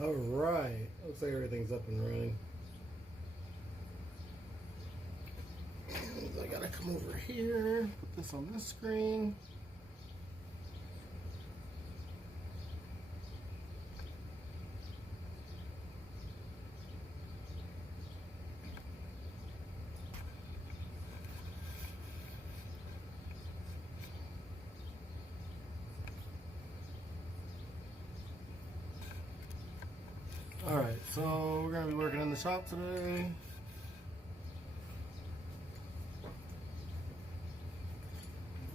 All right, looks like everything's up and running. I gotta come over here, put this on this screen. All right, so we're gonna be working in the shop today.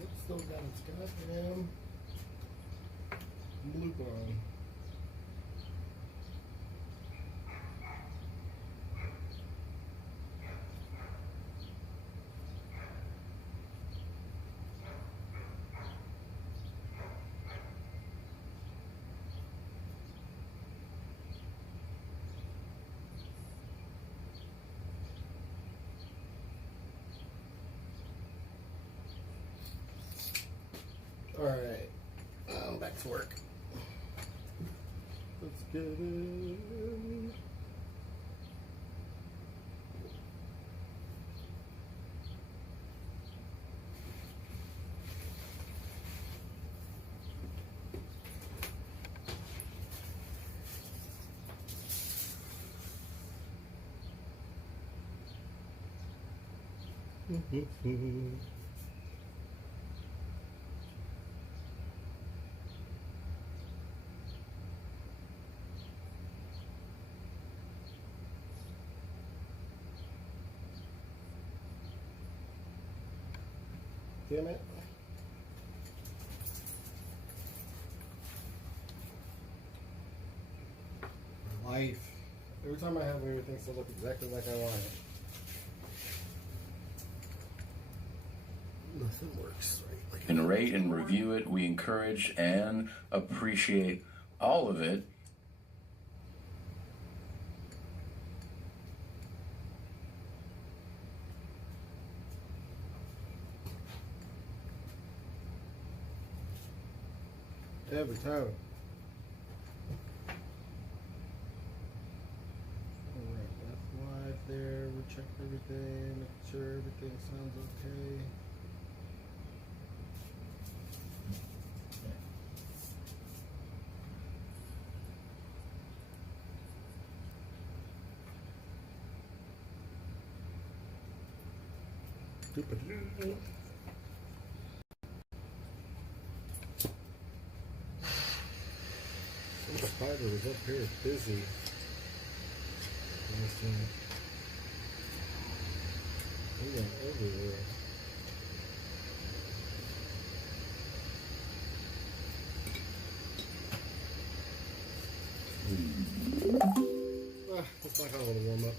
It's still got its goddamn loop on. All right, back to work. Let's get it. Damn it. Life. Every time I have everything to look exactly like I want it. Nothing works right. And rate and review it. We encourage and appreciate all of it. Every time. Alright, that's live there. We checked everything, make sure everything sounds okay. Stupid. Some spider was up here busy. He went everywhere. Let's knock out a little warm up.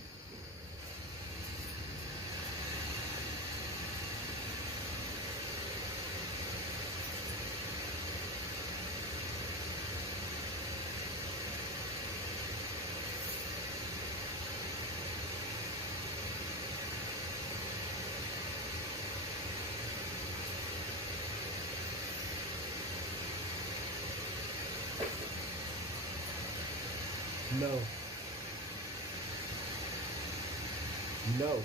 No. No. All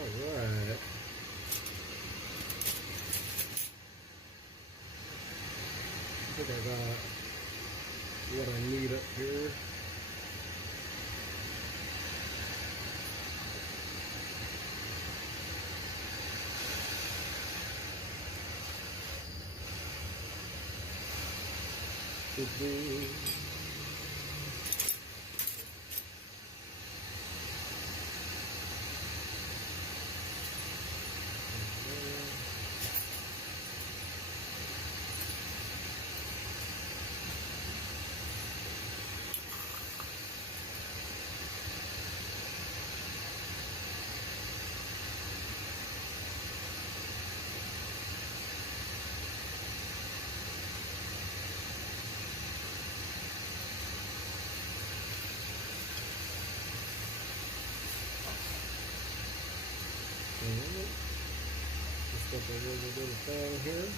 right. I think I got what I need up here. Could be. Just got the little bit of thing here.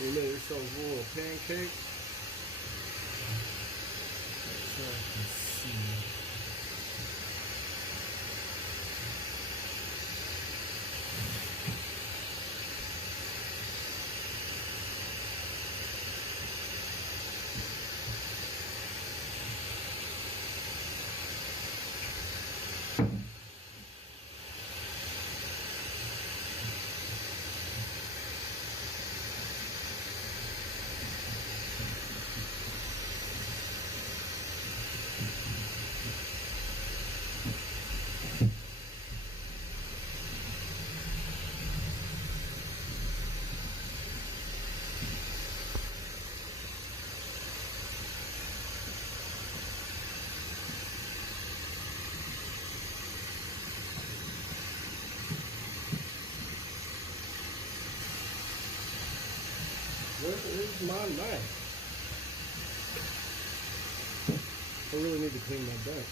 We made ourselves a little pancake. So I can see. Where is my knife? I really need to clean my bench.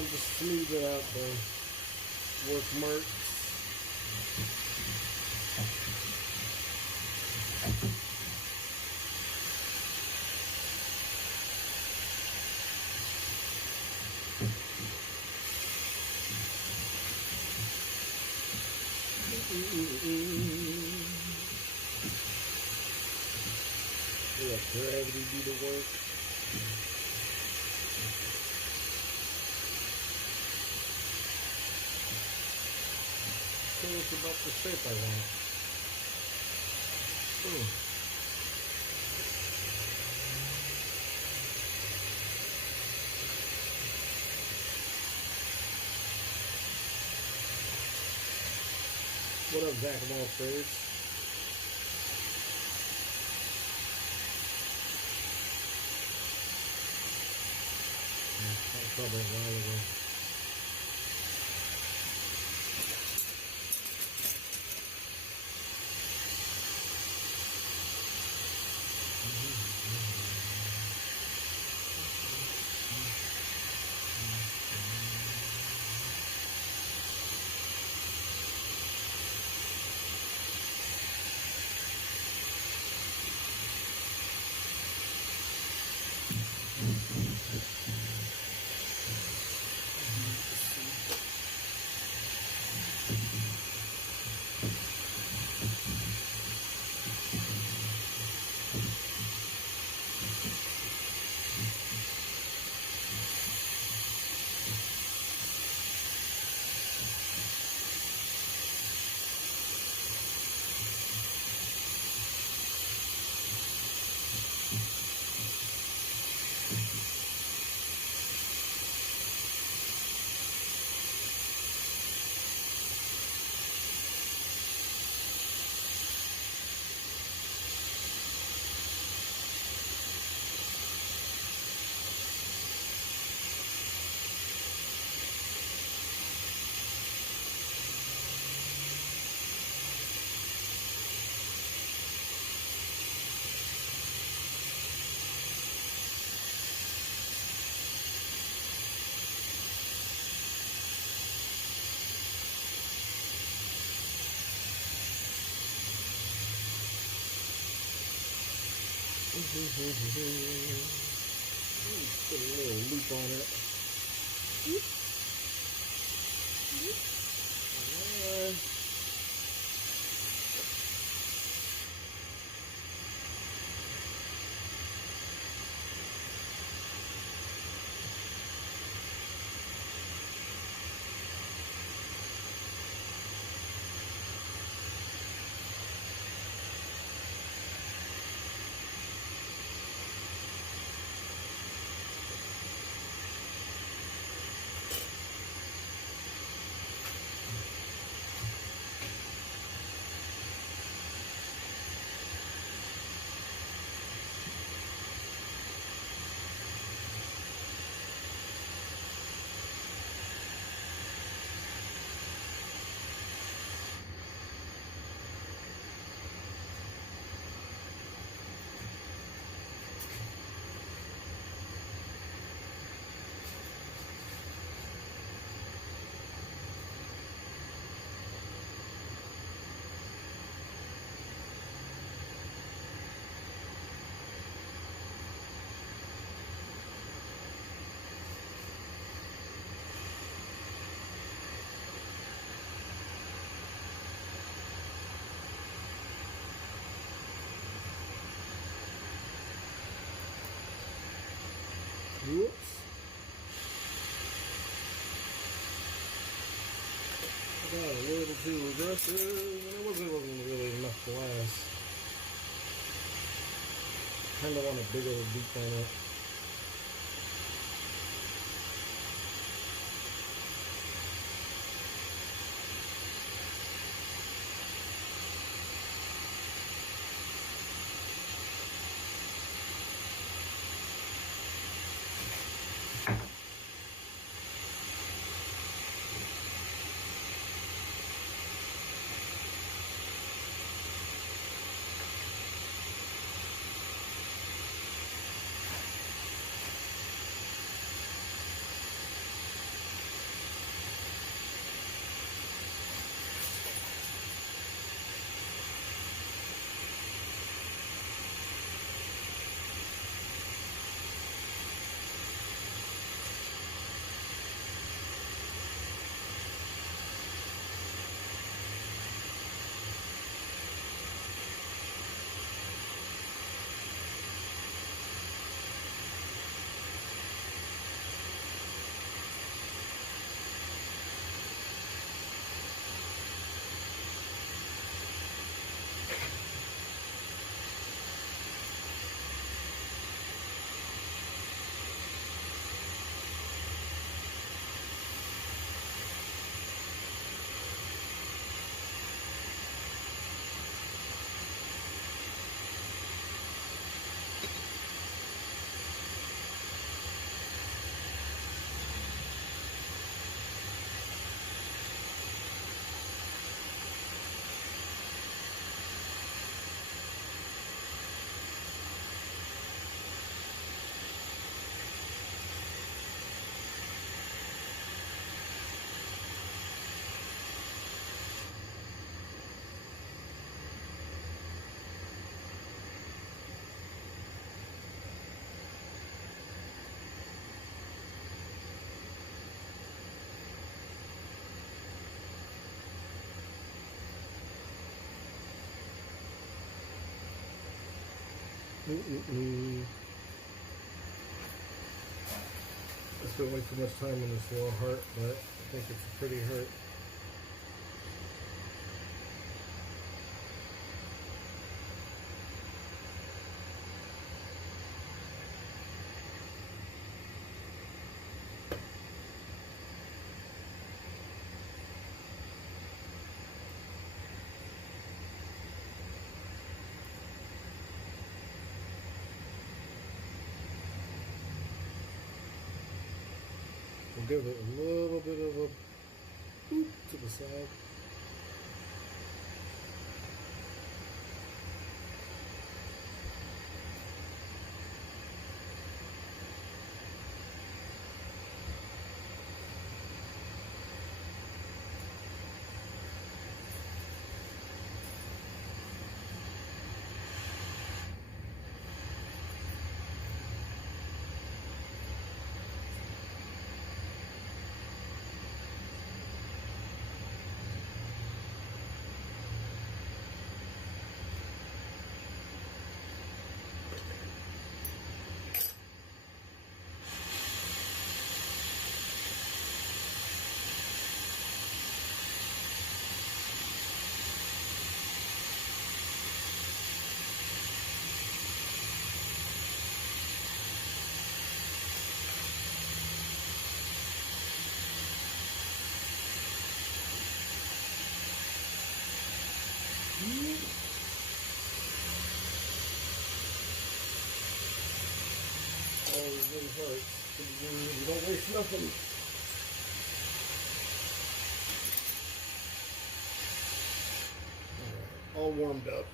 just smoothing out the work marks. Let gravity do the work. So it's about the shape I want. What up, Jack of all trades? Probably a while ago. Put a little loop on it. Alright. Whoops. I got a little too aggressive, and it wasn't really enough glass. Kind of want a bigger beak on it. I spent way too much time on this little heart, but I think it's a pretty heart. We'll give it a little bit of a boop to the side. Always really hurts. You don't waste nothing. All warmed up.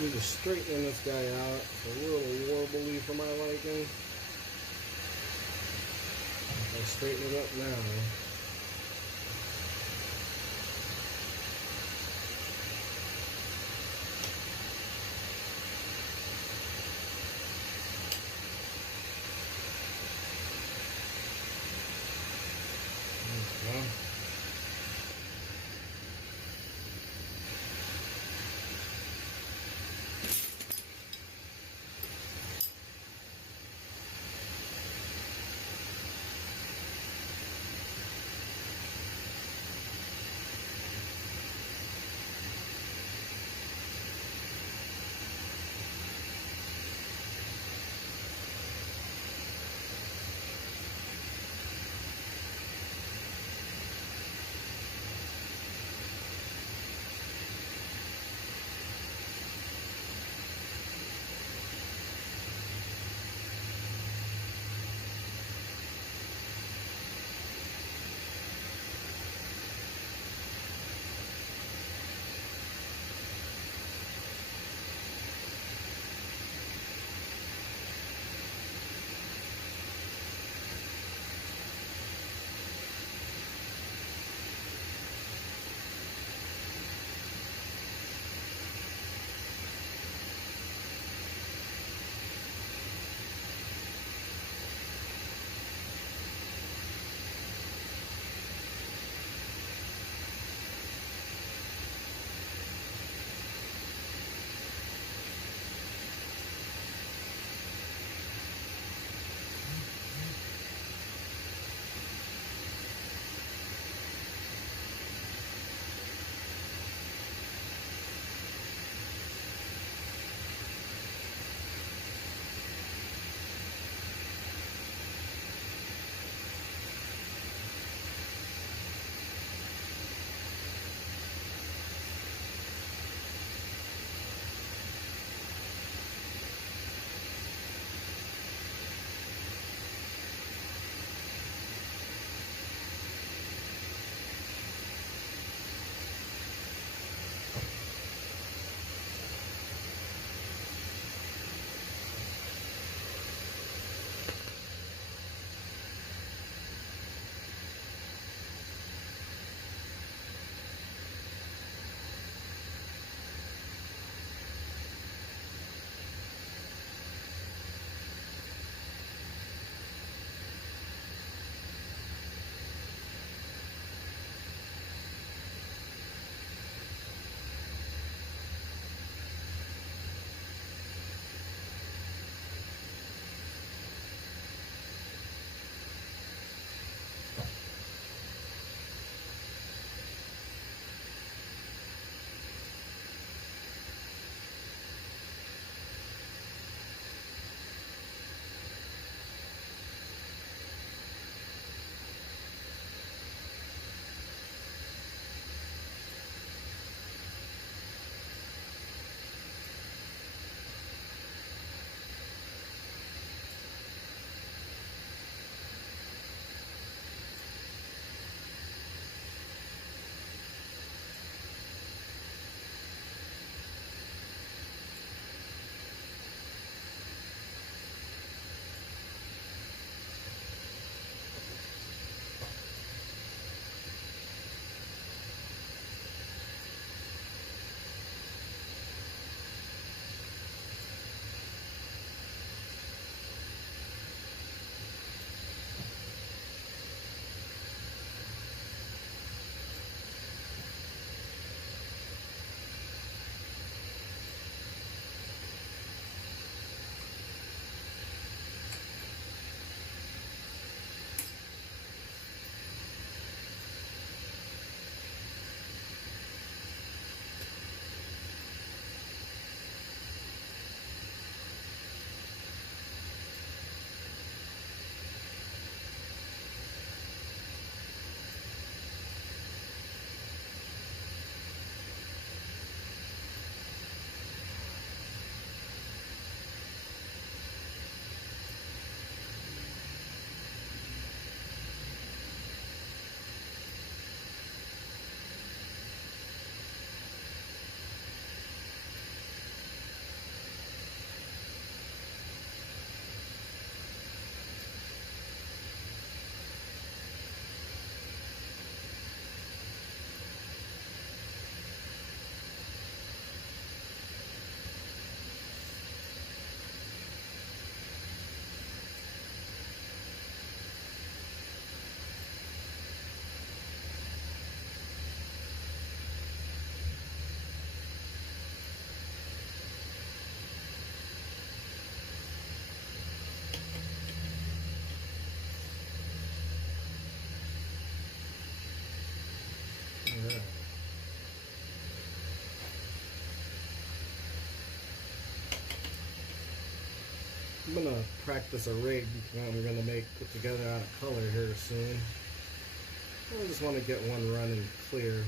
Need to straighten this guy out. It's a little warbly for my liking. I'll straighten it up now. Okay. I'm gonna practice a rig I'm gonna put together out of color here soon. I just want to get one running clear.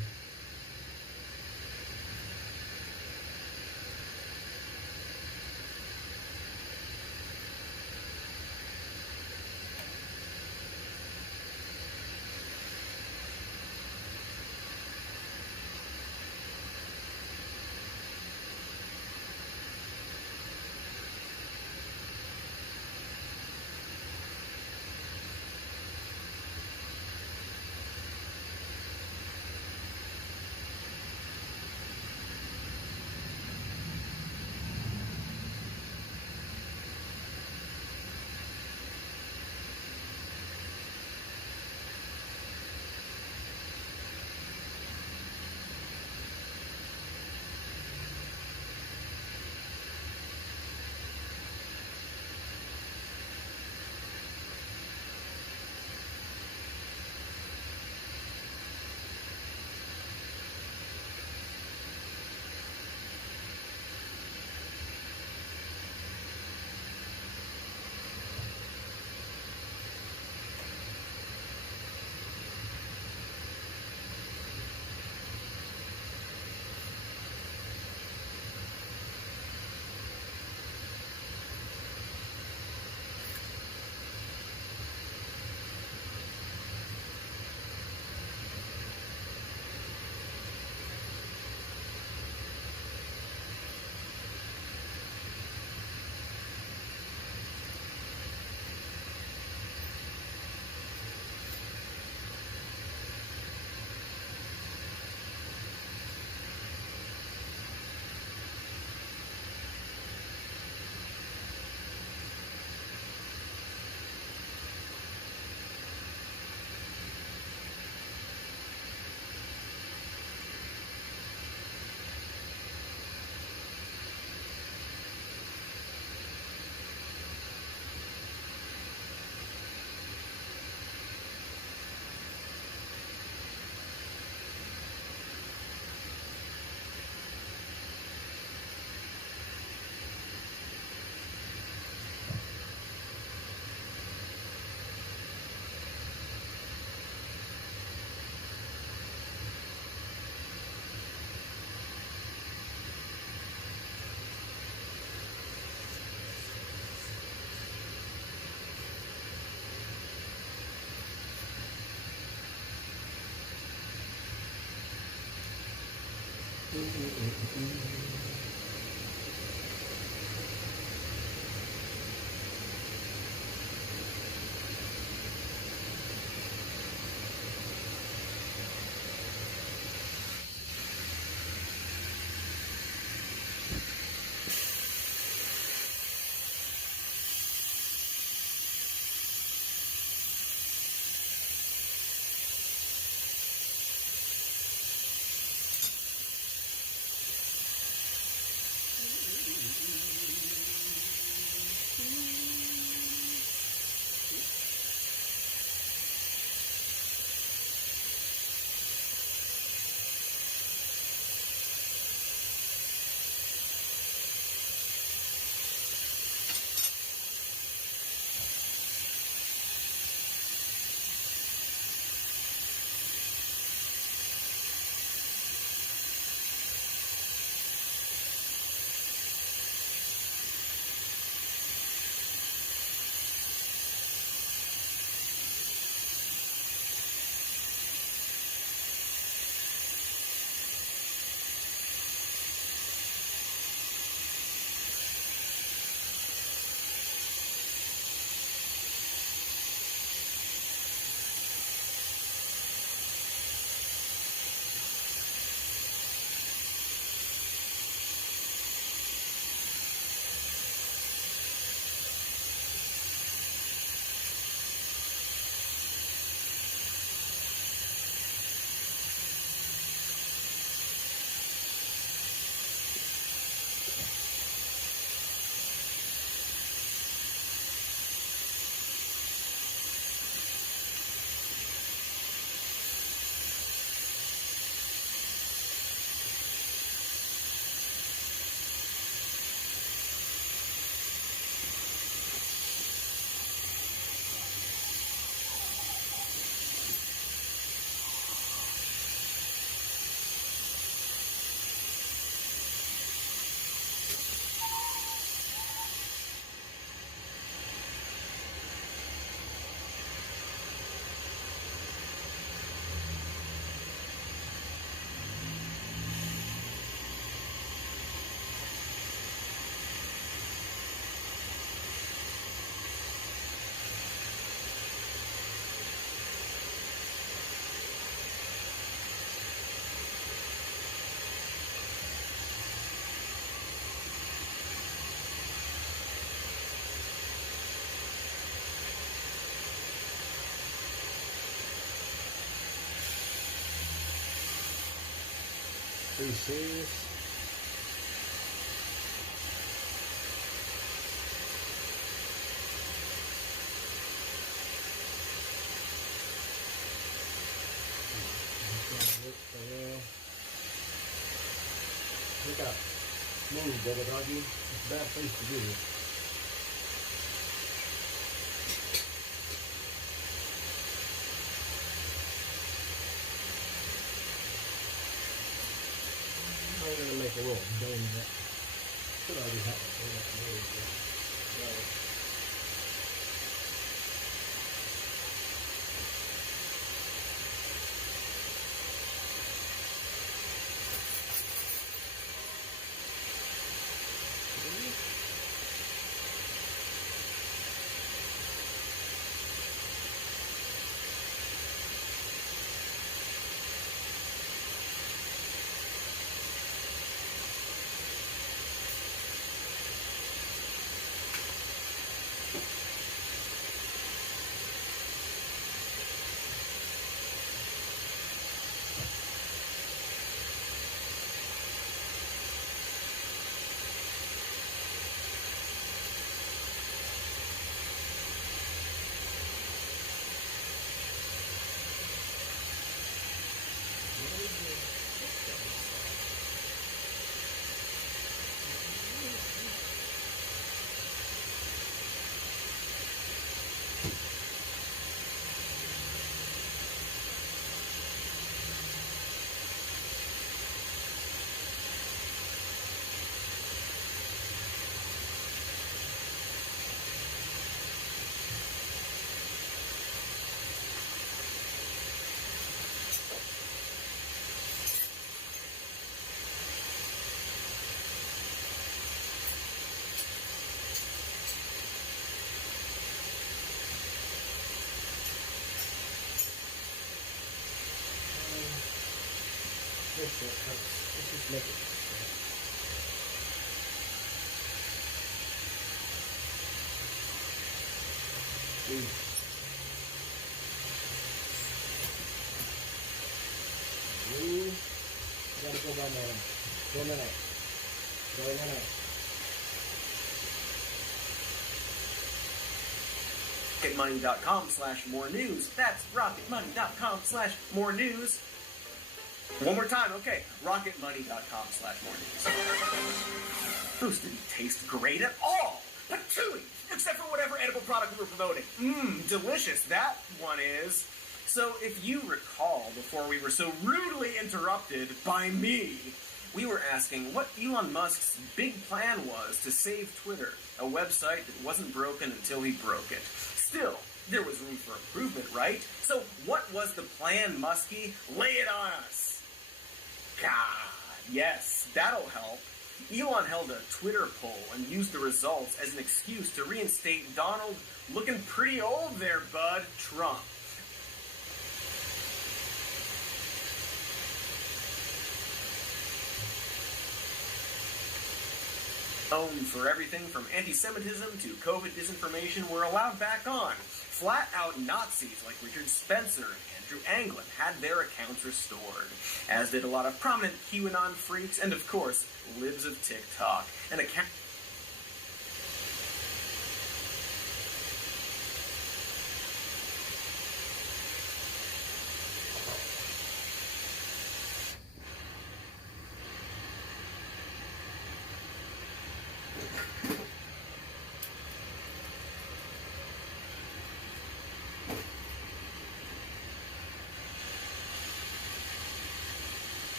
3 C's. Look out. Move, brother doggy. It's a bad place to be. Now we're going to make a little donut. Should already have a donut made. Let's just make it. Ooh. Gotta go by now. Go in the night. Go in the night. RocketMoney.com/more news. That's RocketMoney.com/more news. One more time, okay. RocketMoney.com/more news. Those didn't taste great at all. Patooey! Except for whatever edible product we were promoting. Delicious. That one is. So if you recall, before we were so rudely interrupted by me, we were asking what Elon Musk's big plan was to save Twitter, a website that wasn't broken until he broke it. Still, there was room for improvement, right? So what was the plan, Muskie? Lay it on us. God, yes, that'll help. Elon held a Twitter poll and used the results as an excuse to reinstate Donald, looking pretty old there, bud, Trump. For everything from anti-Semitism to COVID disinformation were allowed back on. Flat-out Nazis like Richard Spencer and Andrew Anglin had their accounts restored, as did a lot of prominent QAnon freaks and, of course, libs of TikTok. An account...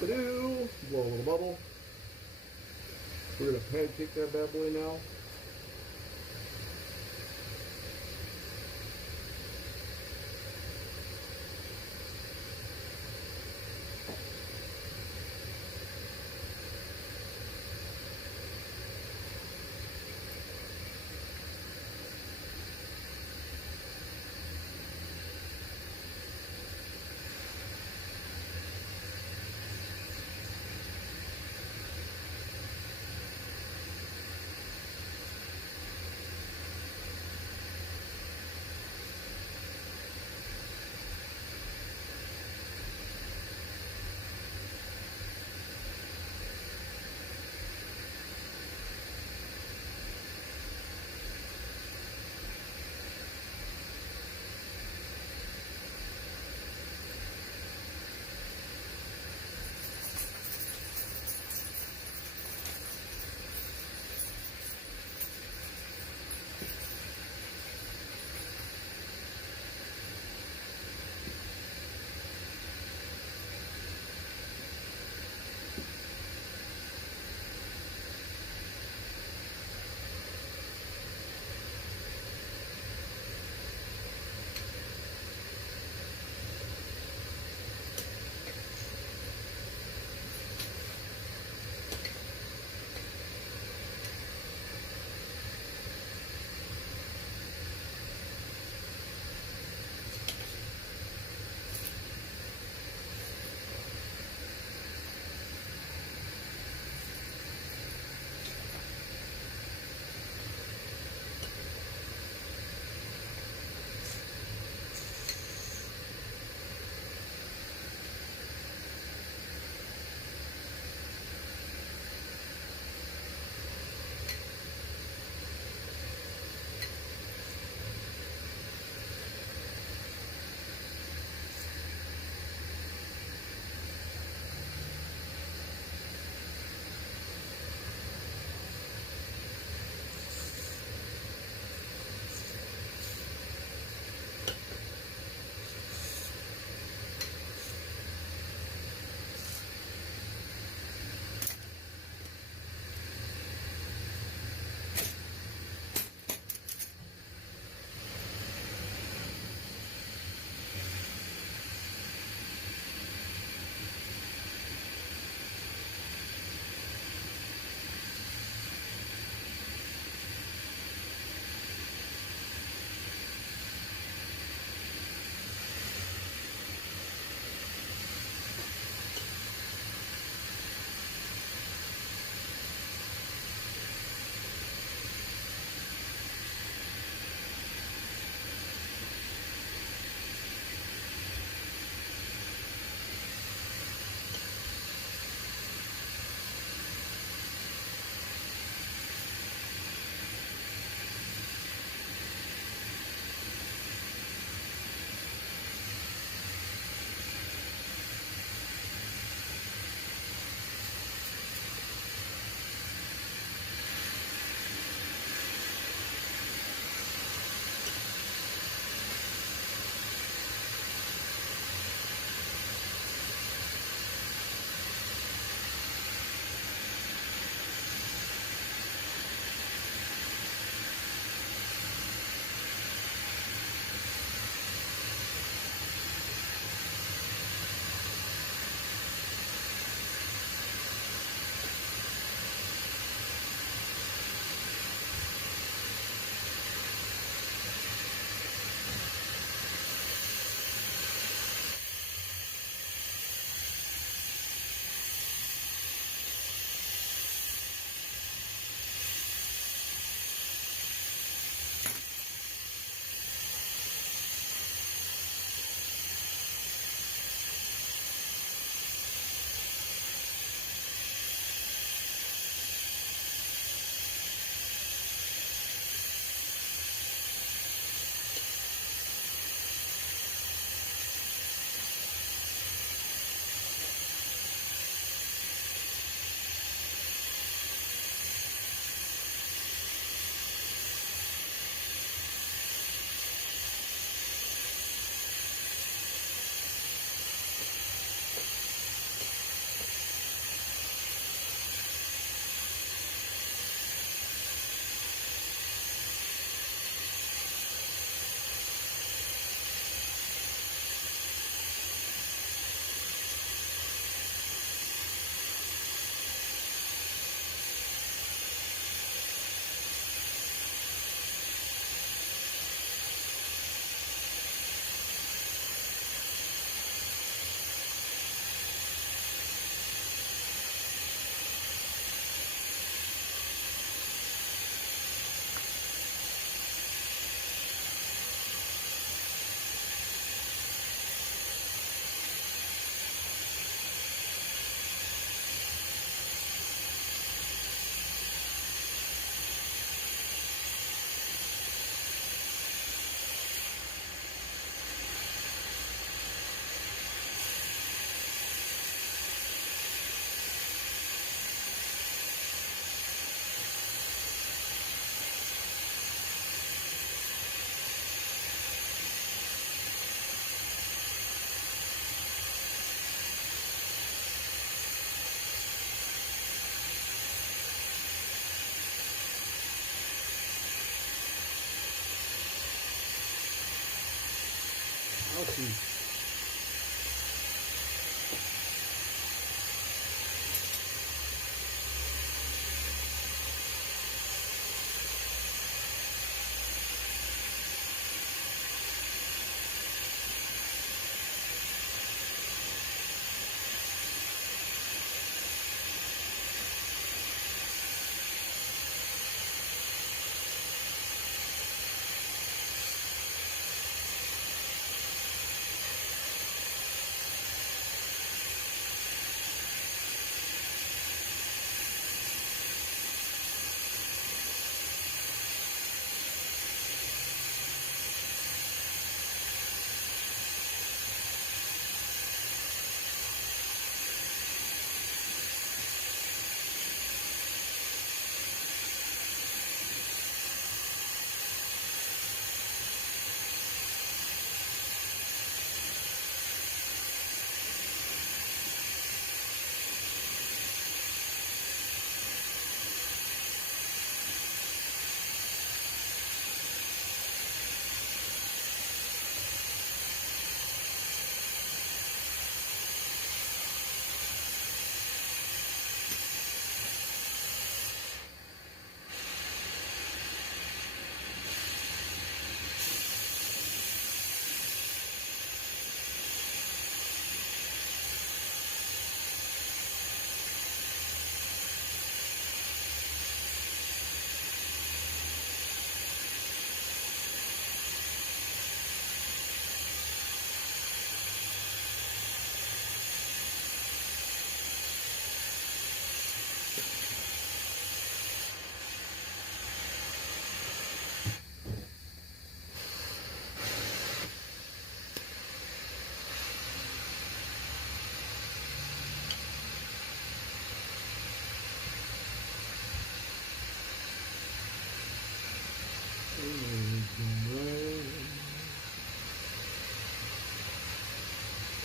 Ba-doo! Blow a little bubble. We're gonna pancake that bad boy now. Ouchie.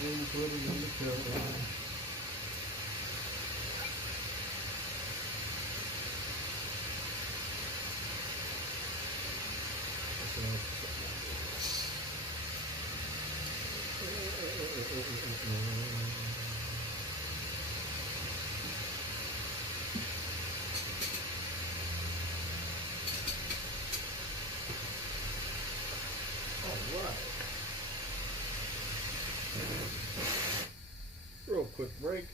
And put it in the kettle. Real quick break,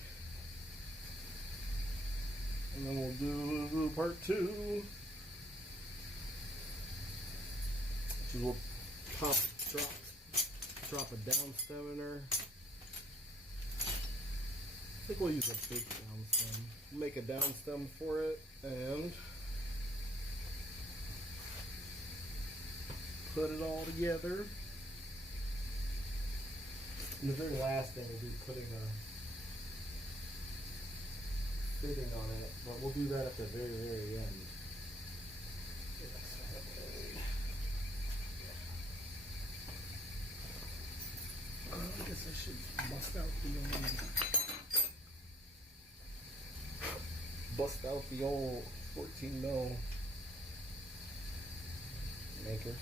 and then we'll do part 2, which is we'll drop a down stem in her. I think we'll use a big down stem. Make a down stem for it and put it all together. And the very last thing we'll be putting a fitting on it, but we'll do that at the very, very end. I guess I should bust out the old 14 mil maker.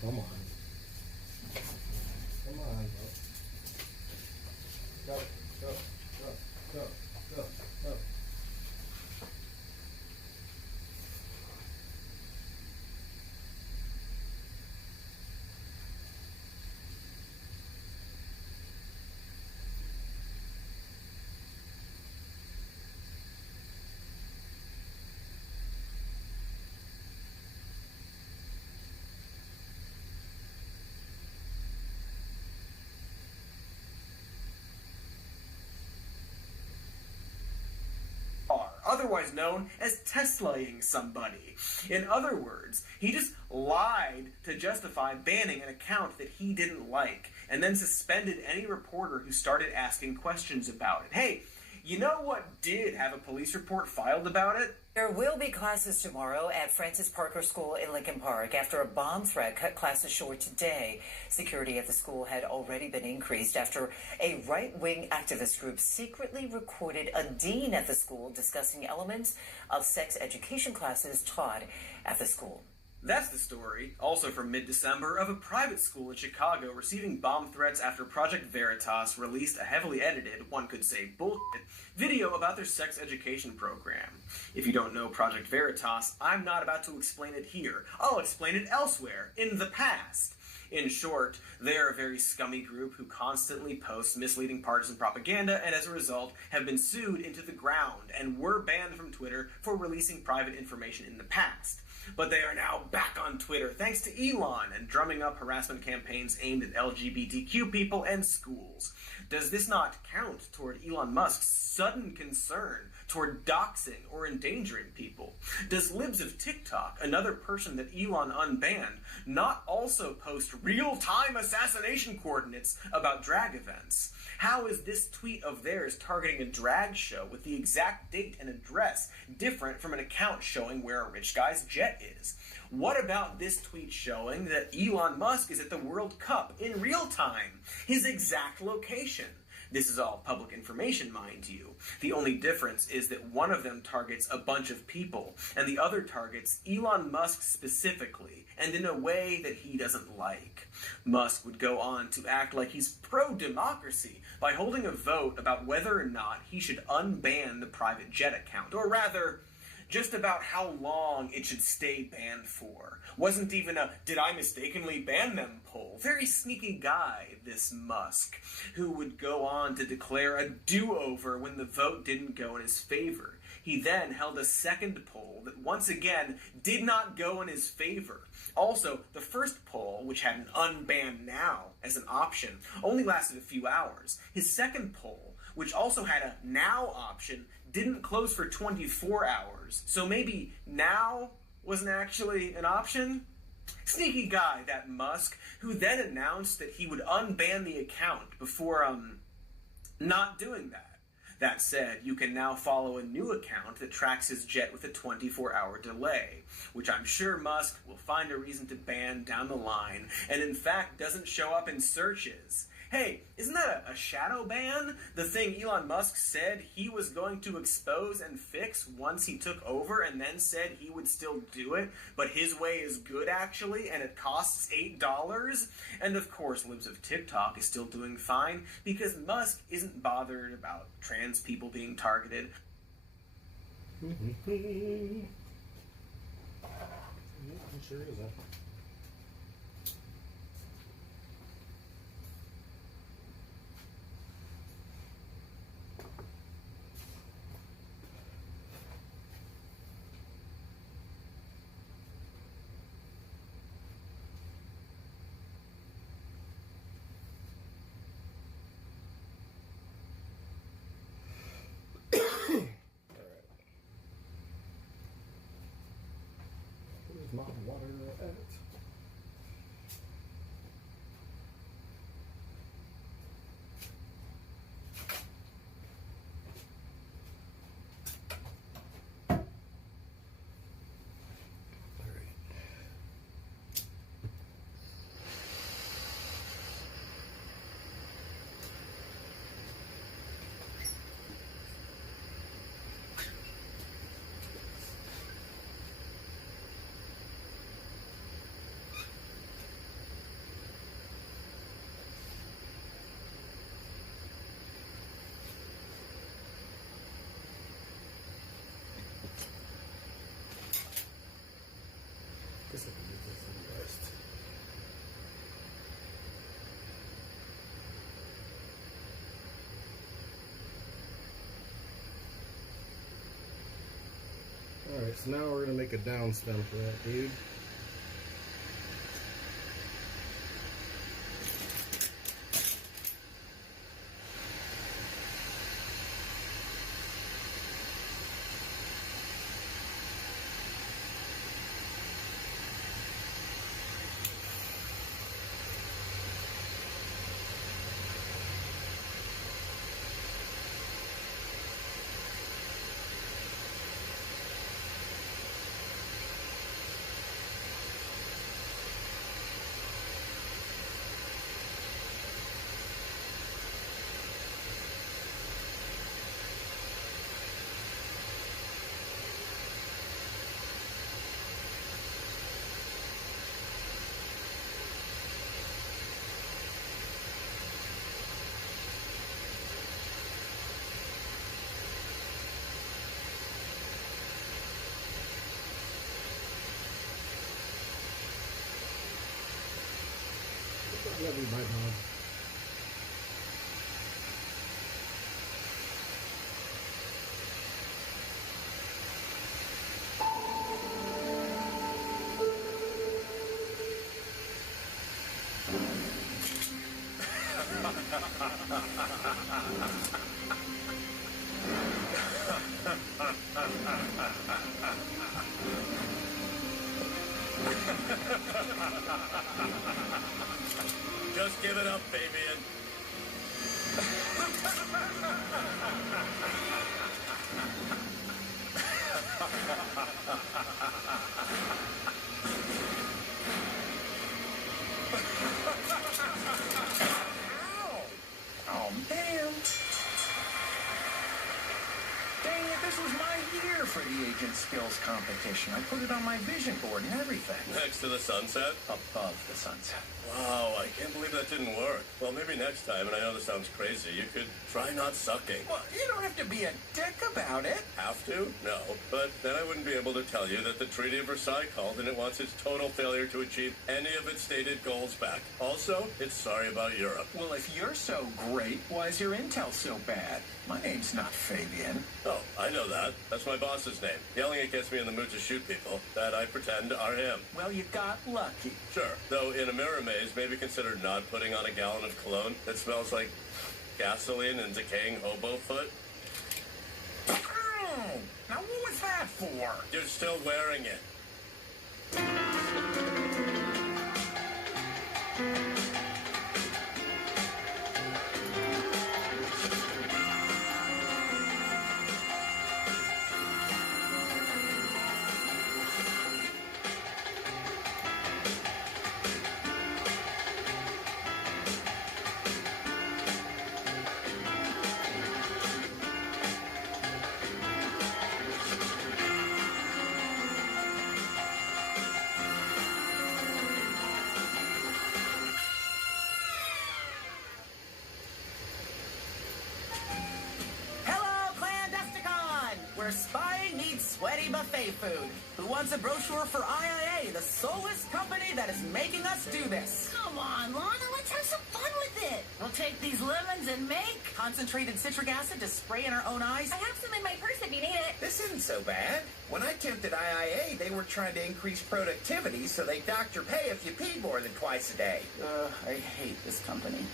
Come on. Come on, bro. Go, go, go, go, go, go. Otherwise known as Teslaing somebody. In other words, he just lied to justify banning an account that he didn't like, and then suspended any reporter who started asking questions about it. Hey, You know what did have a police report filed about it? There will be classes tomorrow at Francis Parker School in Lincoln Park after a bomb threat cut classes short today. Security at the school had already been increased after a right-wing activist group secretly recorded a dean at the school discussing elements of sex education classes taught at the school. That's the story, also from mid-December, of a private school in Chicago receiving bomb threats after Project Veritas released a heavily edited, one could say bullshit, video about their sex education program. If you don't know Project Veritas, I'm not about to explain it here. I'll explain it elsewhere, in the past. In short, they are a very scummy group who constantly post misleading partisan propaganda and as a result have been sued into the ground and were banned from Twitter for releasing private information in the past. But they are now back on Twitter thanks to Elon and drumming up harassment campaigns aimed at LGBTQ people and schools. Does this not count toward Elon Musk's sudden concern toward doxing or endangering people? Does Libs of TikTok, another person that Elon unbanned, not also post real-time assassination coordinates about drag events? How is this tweet of theirs targeting a drag show with the exact date and address different from an account showing where a rich guy's jet is? What about this tweet showing that Elon Musk is at the World Cup in real time, his exact location? This is all public information, mind you. The only difference is that one of them targets a bunch of people, and the other targets Elon Musk specifically, and in a way that he doesn't like. Musk would go on to act like he's pro-democracy by holding a vote about whether or not he should unban the private jet account, or rather, just about how long it should stay banned for. Wasn't even a "did I mistakenly ban them" poll. Very sneaky guy, this Musk, who would go on to declare a do-over when the vote didn't go in his favor. He then held a second poll that once again did not go in his favor. Also, the first poll, which had an unban now as an option, only lasted a few hours. His second poll, which also had a now option, didn't close for 24 hours. So maybe now wasn't actually an option? Sneaky guy, that Musk, who then announced that he would unban the account before, not doing that. That said, you can now follow a new account that tracks his jet with a 24-hour delay, which I'm sure Musk will find a reason to ban down the line, and in fact doesn't show up in searches. Hey, isn't that a shadow ban? The thing Elon Musk said he was going to expose and fix once he took over and then said he would still do it, but his way is good actually, and it costs $8? And of course, Libs of TikTok is still doing fine because Musk isn't bothered about trans people being targeted. It sure is, huh? Where's my water at? Guess I can use this in the rest. Alright, so now we're going to make a down stem for that dude. Love you, my dog. Just give it up, Fabian. Oh, man. Dang it, this was my year for the agent skills competition. I put it on my vision board and everything. Next to the sunset? Above the sunset. Wow, I can't believe that didn't work. Well, maybe next time, and I know this sounds crazy, you could try not sucking. Well, you don't have to be a dick about it. Have to? No. But then I wouldn't be able to tell you that the Treaty of Versailles called and it wants its total failure to achieve any of its stated goals back. Also, it's sorry about Europe. Well, if you're so great, why is your intel so bad? My name's not Fabian. Oh, I know that. That's my boss's name. Yelling it gets me in the mood to shoot people that I pretend are him. Well, you got lucky. Sure. Though in a mirror maze, maybe consider not putting on a gallon of cologne that smells like gasoline and decaying hobo foot. Oh, now what was that for? You're still wearing it. Where spying meets sweaty buffet food. Who wants a brochure for IIA, the soulless company that is making us do this? Come on, Lana, let's have some fun with it. We'll take these lemons and make... Concentrated citric acid to spray in our own eyes? I have some in my purse if you need it. This isn't so bad. When I tempted IIA, they were trying to increase productivity, so they docked your pay if you peed more than twice a day. I hate this company.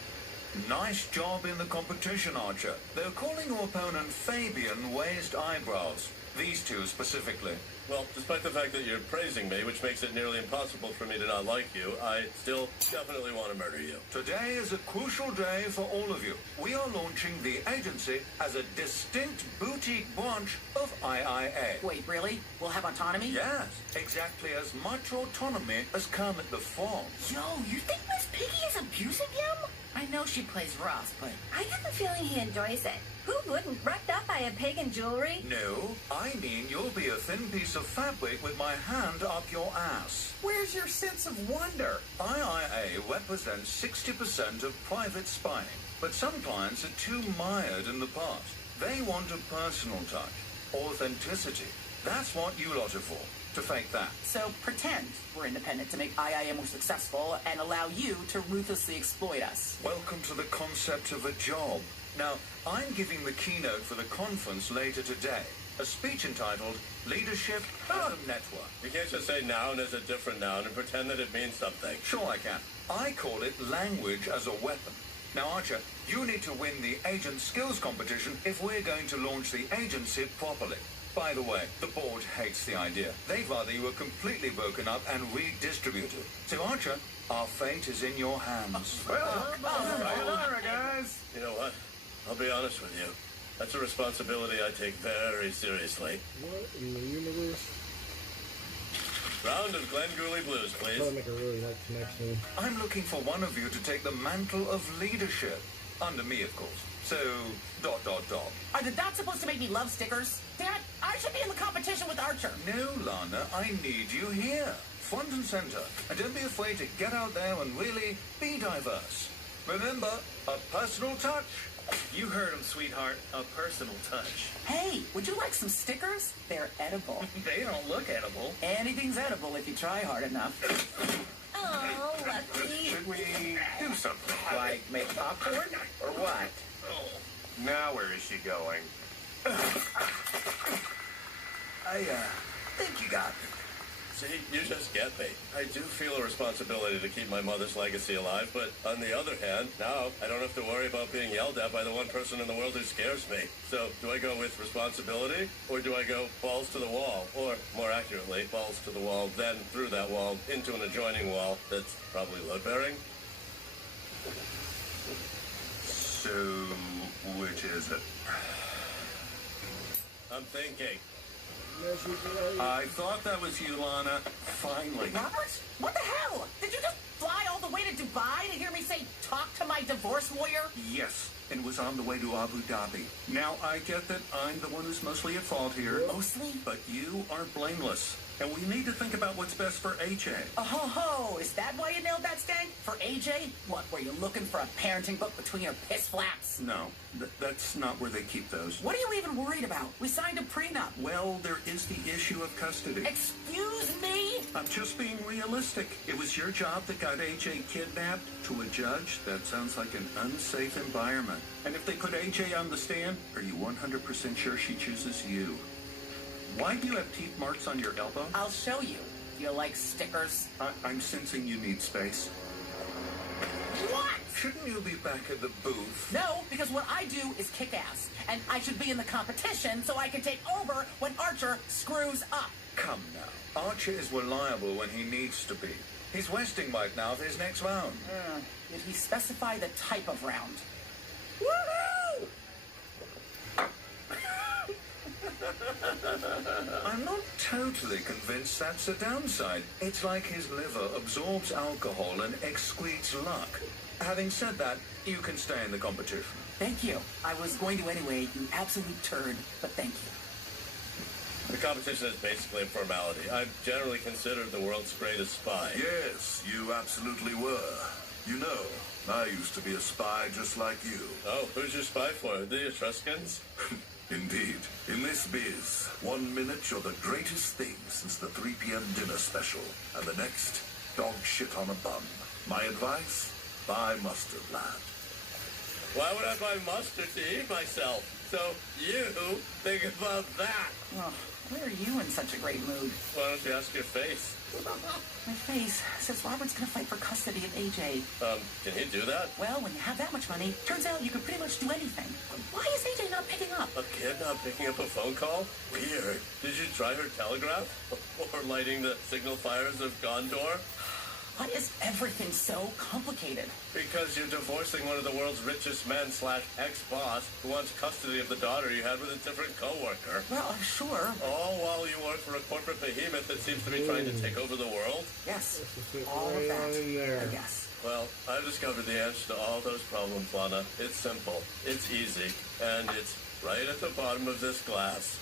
Nice job in the competition, Archer. They're calling your opponent Fabian Waist Eyebrows. These two specifically. Well, despite the fact that you're praising me, which makes it nearly impossible for me to not like you, I still definitely want to murder you. Today is a crucial day for all of you. We are launching the agency as a distinct boutique branch of IIA. Wait, really? We'll have autonomy? Yes, exactly as much autonomy as Kermit the Frog. Yo, you think Miss Piggy is abusing him? I know she plays rough, but... I have a feeling he enjoys it. Who wouldn't? Wrapped up by a pig in jewelry? No, I mean you'll be a thin piece of fabric with my hand up your ass. Where's your sense of wonder? IIA represents 60% of private spying, but some clients are too mired in the past. They want a personal touch, authenticity. That's what you lot are for, to fake that. So pretend we're independent to make IIA more successful and allow you to ruthlessly exploit us. Welcome to the concept of a job. Now, I'm giving the keynote for the conference later today. A speech entitled Leadership as a Network. You can't just say noun as a different noun and pretend that it means something. Sure I can. I call it language as a weapon. Now, Archer, you need to win the agent skills competition if we're going to launch the agency properly. By the way, the board hates the idea. They'd rather you were completely broken up and redistributed. So, Archer, our fate is in your hands. Well, sayonara, guys. You know what? I'll be honest with you. That's a responsibility I take very seriously. What in the universe? Round of Glenn Gooley Blues, please. That'll make a really nice connection. I'm looking for one of you to take the mantle of leadership. Under me, of course. So, ... Are the dots supposed to make me love stickers? Damn it, I should be in the competition with Archer. No, Lana, I need you here. Front and center. And don't be afraid to get out there and really be diverse. Remember, a personal touch. You heard him, sweetheart. A personal touch. Hey, would you like some stickers? They're edible. They don't look edible. Anything's edible if you try hard enough. Oh, Lucky. Should we do something? Like make popcorn? Or what? Now where is she going? I think you got me. See, you just get me. I do feel a responsibility to keep my mother's legacy alive, but on the other hand, now I don't have to worry about being yelled at by the one person in the world who scares me. So, do I go with responsibility, or do I go balls to the wall? Or, more accurately, balls to the wall, then through that wall into an adjoining wall that's probably load-bearing? So, which is it? I'm thinking. I thought that was you, Lana. Finally. Robert? What the hell? Did you just fly all the way to Dubai to hear me say, talk to my divorce lawyer? Yes, and was on the way to Abu Dhabi. Now, I get that I'm the one who's mostly at fault here. Mostly? But you are blameless. And we need to think about what's best for AJ. Oh, ho, ho. Is that why you nailed that stank? For AJ? What, were you looking for a parenting book between your piss flaps? No, that's not where they keep those. What are you even worried about? We signed a prenup. Well, there is the issue of custody. Excuse me? I'm just being realistic. It was your job that got AJ kidnapped. To a judge, that sounds like an unsafe environment. And if they put AJ on the stand, are you 100% sure she chooses you? Why do you have teeth marks on your elbow? I'll show you. Do you like stickers? I'm sensing you need space. What? Shouldn't you be back at the booth? No, because what I do is kick ass. And I should be in the competition so I can take over when Archer screws up. Come now. Archer is reliable when he needs to be. He's Westing right now for his next round. Did he specify the type of round? Woohoo! I'm not totally convinced that's a downside. It's like his liver absorbs alcohol and excretes luck. Having said that, you can stay in the competition. Thank you. I was going to anyway, you absolute turd, but thank you. The competition is basically a formality. I'm generally considered the world's greatest spy. Yes, you absolutely were. You know, I used to be a spy just like you. Oh, who's your spy for? The Etruscans? Indeed. In this biz, 1 minute you're the greatest thing since the 3 p.m. dinner special, and the next, dog shit on a bun. My advice? Buy mustard, lad. Why would I buy mustard to eat myself? So you think about that. Oh, why are you in such a great mood? Why don't you ask your face? My face says Robert's gonna fight for custody of AJ. Can he do that? Well, when you have that much money, turns out you can pretty much do anything. Why is AJ not picking up? A kid not picking up a phone call? Weird. Did you try her telegraph? Or lighting the signal fires of Gondor? Why is everything so complicated? Because you're divorcing one of the world's richest men / ex-boss who wants custody of the daughter you had with a different coworker. Well, sure. All while you work for a corporate behemoth that seems to be trying to take over the world? Yes, all of that. In there. Yes. Well, I've discovered the answer to all those problems, Lana. It's simple, it's easy, and it's right at the bottom of this glass.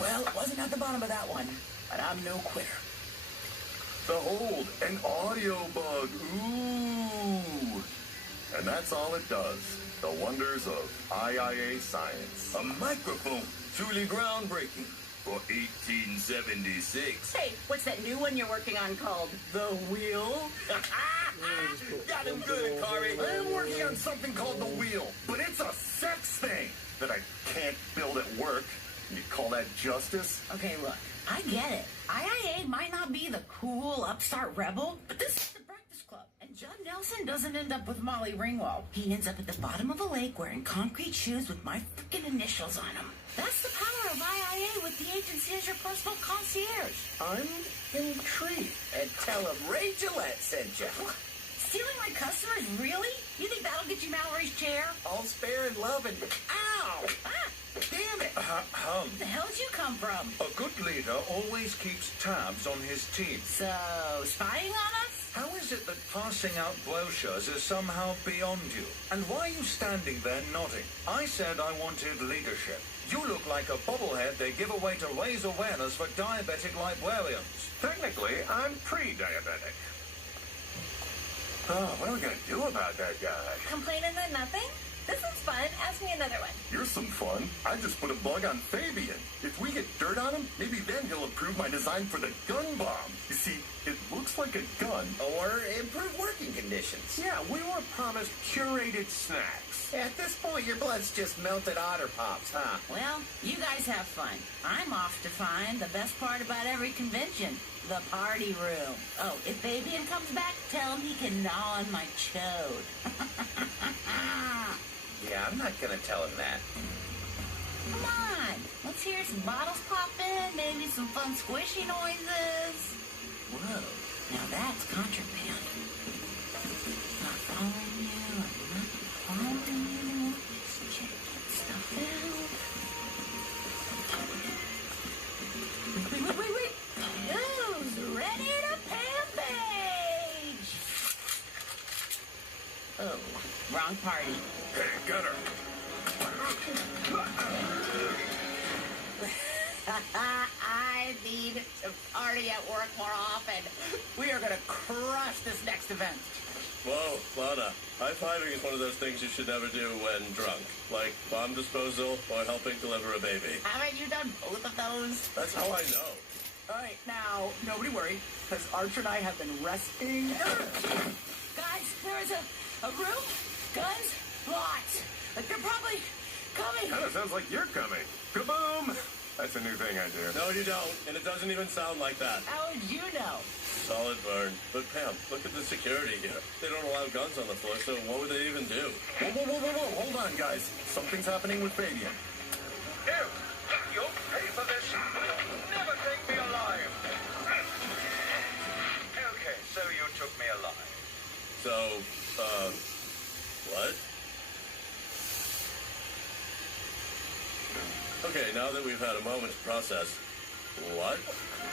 Well, it wasn't at the bottom of that one, but I'm no quitter. Behold, an audio bug. Ooh. And that's all it does. The wonders of IIA science. A microphone, truly groundbreaking for 1876. Hey, what's that new one you're working on called? The Wheel? Got him good, Kari. I am working on something called the wheel, but it's a sex thing that I can't build at work. You call that justice? Okay, look, I get it. IIA might not be the cool upstart rebel, but this is the Breakfast Club. And Judd Nelson doesn't end up with Molly Ringwald. He ends up at the bottom of a lake wearing concrete shoes with my freaking initials on them. That's the power of IIA with the agency as your personal concierge. I'm intrigued. And tell them Ray Gillette sent you. Stealing my customers, really? You think that'll get you Mallory's chair? All's fair in love and... Ow! Ah, Damn it! where the hell did you come from? A good leader always keeps tabs on his team. So, spying on us? How is it that passing out brochures is somehow beyond you? And why are you standing there nodding? I said I wanted leadership. You look like a bobblehead they give away to raise awareness for diabetic librarians. Technically, I'm pre-diabetic. Oh, what are we going to do about that guy? Complaining that nothing? This is fun. Ask me another one. You're some fun. I just put a bug on Fabian. If we get dirt on him, maybe then he'll approve my design for the gun bomb. You see, it looks like a gun. Or improved working conditions. Yeah, we were promised curated snacks. At this point, your blood's just melted otter pops, huh? Well, you guys have fun. I'm off to find the best part about every convention, the party room. Oh, if Fabian comes back, tell him he can gnaw on my chode. Yeah, I'm not gonna tell him that. Come on, let's hear some bottles popping, maybe some fun squishy noises. Whoa, now that's contraband. Not following you, I'm not following you. Just checking stuff out. Wait. Who's ready to page? Oh, wrong party. Hey, Gunner. I need to party at work more often. We are going to crush this next event. Whoa, Lana. High-fiving is one of those things you should never do when drunk. Like bomb disposal or helping deliver a baby. Haven't you done both of those? That's how I know. All right, now, nobody worry, because Archer and I have been resting. Guys, there is a room, guns, lots. Like they're probably coming. Kind of sounds like you're coming. Kaboom! That's a new thing I do. No, you don't. And it doesn't even sound like that. How would you know? Solid burn. But Pam, look at the security here. They don't allow guns on the floor, so what would they even do? Whoa. Hold on, guys. Something's happening with Fabian. Here, you'll pay for this. Never take me alive. Okay, so you took me alive. So, what? Okay, now that we've had a moment to process, what?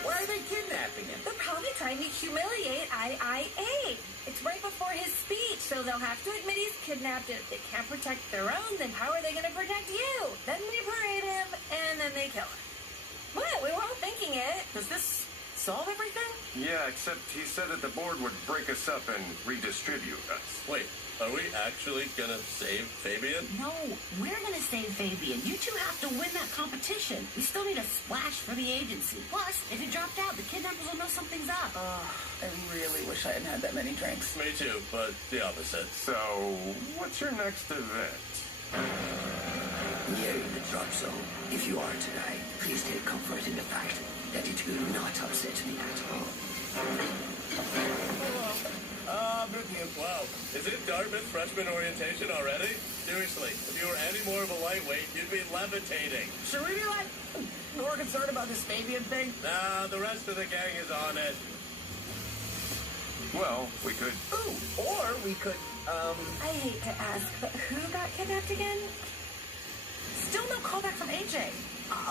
Why are they kidnapping him? They're probably trying to humiliate III. It's right before his speech, so they'll have to admit he's kidnapped. If they can't protect their own, then how are they going to protect you? Then they parade him, and then they kill him. What? We were all thinking it. Does this solve everything? Yeah, except he said that the board would break us up and redistribute us. Wait, are we actually gonna save Fabian? No, we're gonna save Fabian. You two have to win that competition. We still need a splash for the agency. Plus, if he dropped out, the kidnappers will know something's up. I really wish I hadn't had that many drinks. Me too, but the opposite. So, what's your next event? Nearing the drop zone. If you are to die, please take comfort in the fact that it will not upset me at all. Wow, is it Dartmouth freshman orientation already? Seriously, if you were any more of a lightweight, you'd be levitating. Should we be like more concerned about this Fabian thing? Nah, the rest of the gang is on it. Well, we could... Ooh, or we could, I hate to ask, but who got kidnapped again? Still no callback from AJ.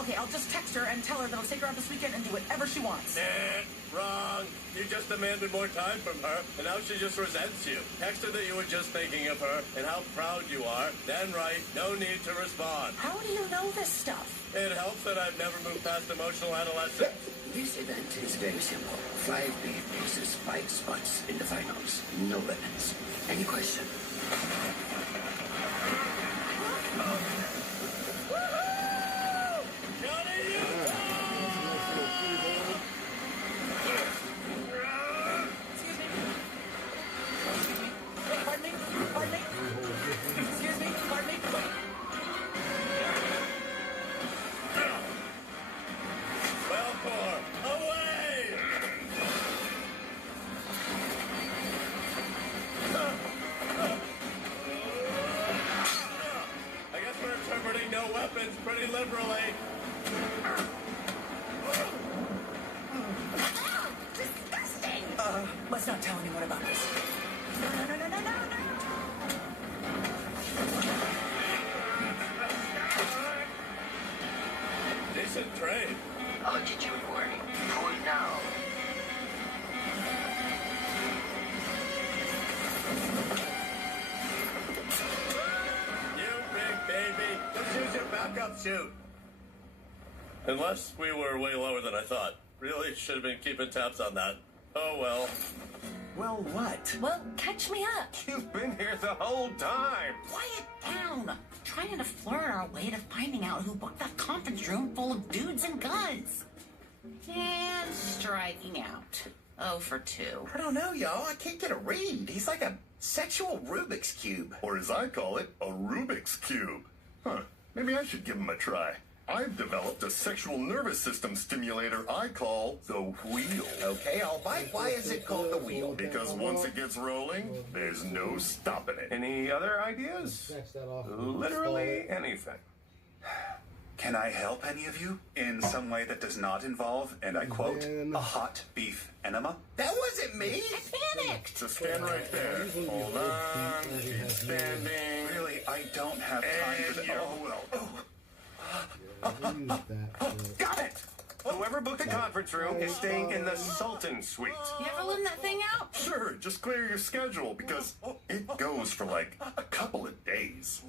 Okay, I'll just text her and tell her that I'll take her out this weekend and do whatever she wants. Wrong. You just demanded more time from her, and now she just resents you. Text her that you were just thinking of her and how proud you are. Then write, no need to respond. How do you know this stuff? It helps that I've never moved past emotional adolescence. This event is very simple. 5 big versus 5 spots in the finals. No weapons. Any question? Pretty liberally. Disgusting! Let's not tell anyone about this. No. Decent trade. Altitude warning. Pull now. Backup shoot. Unless we were way lower than I thought. Really should have been keeping tabs on that. Oh well. Well, what? Well, catch me up. You've been here the whole time. Quiet down. Trying to flirt our way to finding out who booked that conference room full of dudes and guns. And striking out. 0 for 2. I don't know, y'all. I can't get a read. He's like a sexual Rubik's Cube. Or as I call it, a Rubik's Cube. Huh, maybe I should give him a try. I've developed a sexual nervous system stimulator I call the wheel. Okay, I'll bite. Why is it called the wheel? Because once it gets rolling, there's no stopping it. Any other ideas? Scratch that off. Literally anything. Can I help any of you in some way that does not involve, and I quote, a hot beef enema? That wasn't me. I panicked. Just stand right there. Hold on. Keep standing. Really, I don't have time for that. Got it! Whoever booked the conference room is staying in the Sultan Suite. You ever lend that thing out? Sure, just clear your schedule because it goes for like a couple of days.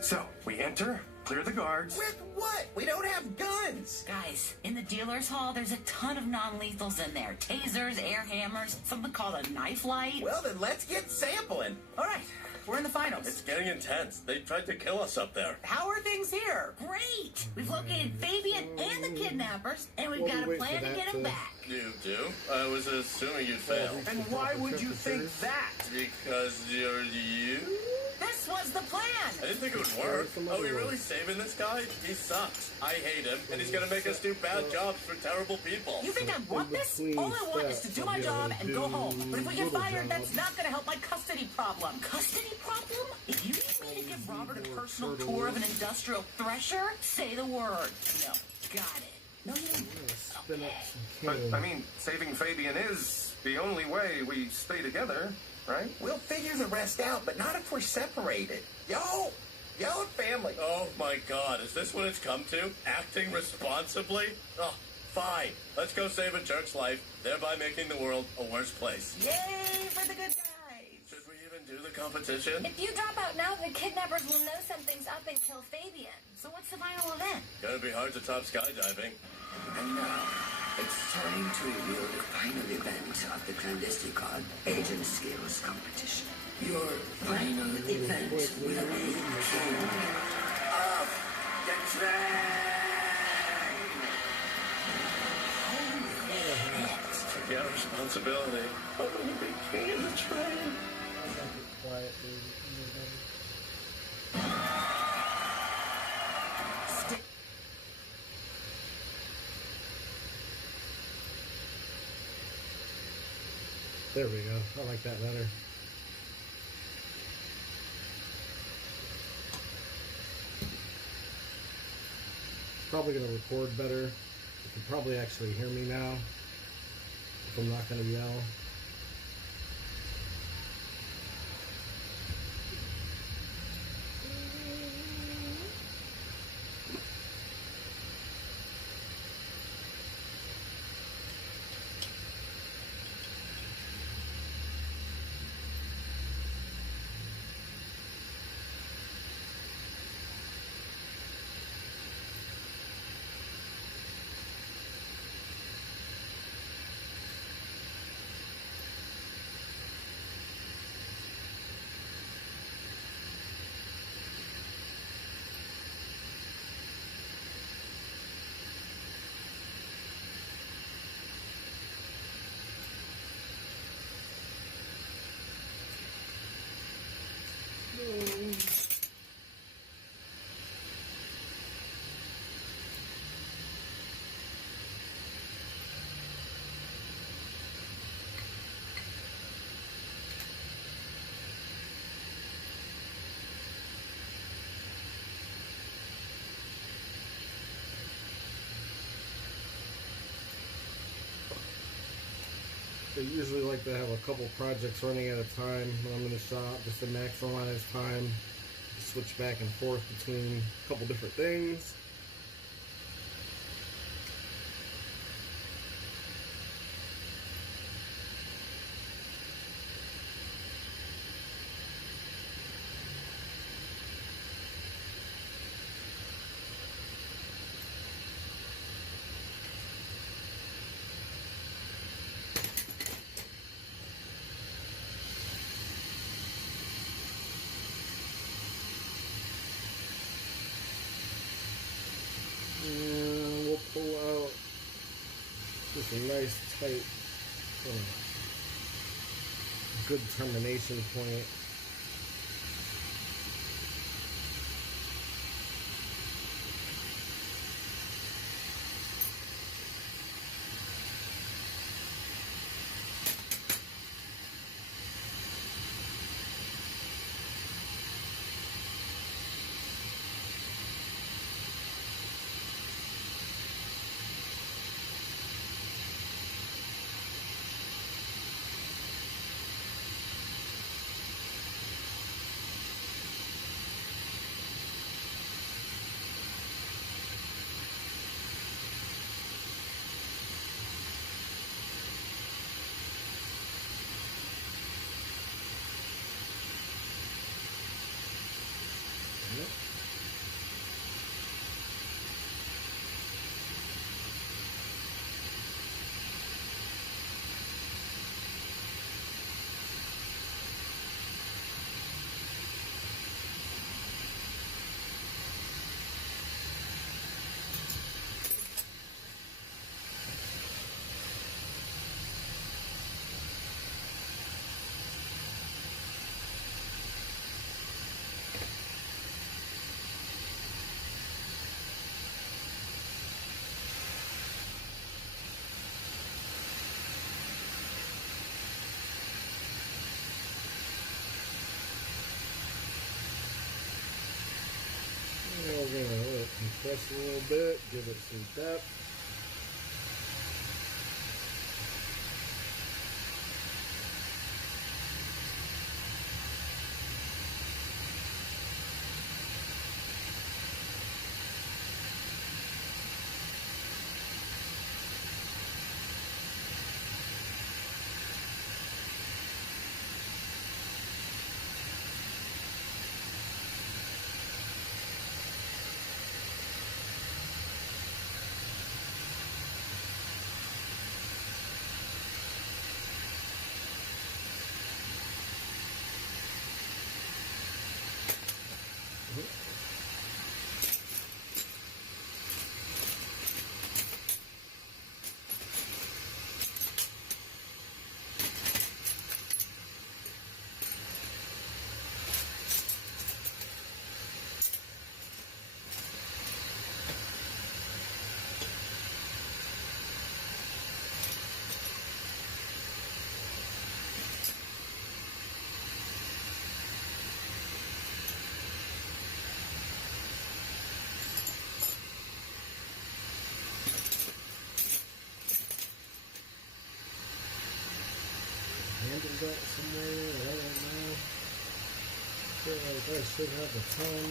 So, we enter, clear the guards. With what? We don't have guns. Guys, in the dealer's hall, there's a ton of non-lethals in there. Tasers, air hammers, something called a knife light. Well, then let's get sampling. All right, we're in the finals. It's getting intense. They tried to kill us up there. How are things here? Great! We've located Fabian and the kidnappers, and we've got a plan to get them back. You do? I was assuming you'd fail. And why would you think that? Because you're you? This was the plan! I didn't think it would work. Are we really saving this guy? He sucks. I hate him, and he's gonna make us do bad jobs for terrible people. You think I want this? All I want is to do my job and go home. But if we get fired, that's not going to help my custody problem. Custody problem? If you need me to give Robert a personal tour of an industrial thresher, say the word. No. Got it. No, you don't. But, I mean, saving Fabian is the only way we stay together, right? We'll figure the rest out, but not if we're separated. Y'all family. Oh my god, is this what it's come to? Acting responsibly? Oh, fine. Let's go save a jerk's life, thereby making the world a worse place. Yay for the good guys. Should we even do the competition? If you drop out now, the kidnappers will know something's up and kill Fabian. So what's the final event? Gonna be hard to top skydiving. And now, it's time to reveal the final event of the clandestine card Agent Skills competition. Your final event will be king of the train. Forget responsibility. I'm gonna be king of the train. There we go. I like that better. Probably going to record better. You can probably actually hear me now if I'm not going to yell. I usually like to have a couple projects running at a time when I'm in the shop, just to maximize time, switch back and forth between a couple different things. And we'll pull out just a nice tight good termination point. Now we're going to let it compress a little bit, give it some depth. Handles out somewhere, I don't know. Feel like I should have a ton.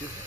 Excuse me.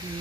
Let's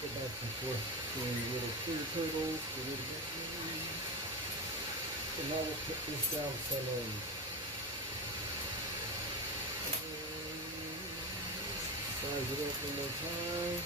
go back and forth doing little clear turtles. So now we'll put this down some size it up one more time.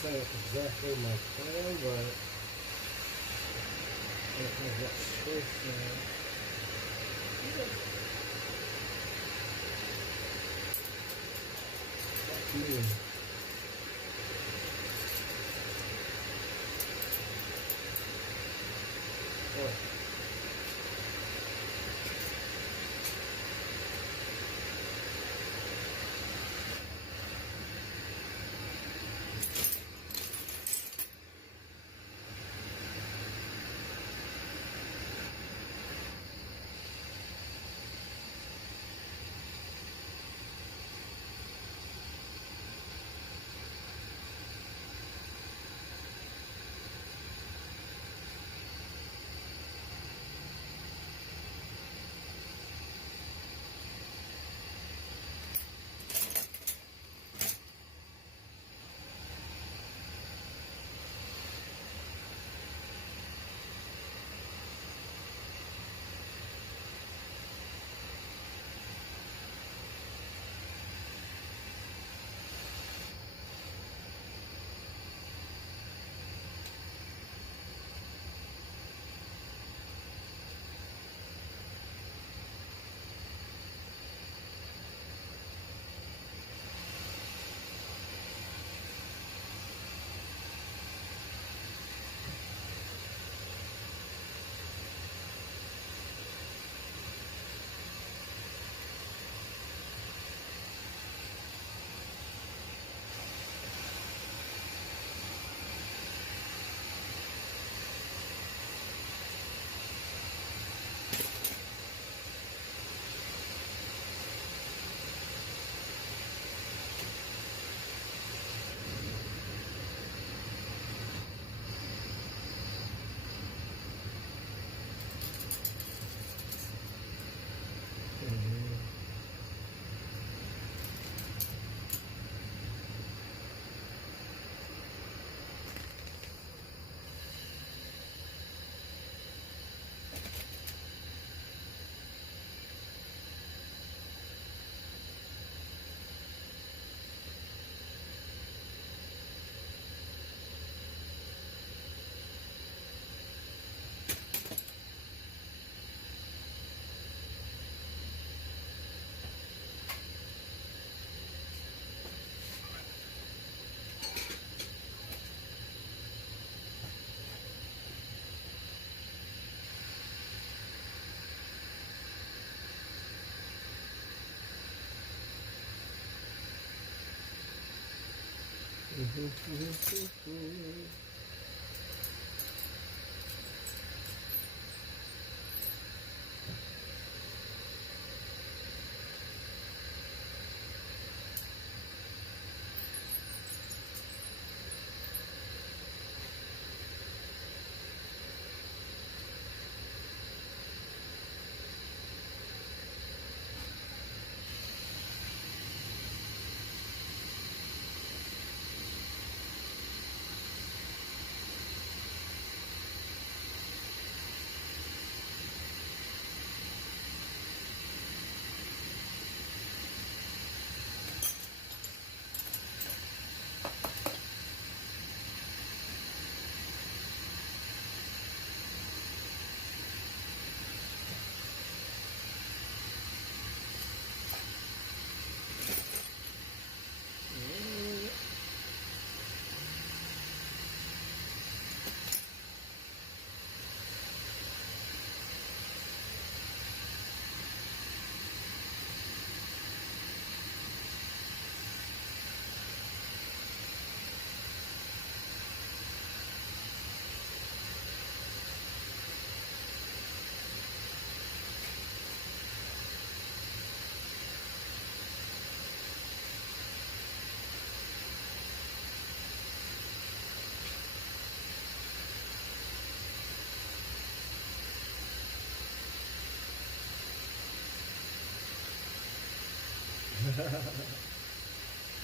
This ain't exactly my plan, but it has that space now. Back here.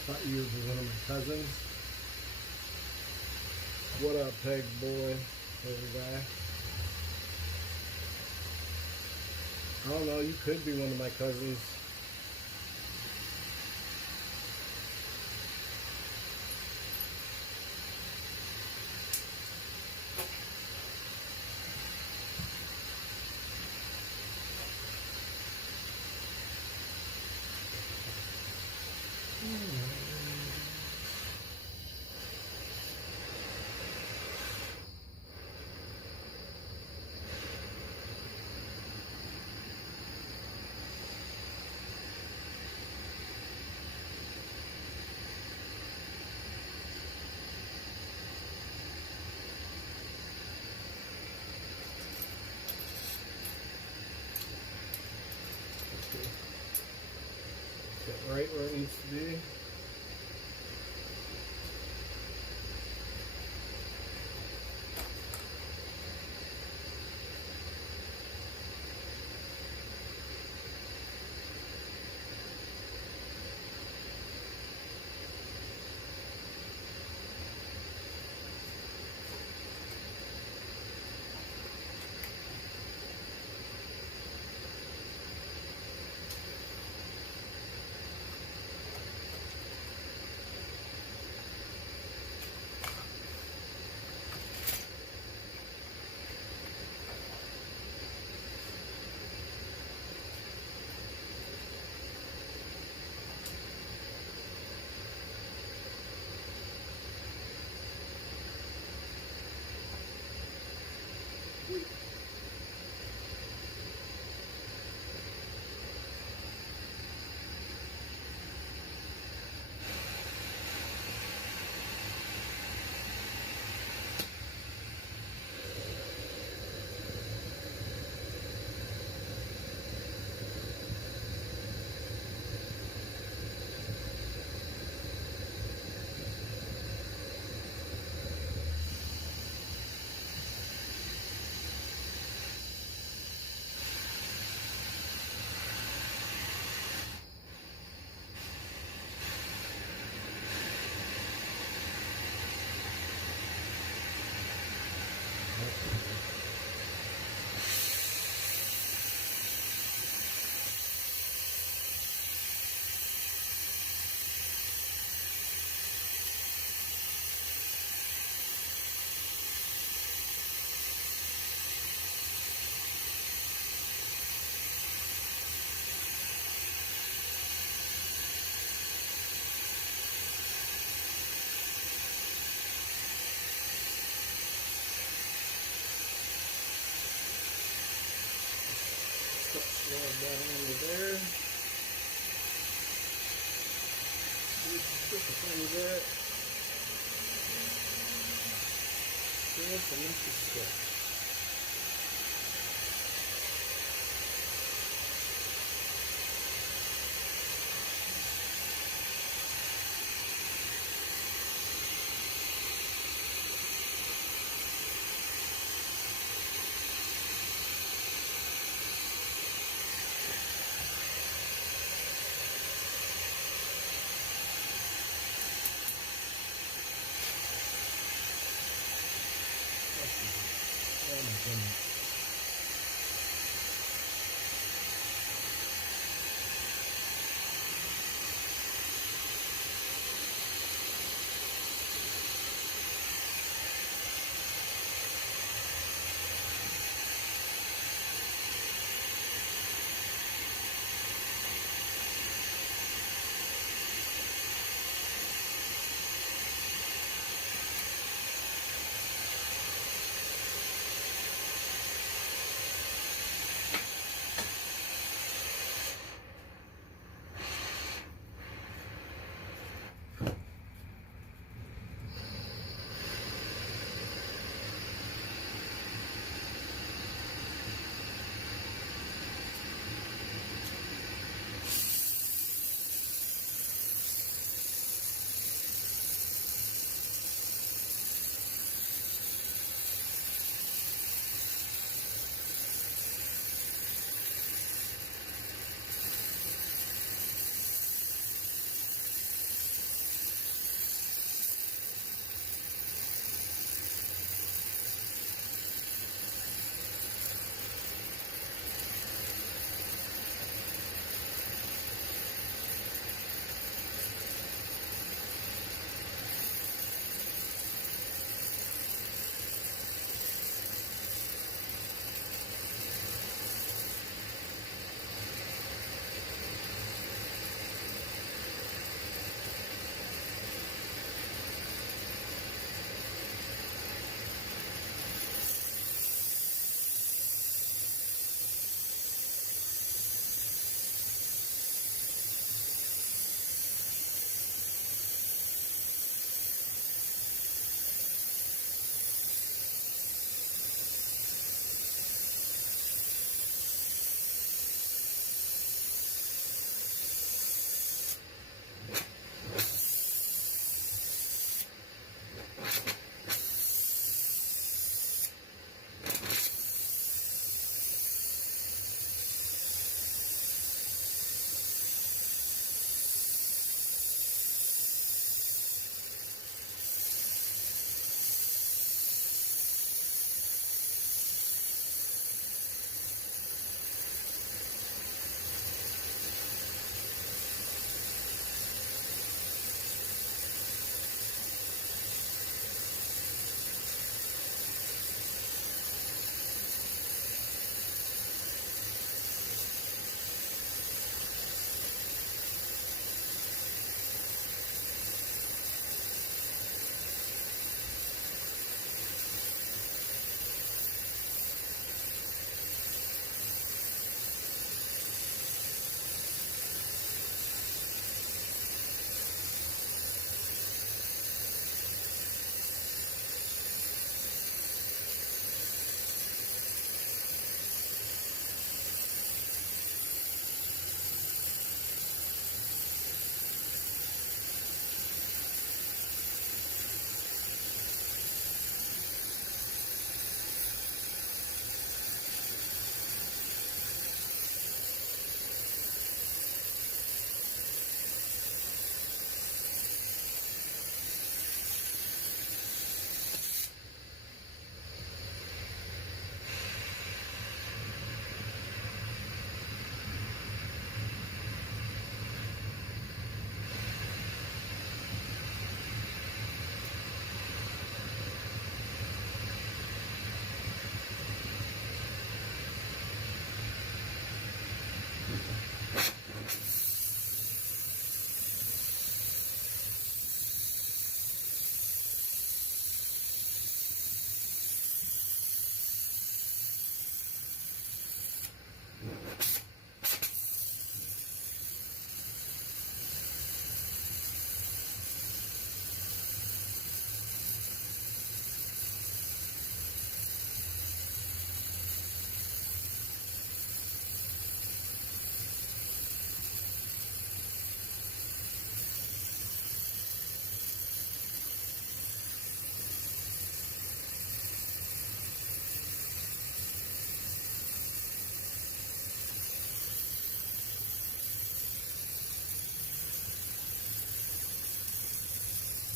Thought you were one of my cousins. What up, Peg boy? Little guy. I don't know, you could be one of my cousins. Get right where it needs to be. Slide that under there. Just a tiny bit. Just enough to stick.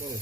Funny.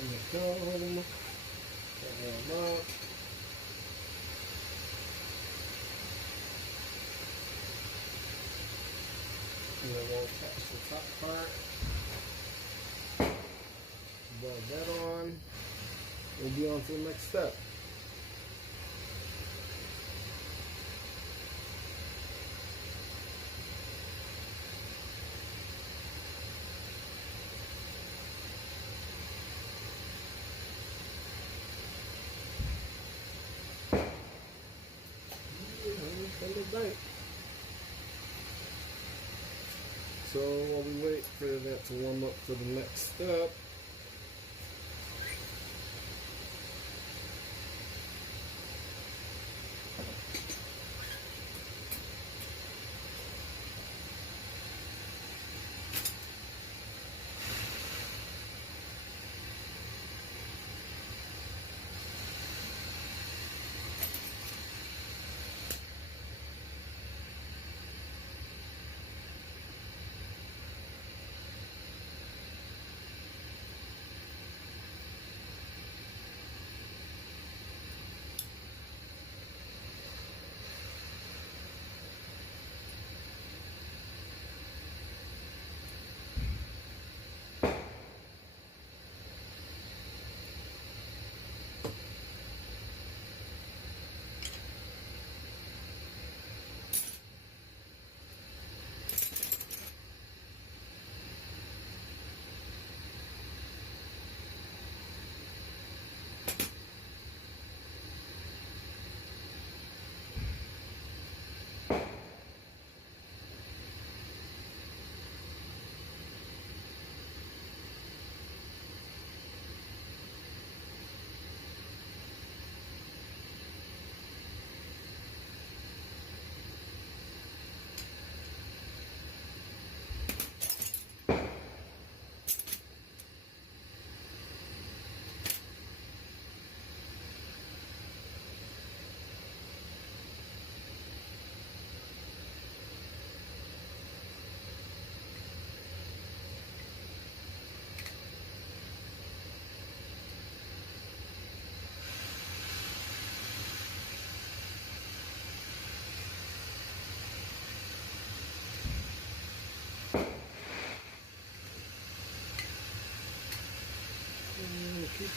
In the comb, that one up. And then we'll attach the top part. Weld that on. We'll be on to the next step. So while we wait for that to warm up for the next step,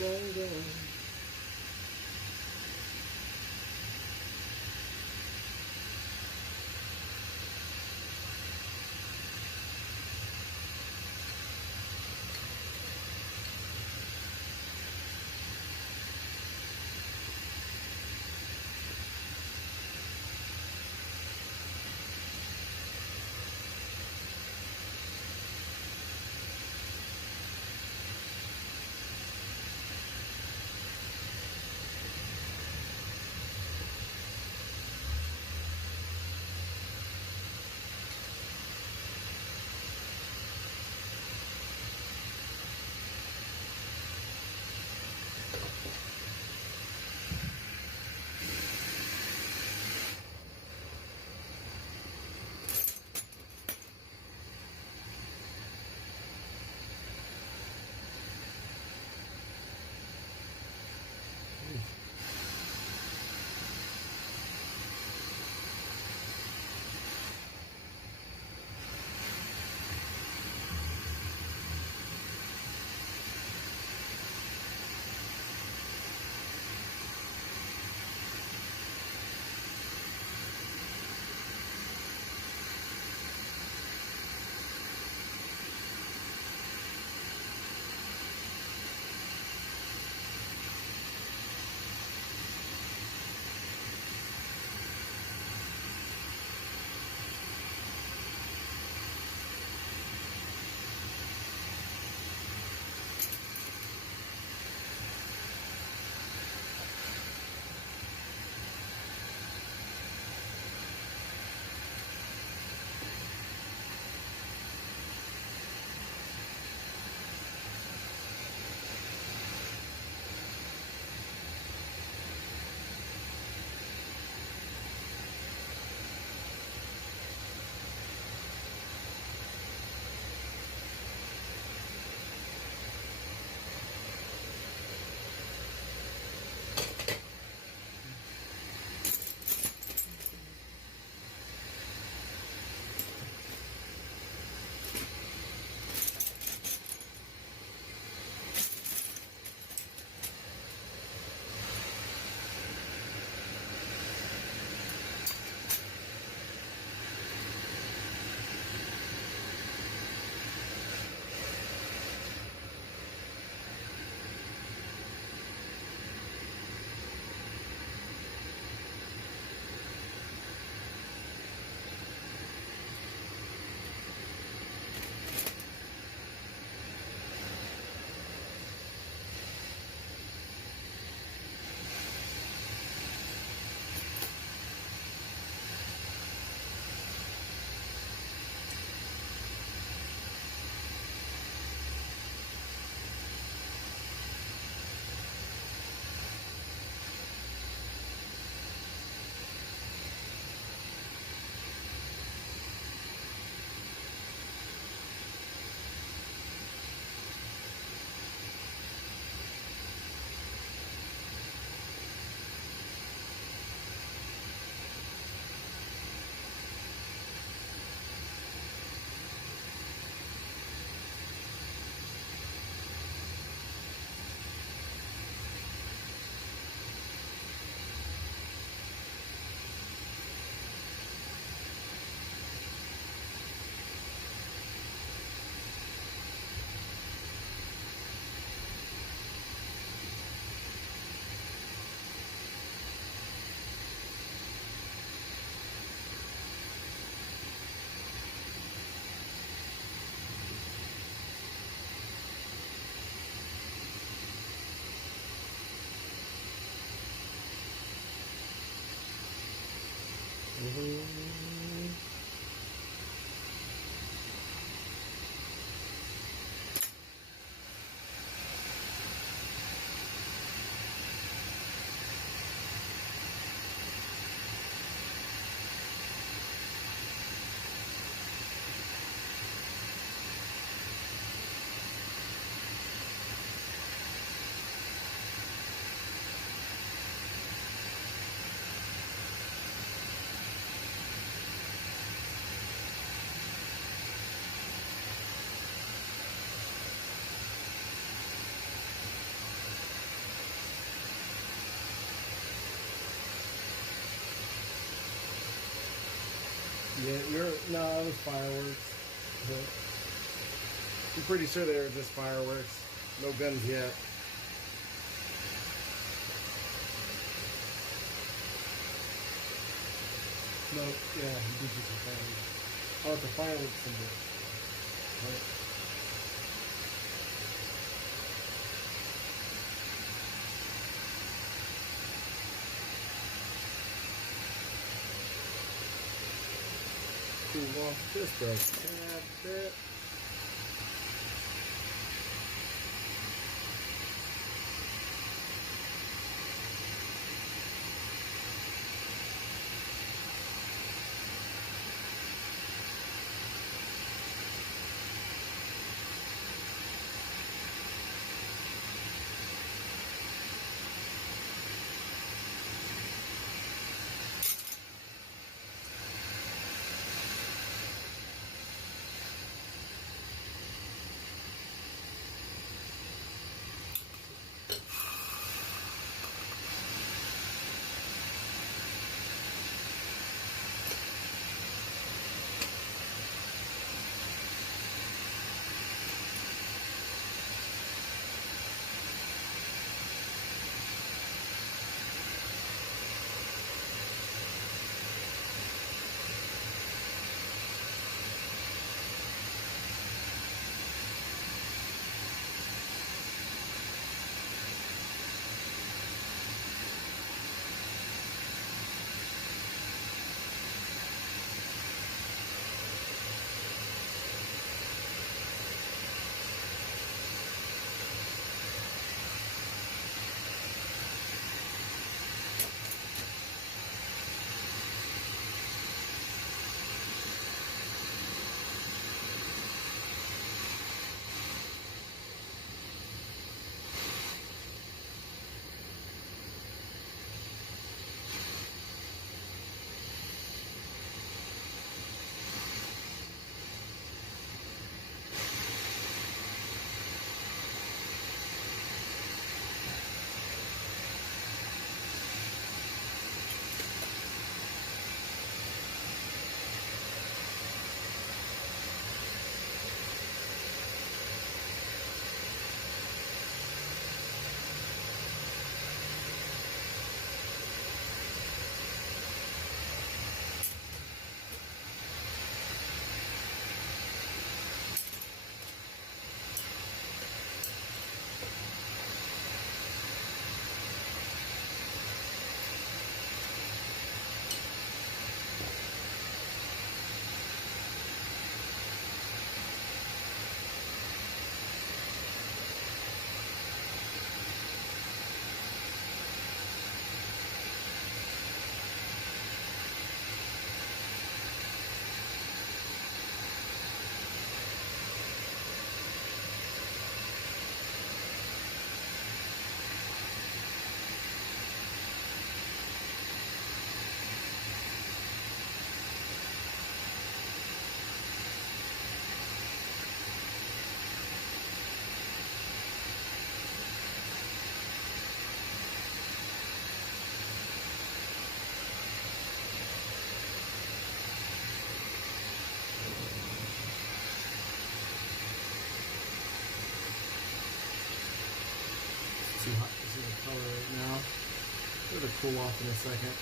going down. No, it was fireworks. But I'm pretty sure they were just fireworks. No guns yet. No, yeah, he did just a fireworks. Oh, it's a fireworks symbol. Right. Cool off just a tad bit. Too hot to see the color right now. It'll cool off in a second.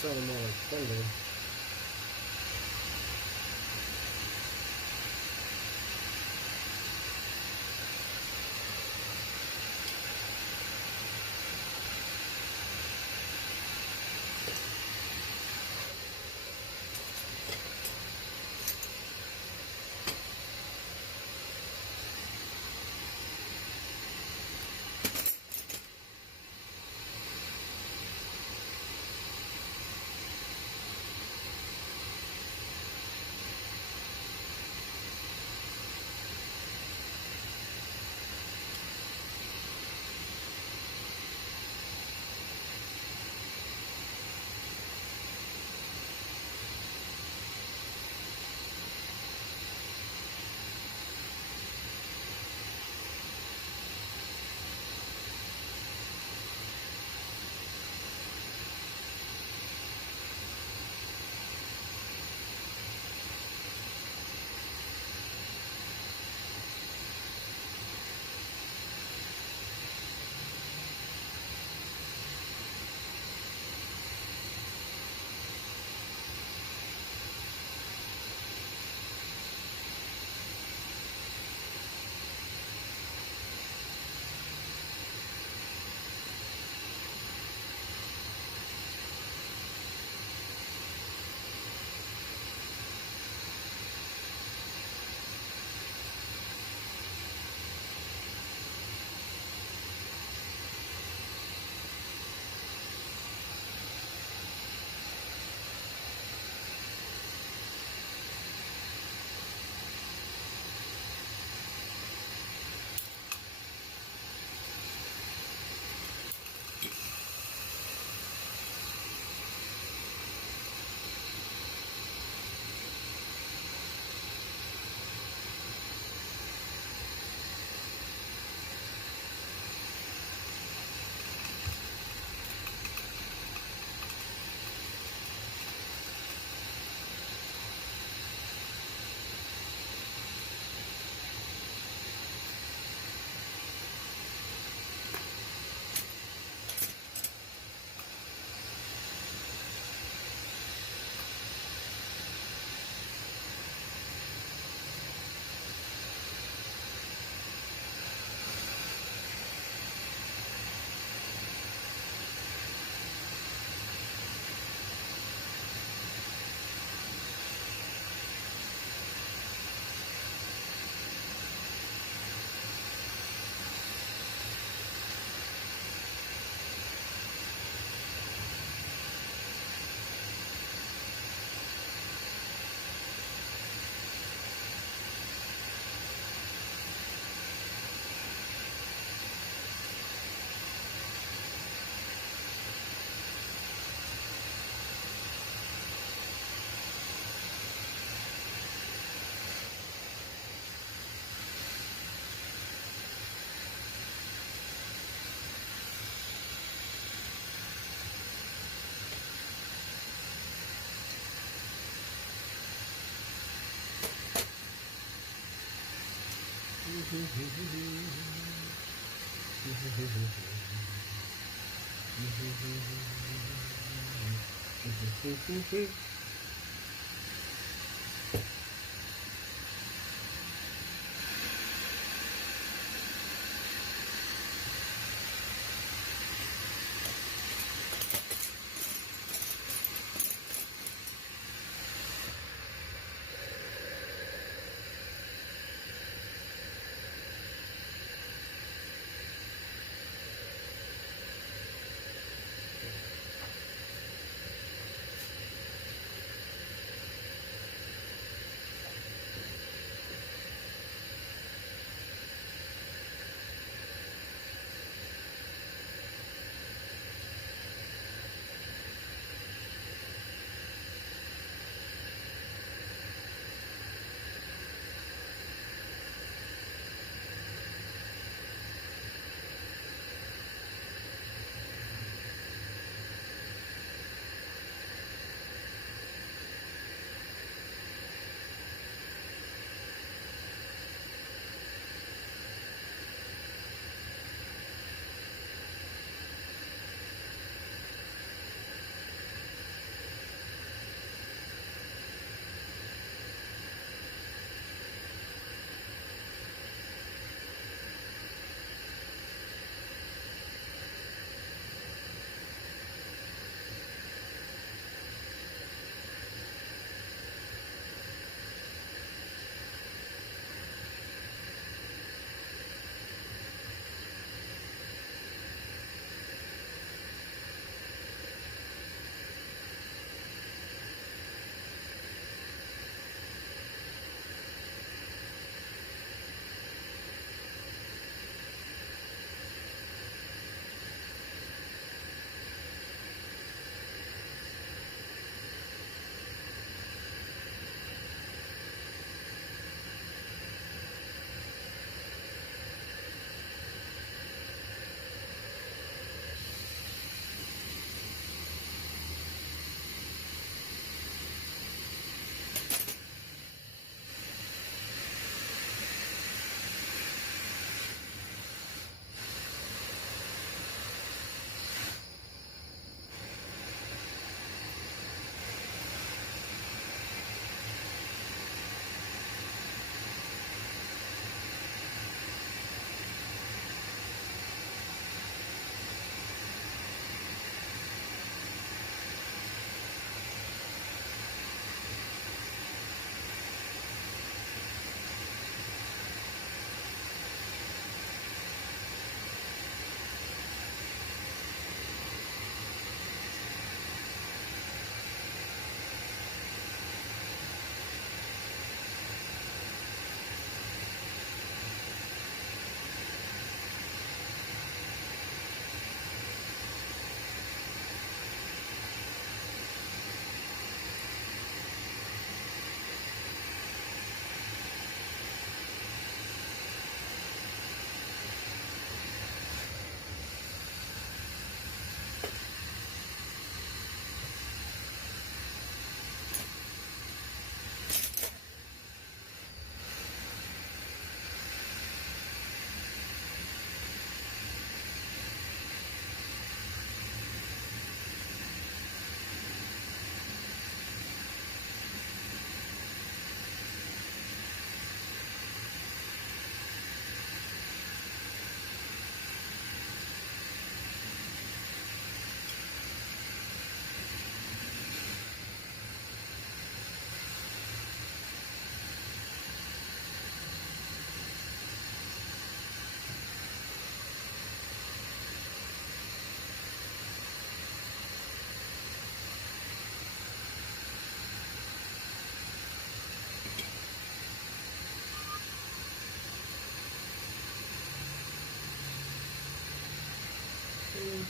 sounded more like thunder.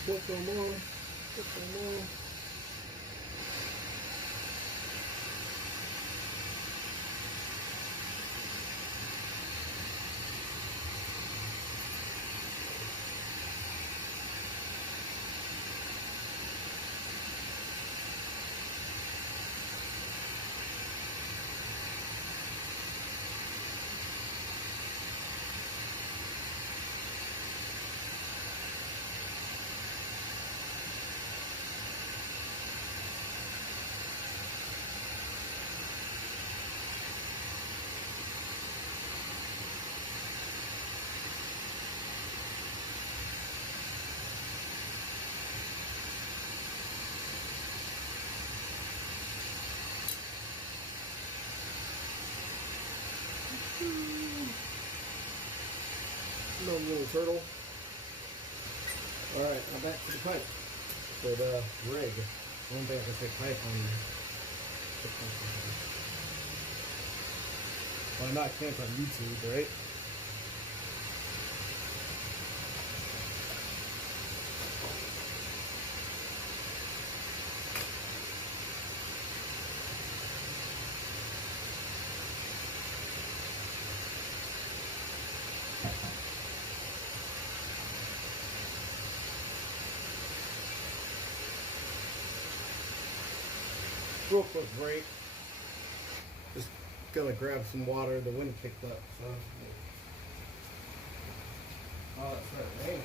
Put them on. Put them on. No little turtle. Alright, now back to the pipe. For the rig. One thing I can say pipe on. Well, I know I can't on YouTube, right? Real quick break. Just gonna grab some water. The wind picked up, so. Oh, it's starting to rain.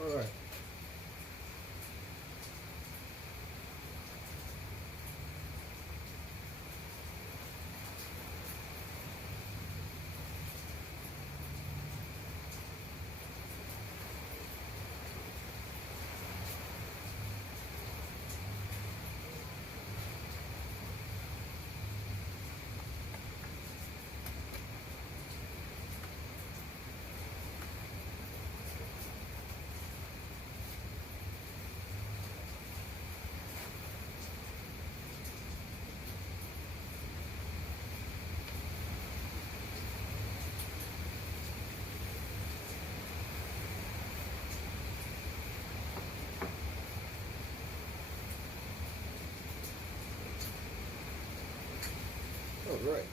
All right. All right.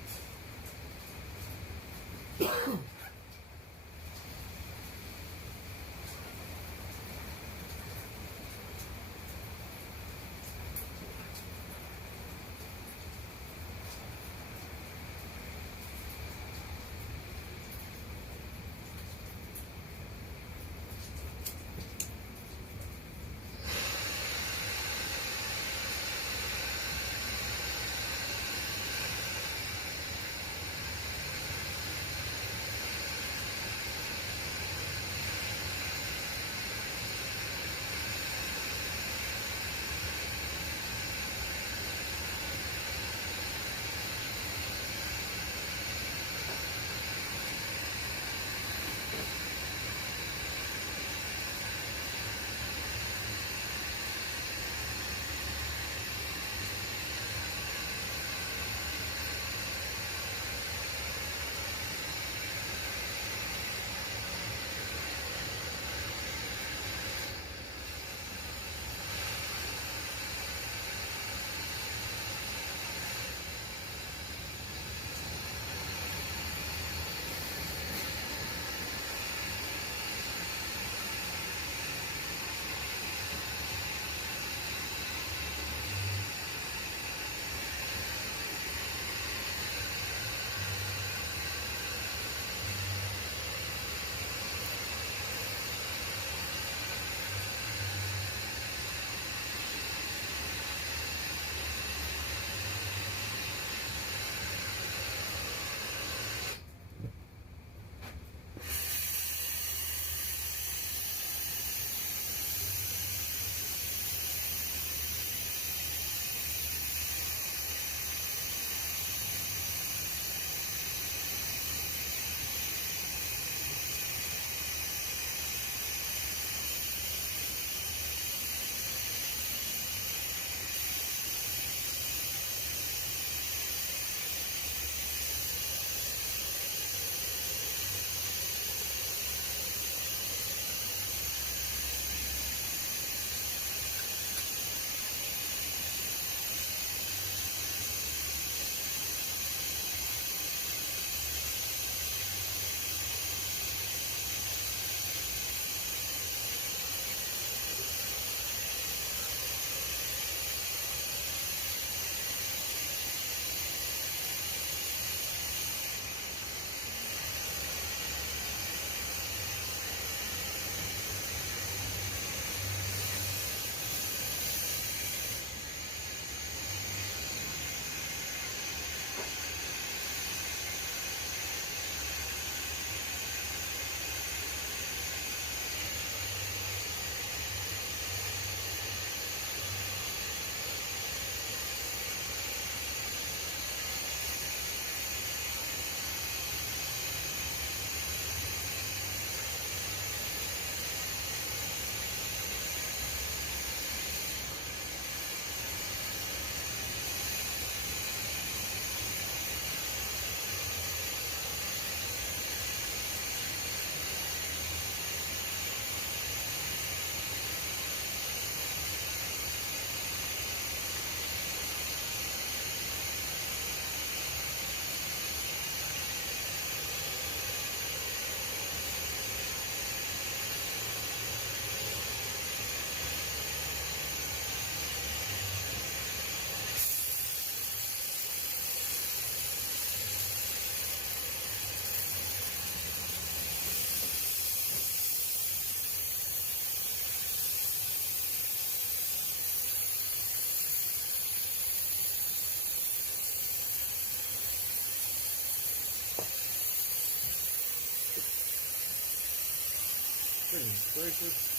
gracious.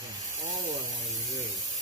That's all I want to do.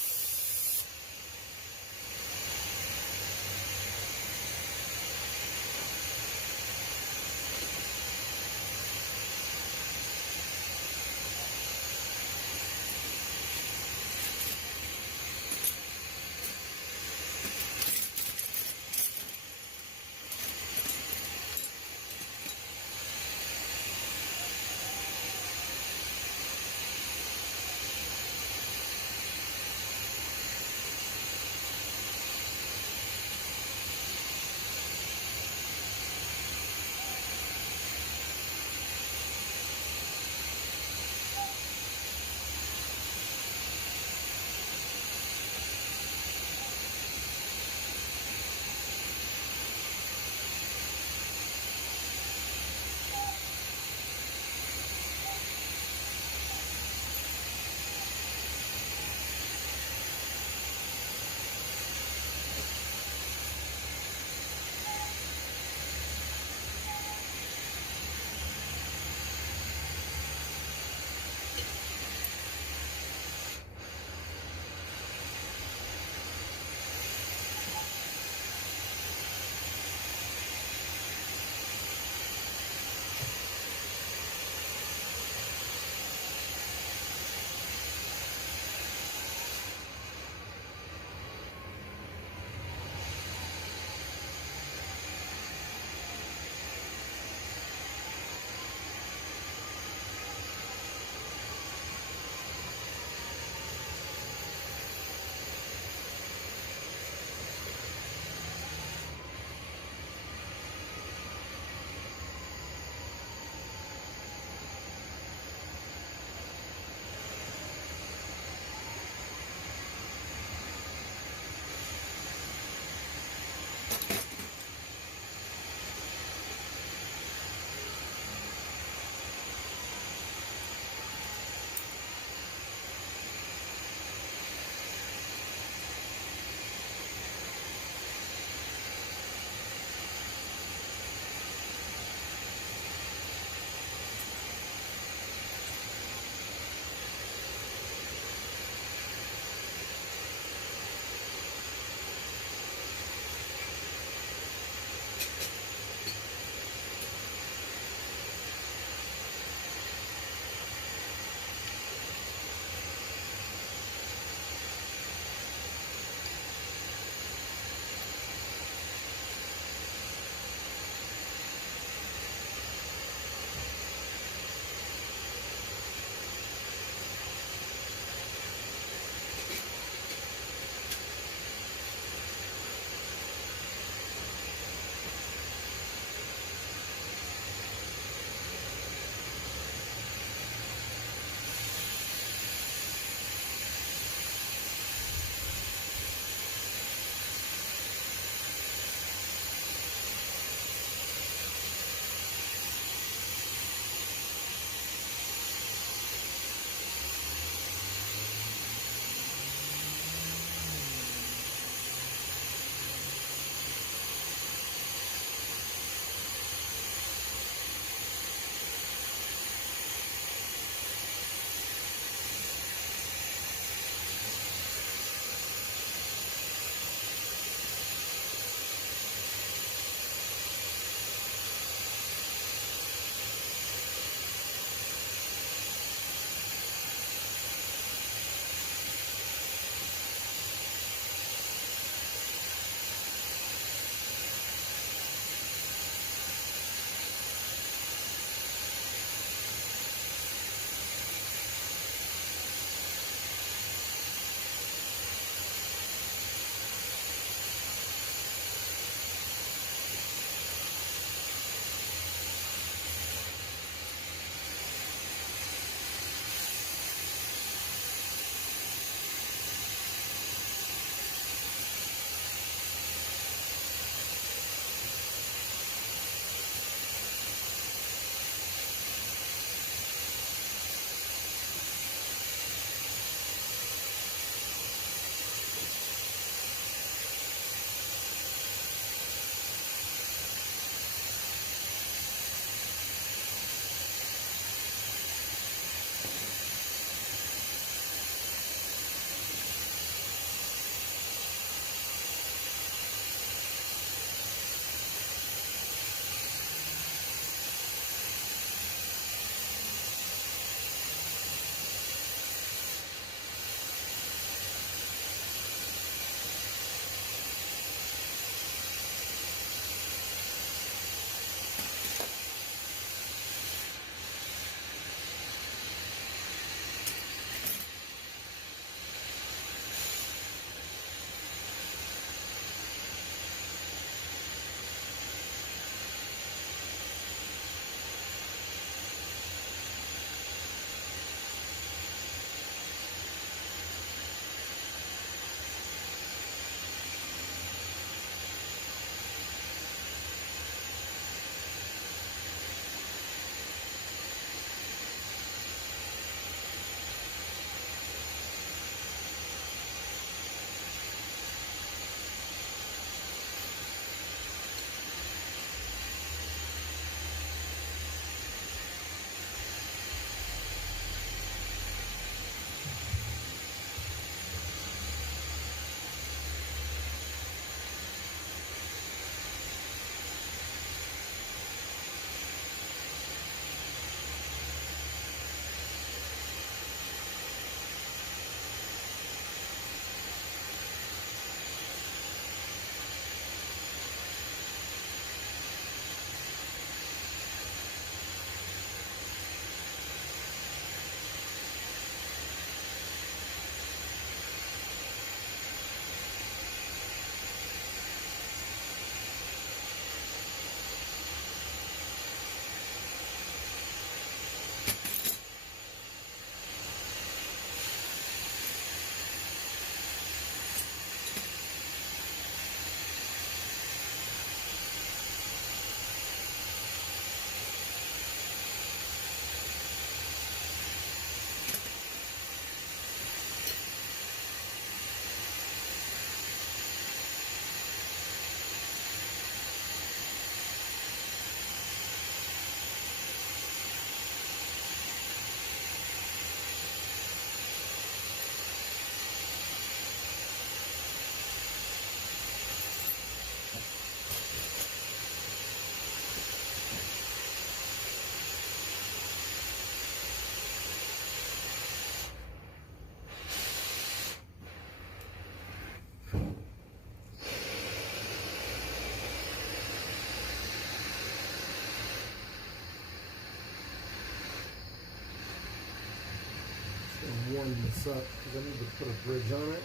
this up because I need to put a bridge on it.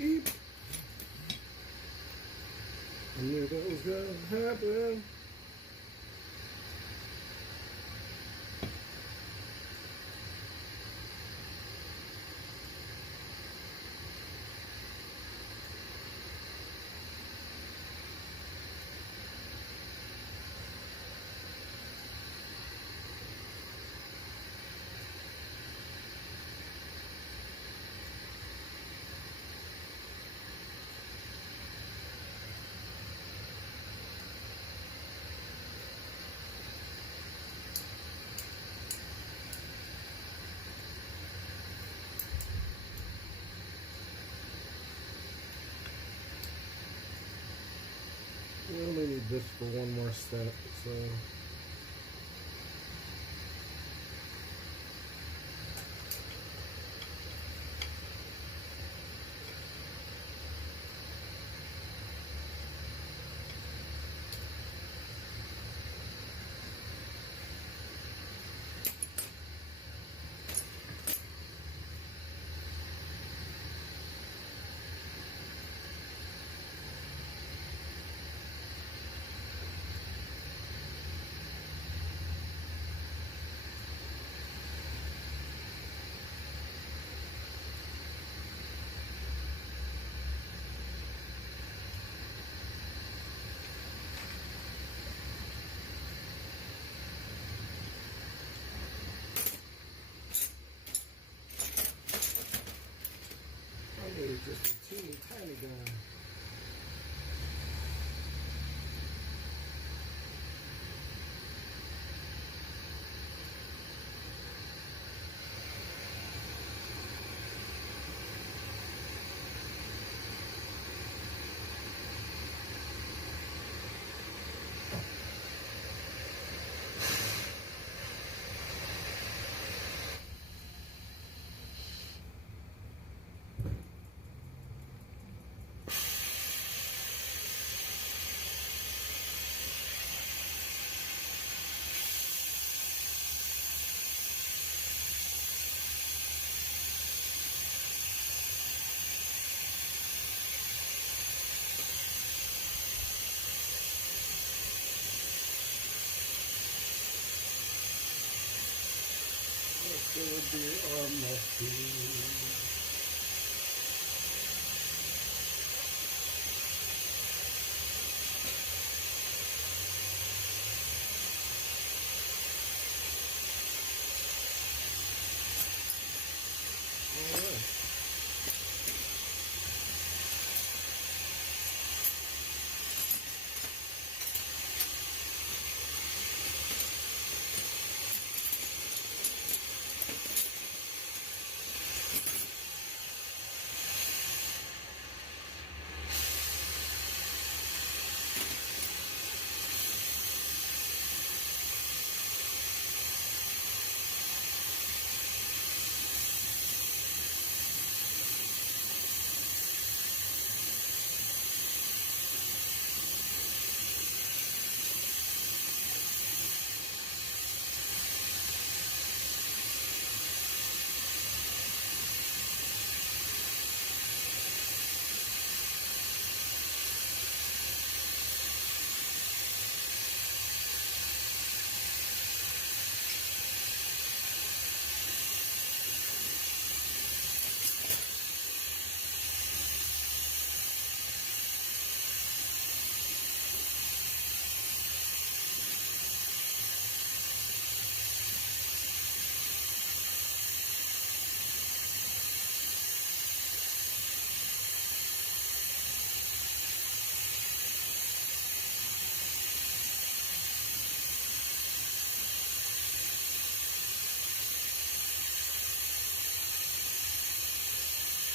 Eep. I knew that was gonna happen. We only need this for one more step, so Gonna be on my feet.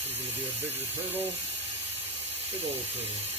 There's going to be a bigger turtle, big old turtle.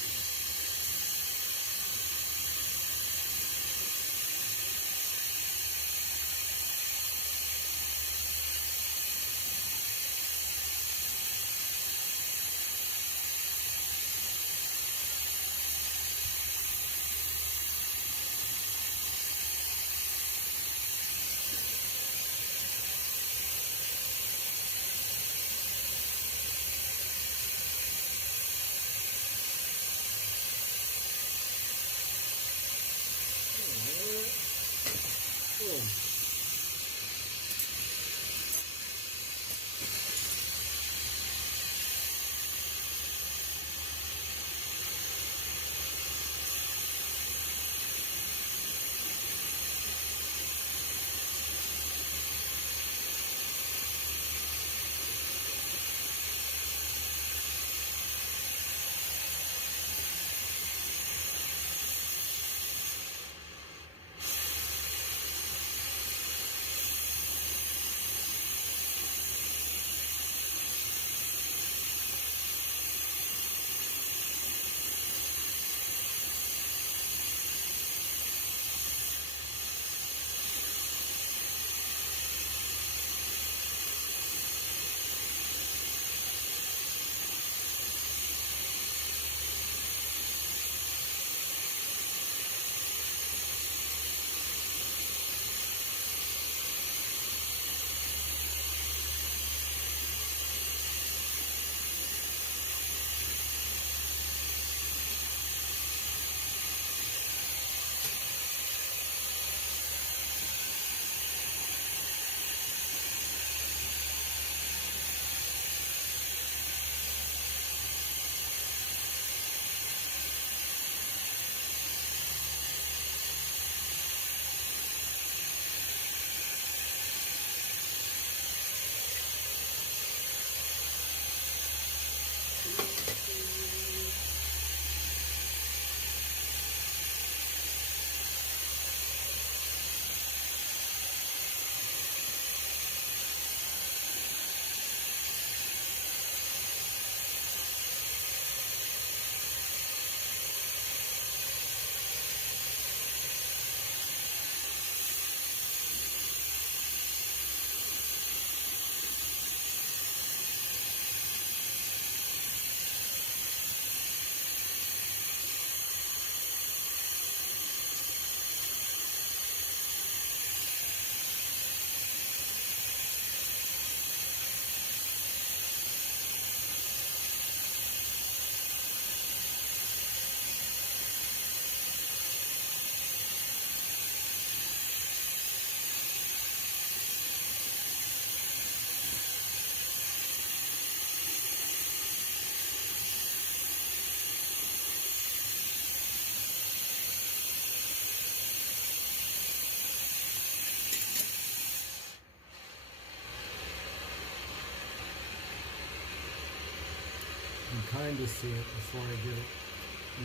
to see it before I get it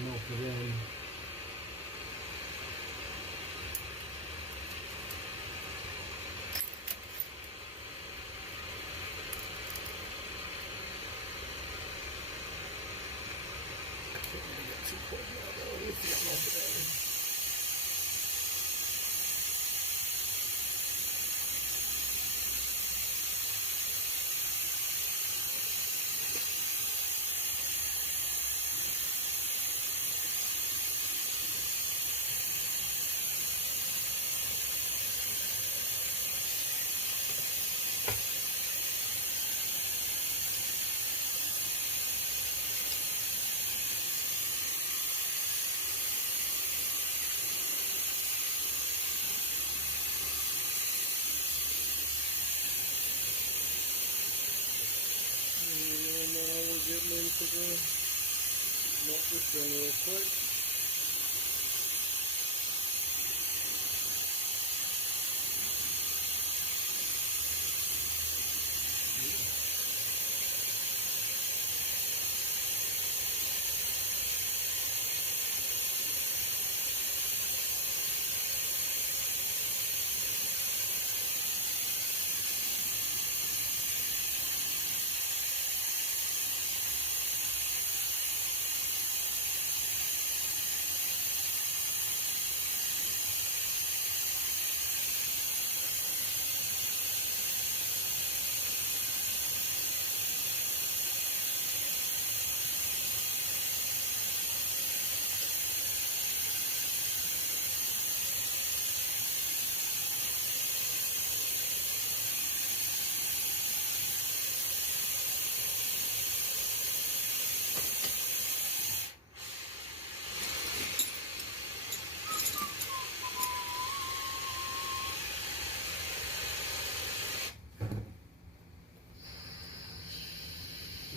melted in. Too cold now, though. At least it got melted in. Getting into the melt this in real quick.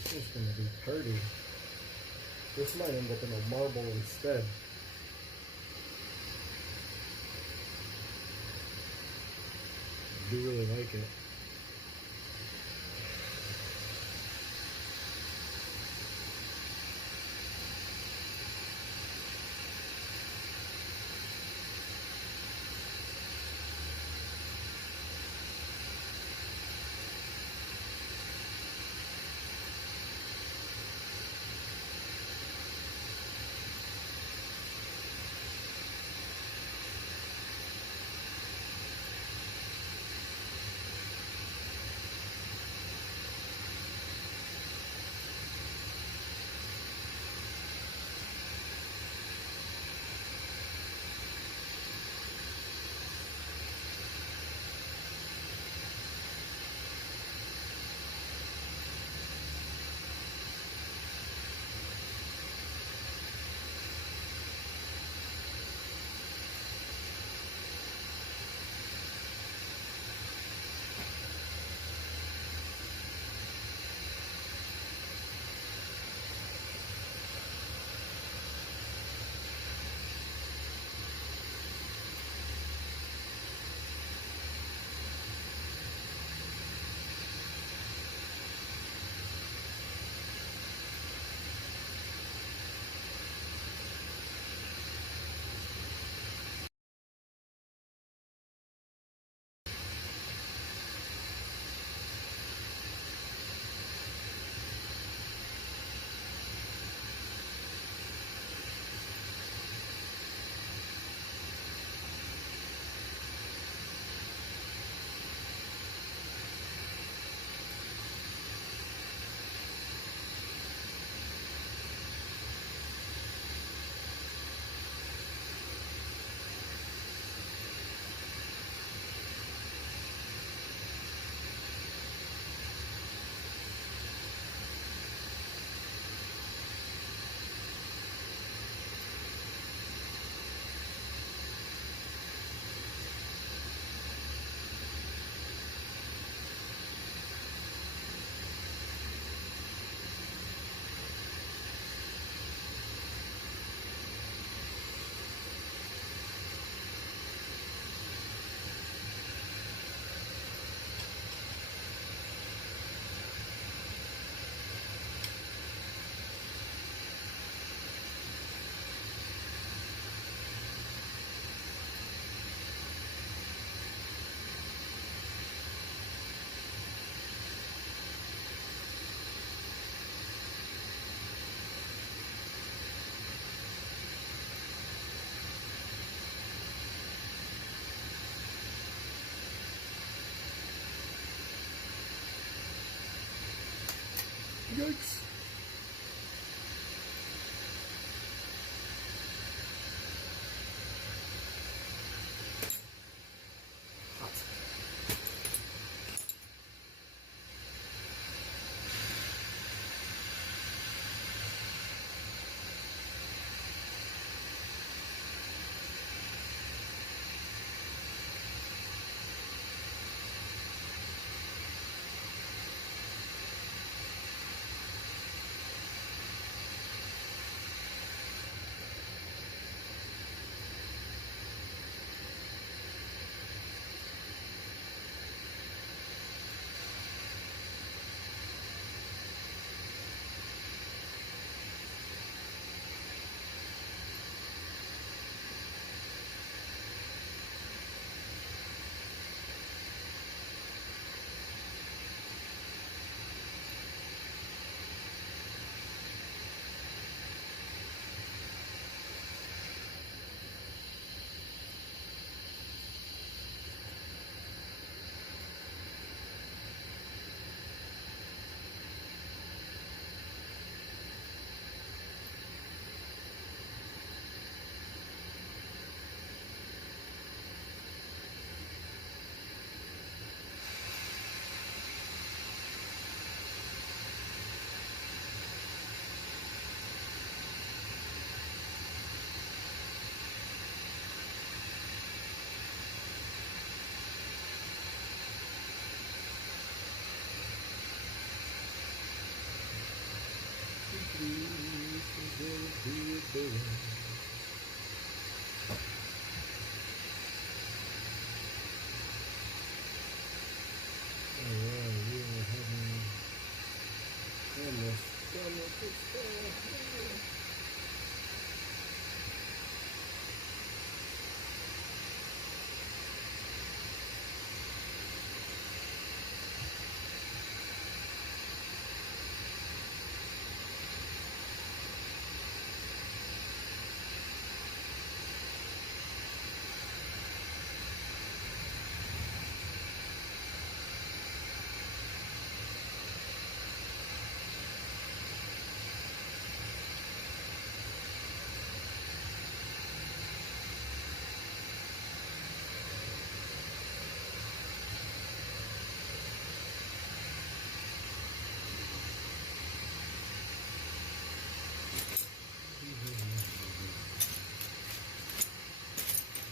This is going to be pretty. This might end up in a marble instead. I do really like it.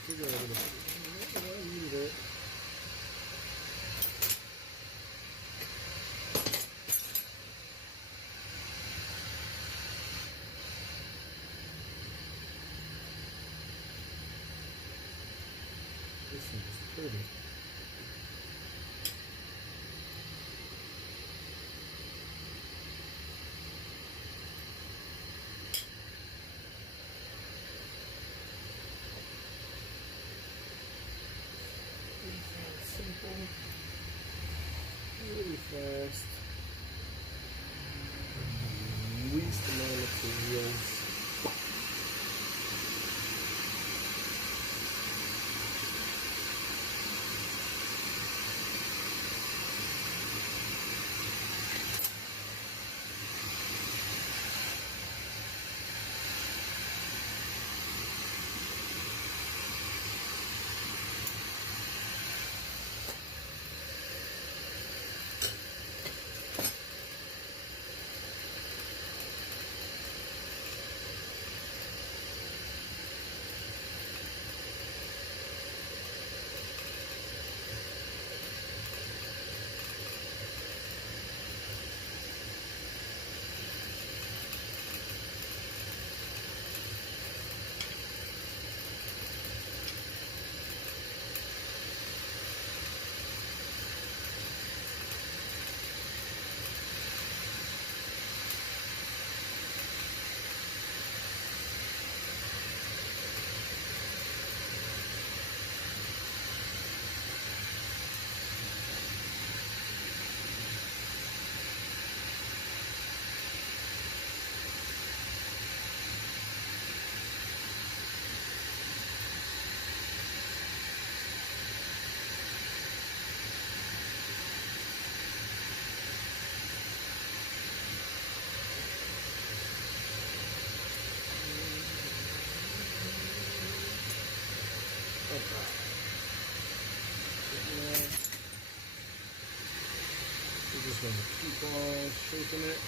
Figure out what I need it. This is pretty. Simple, really fast, least amount of materials. We're just going to keep on shaping it.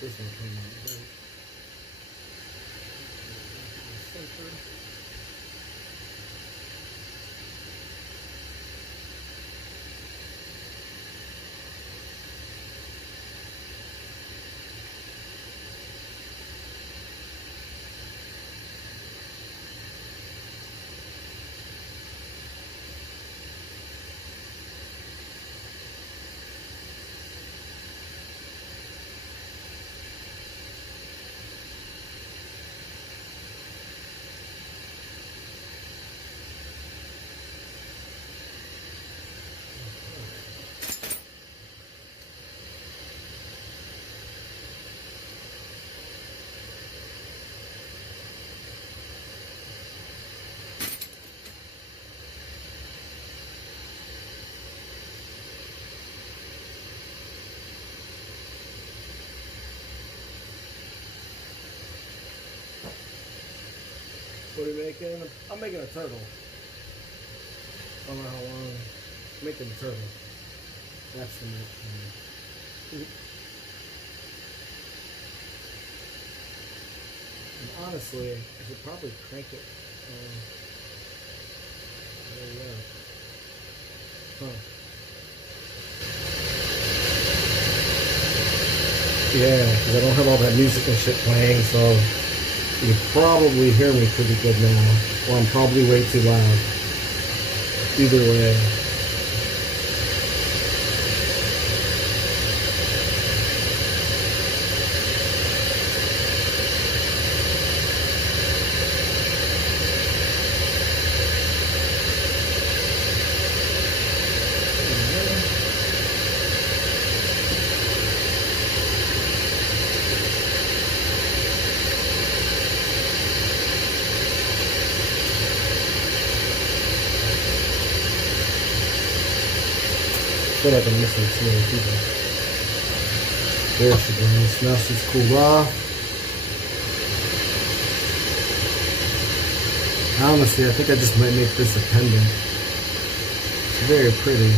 This one came out right. Center. What are you making? I'm making a turtle. I don't know how long. I'm making a turtle. That's the next one. And honestly, I should probably crank it. There you go. Huh. Yeah, because I don't have all that music and shit playing, so you probably hear me pretty good now, or I'm probably way too loud. Either way. I feel like I'm missing too many people. There she goes. Now she's cooled off. Honestly, I think I just might make this a pendant. It's very pretty.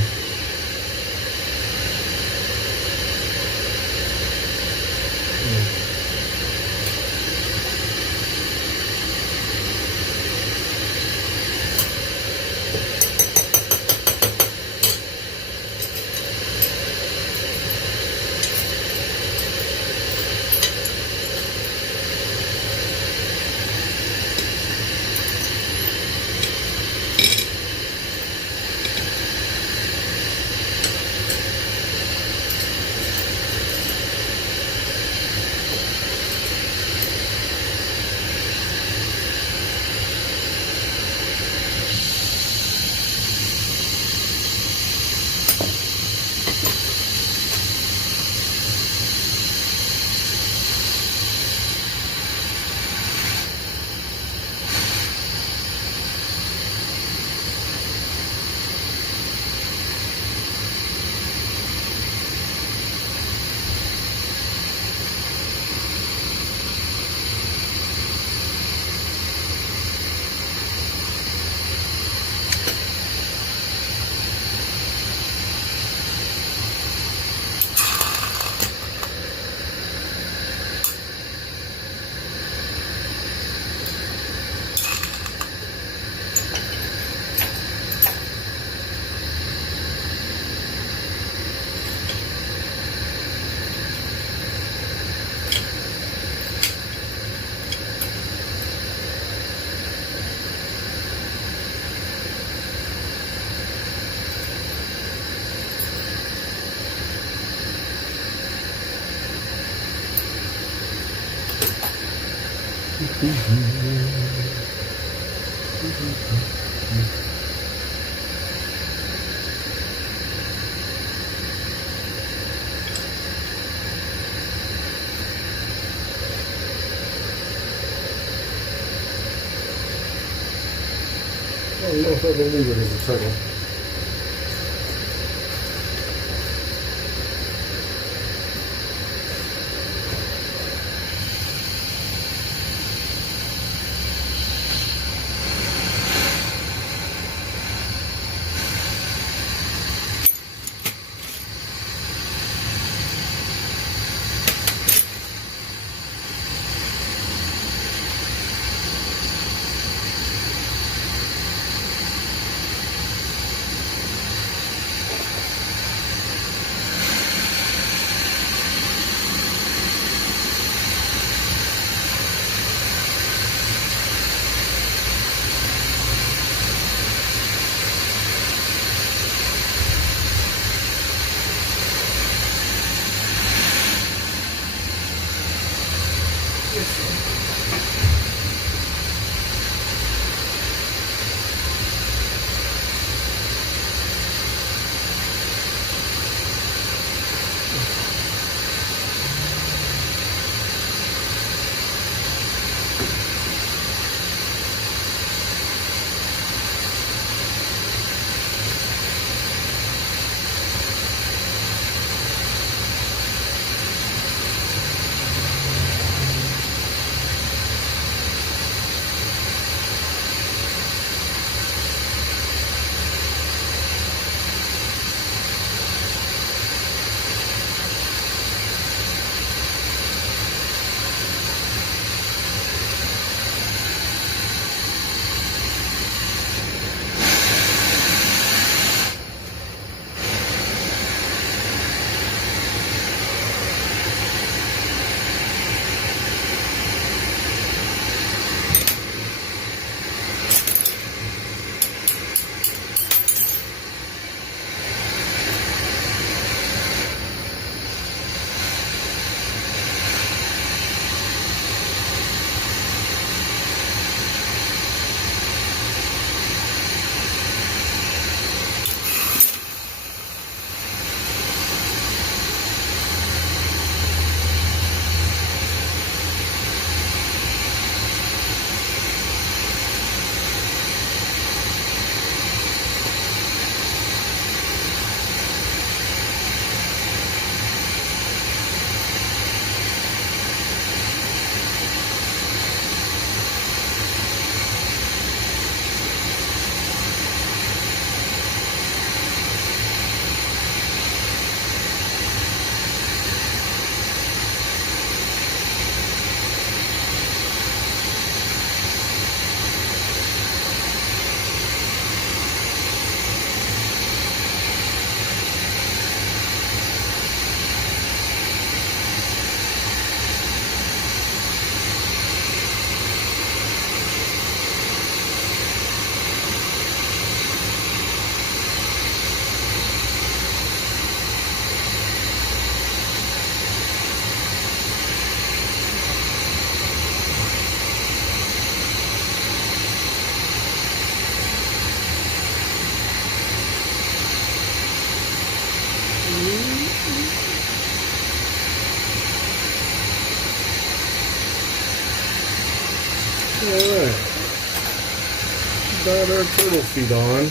I don't know if I believe it as a turtle. got our turtle feed on.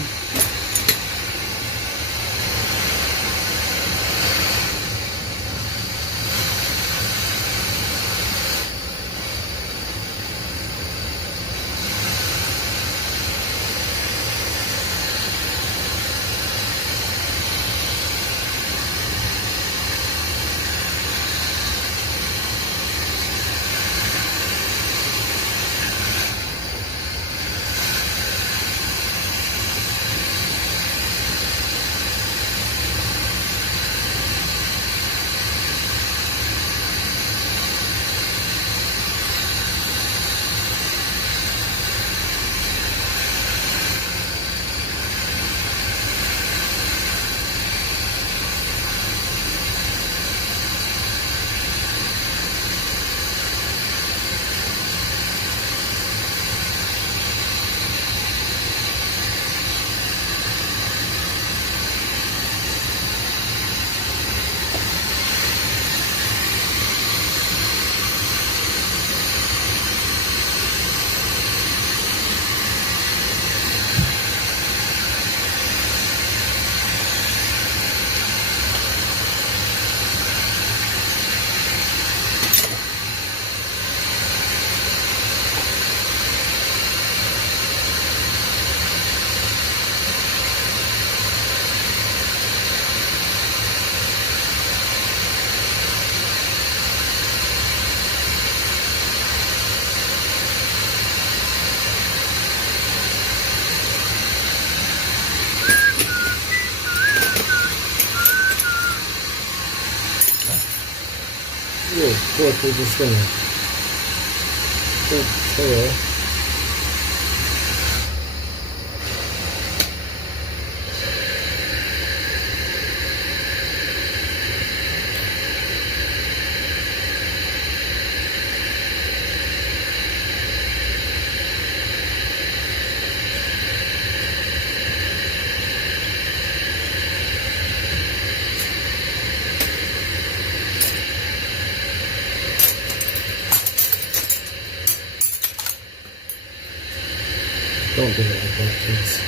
Real quick, we're just gonna pull the tail. Don't do it like that, kids.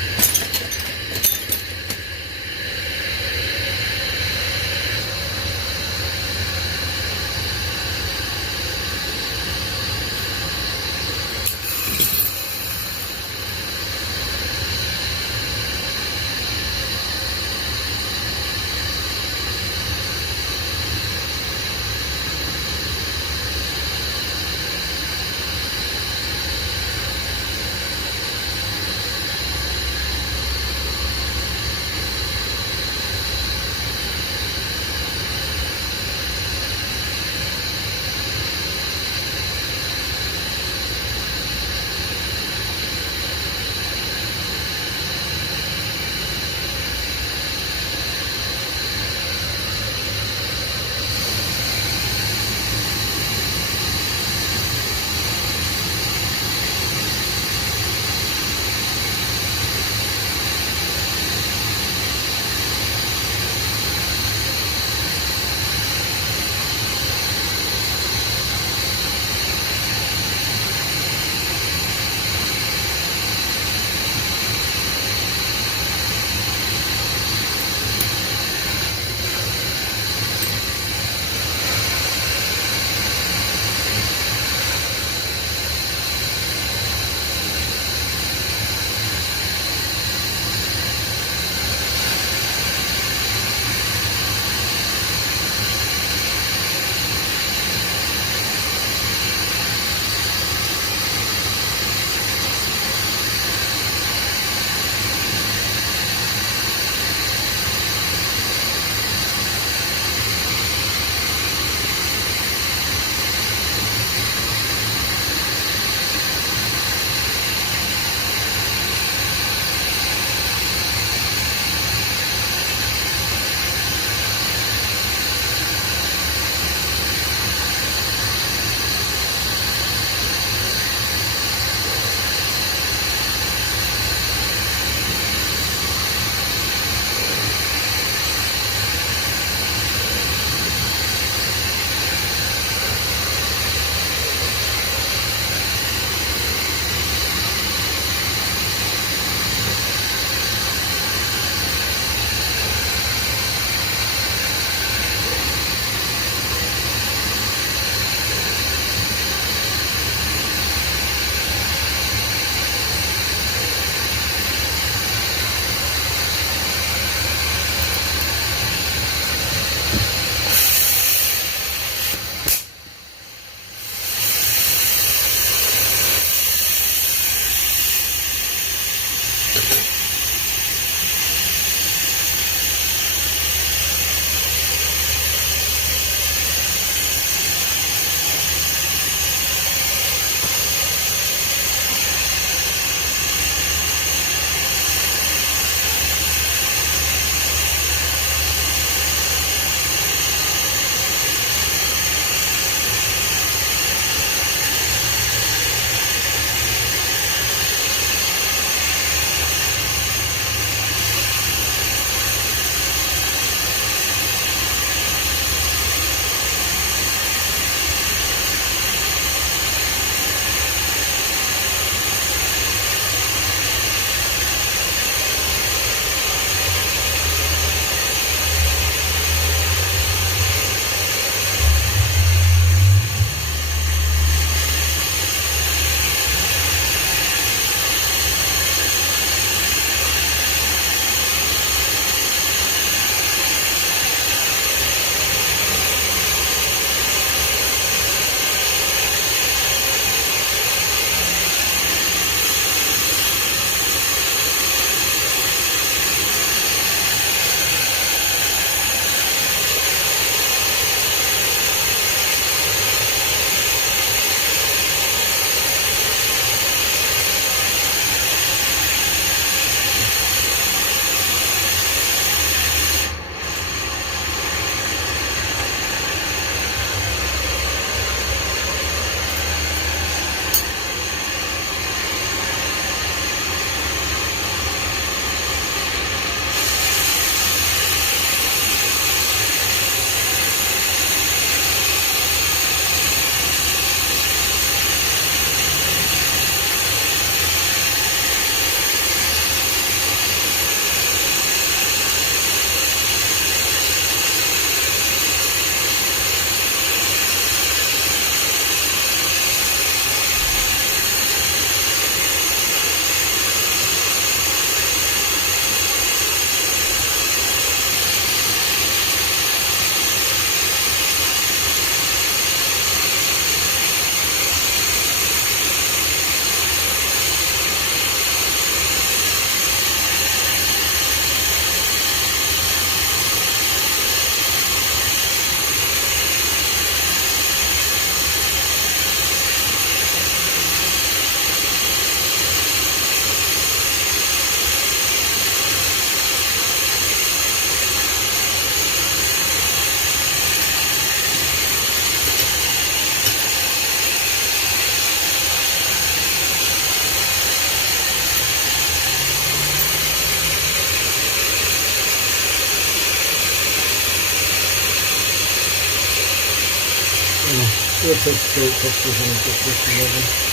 We'll take straight pictures and get this together.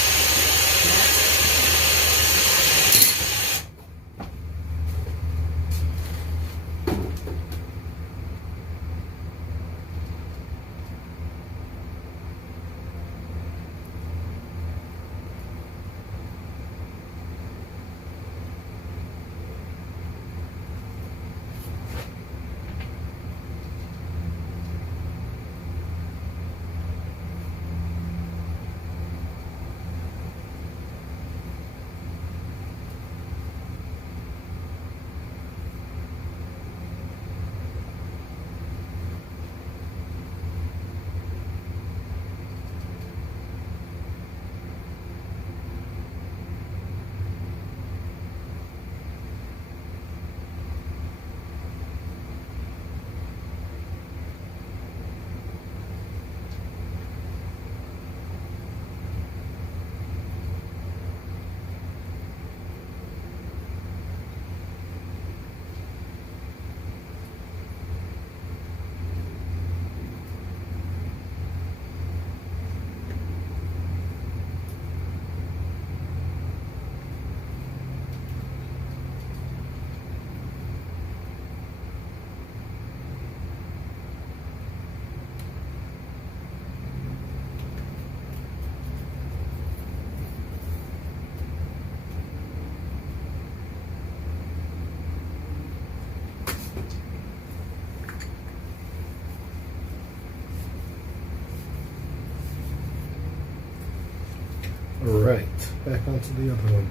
Alright, back onto the other one.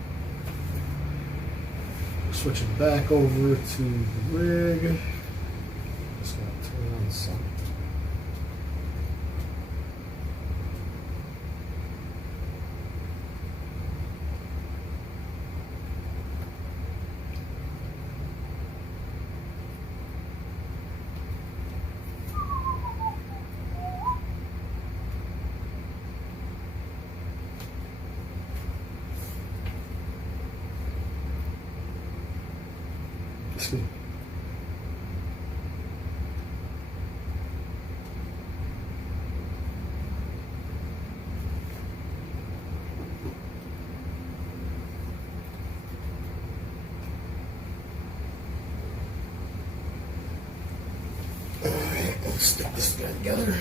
Switch it back over to the rig. Just gonna turn on some. Excuse me. Alright, let's stick this guy together.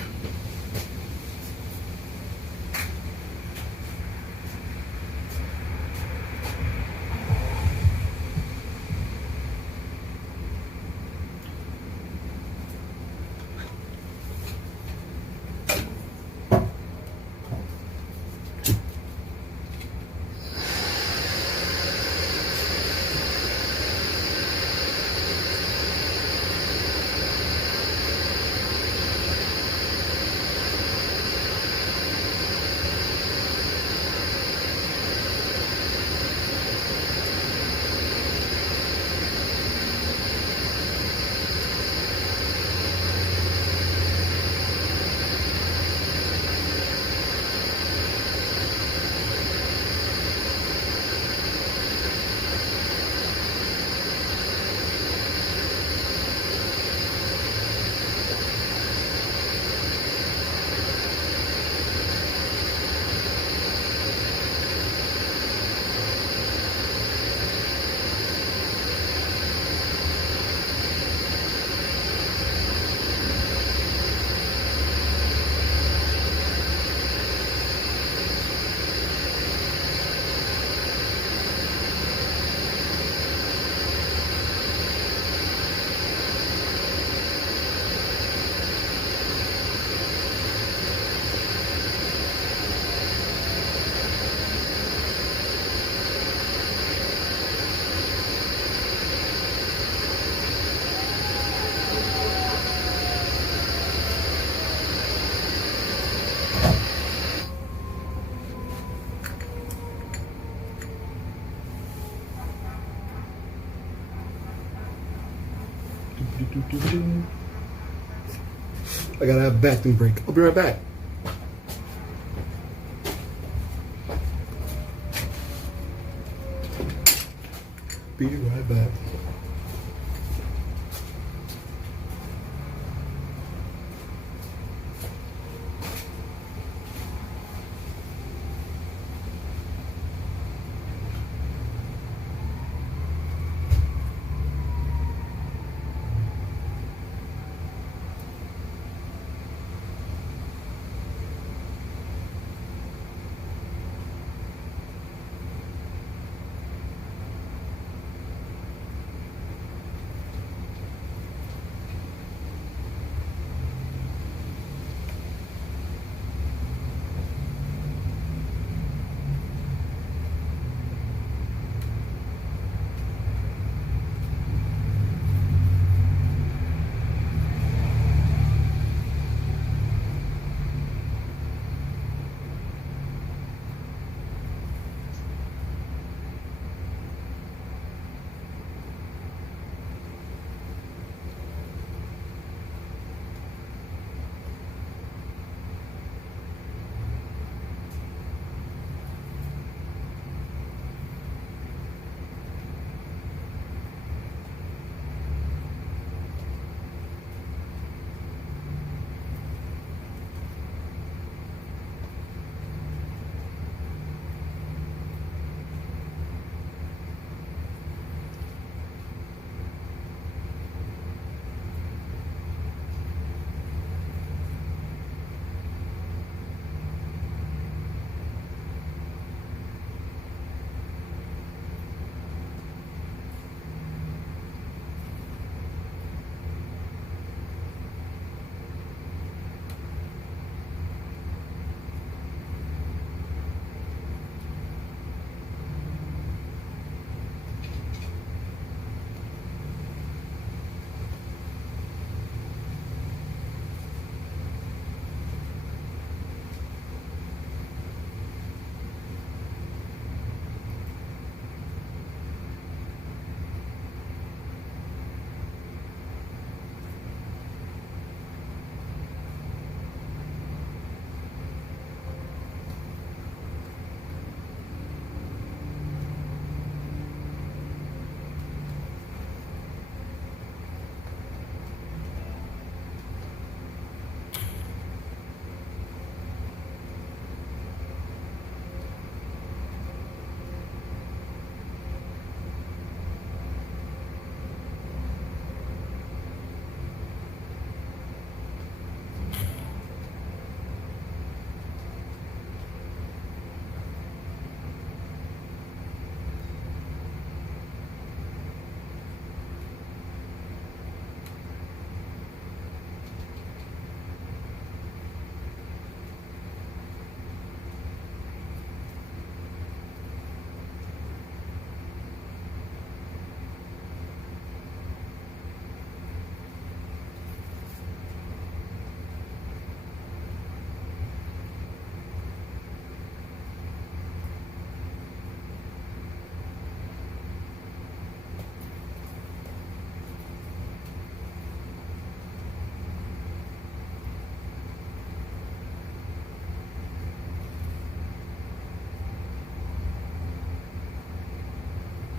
I gotta have a bathroom break. I'll be right back. Be right back.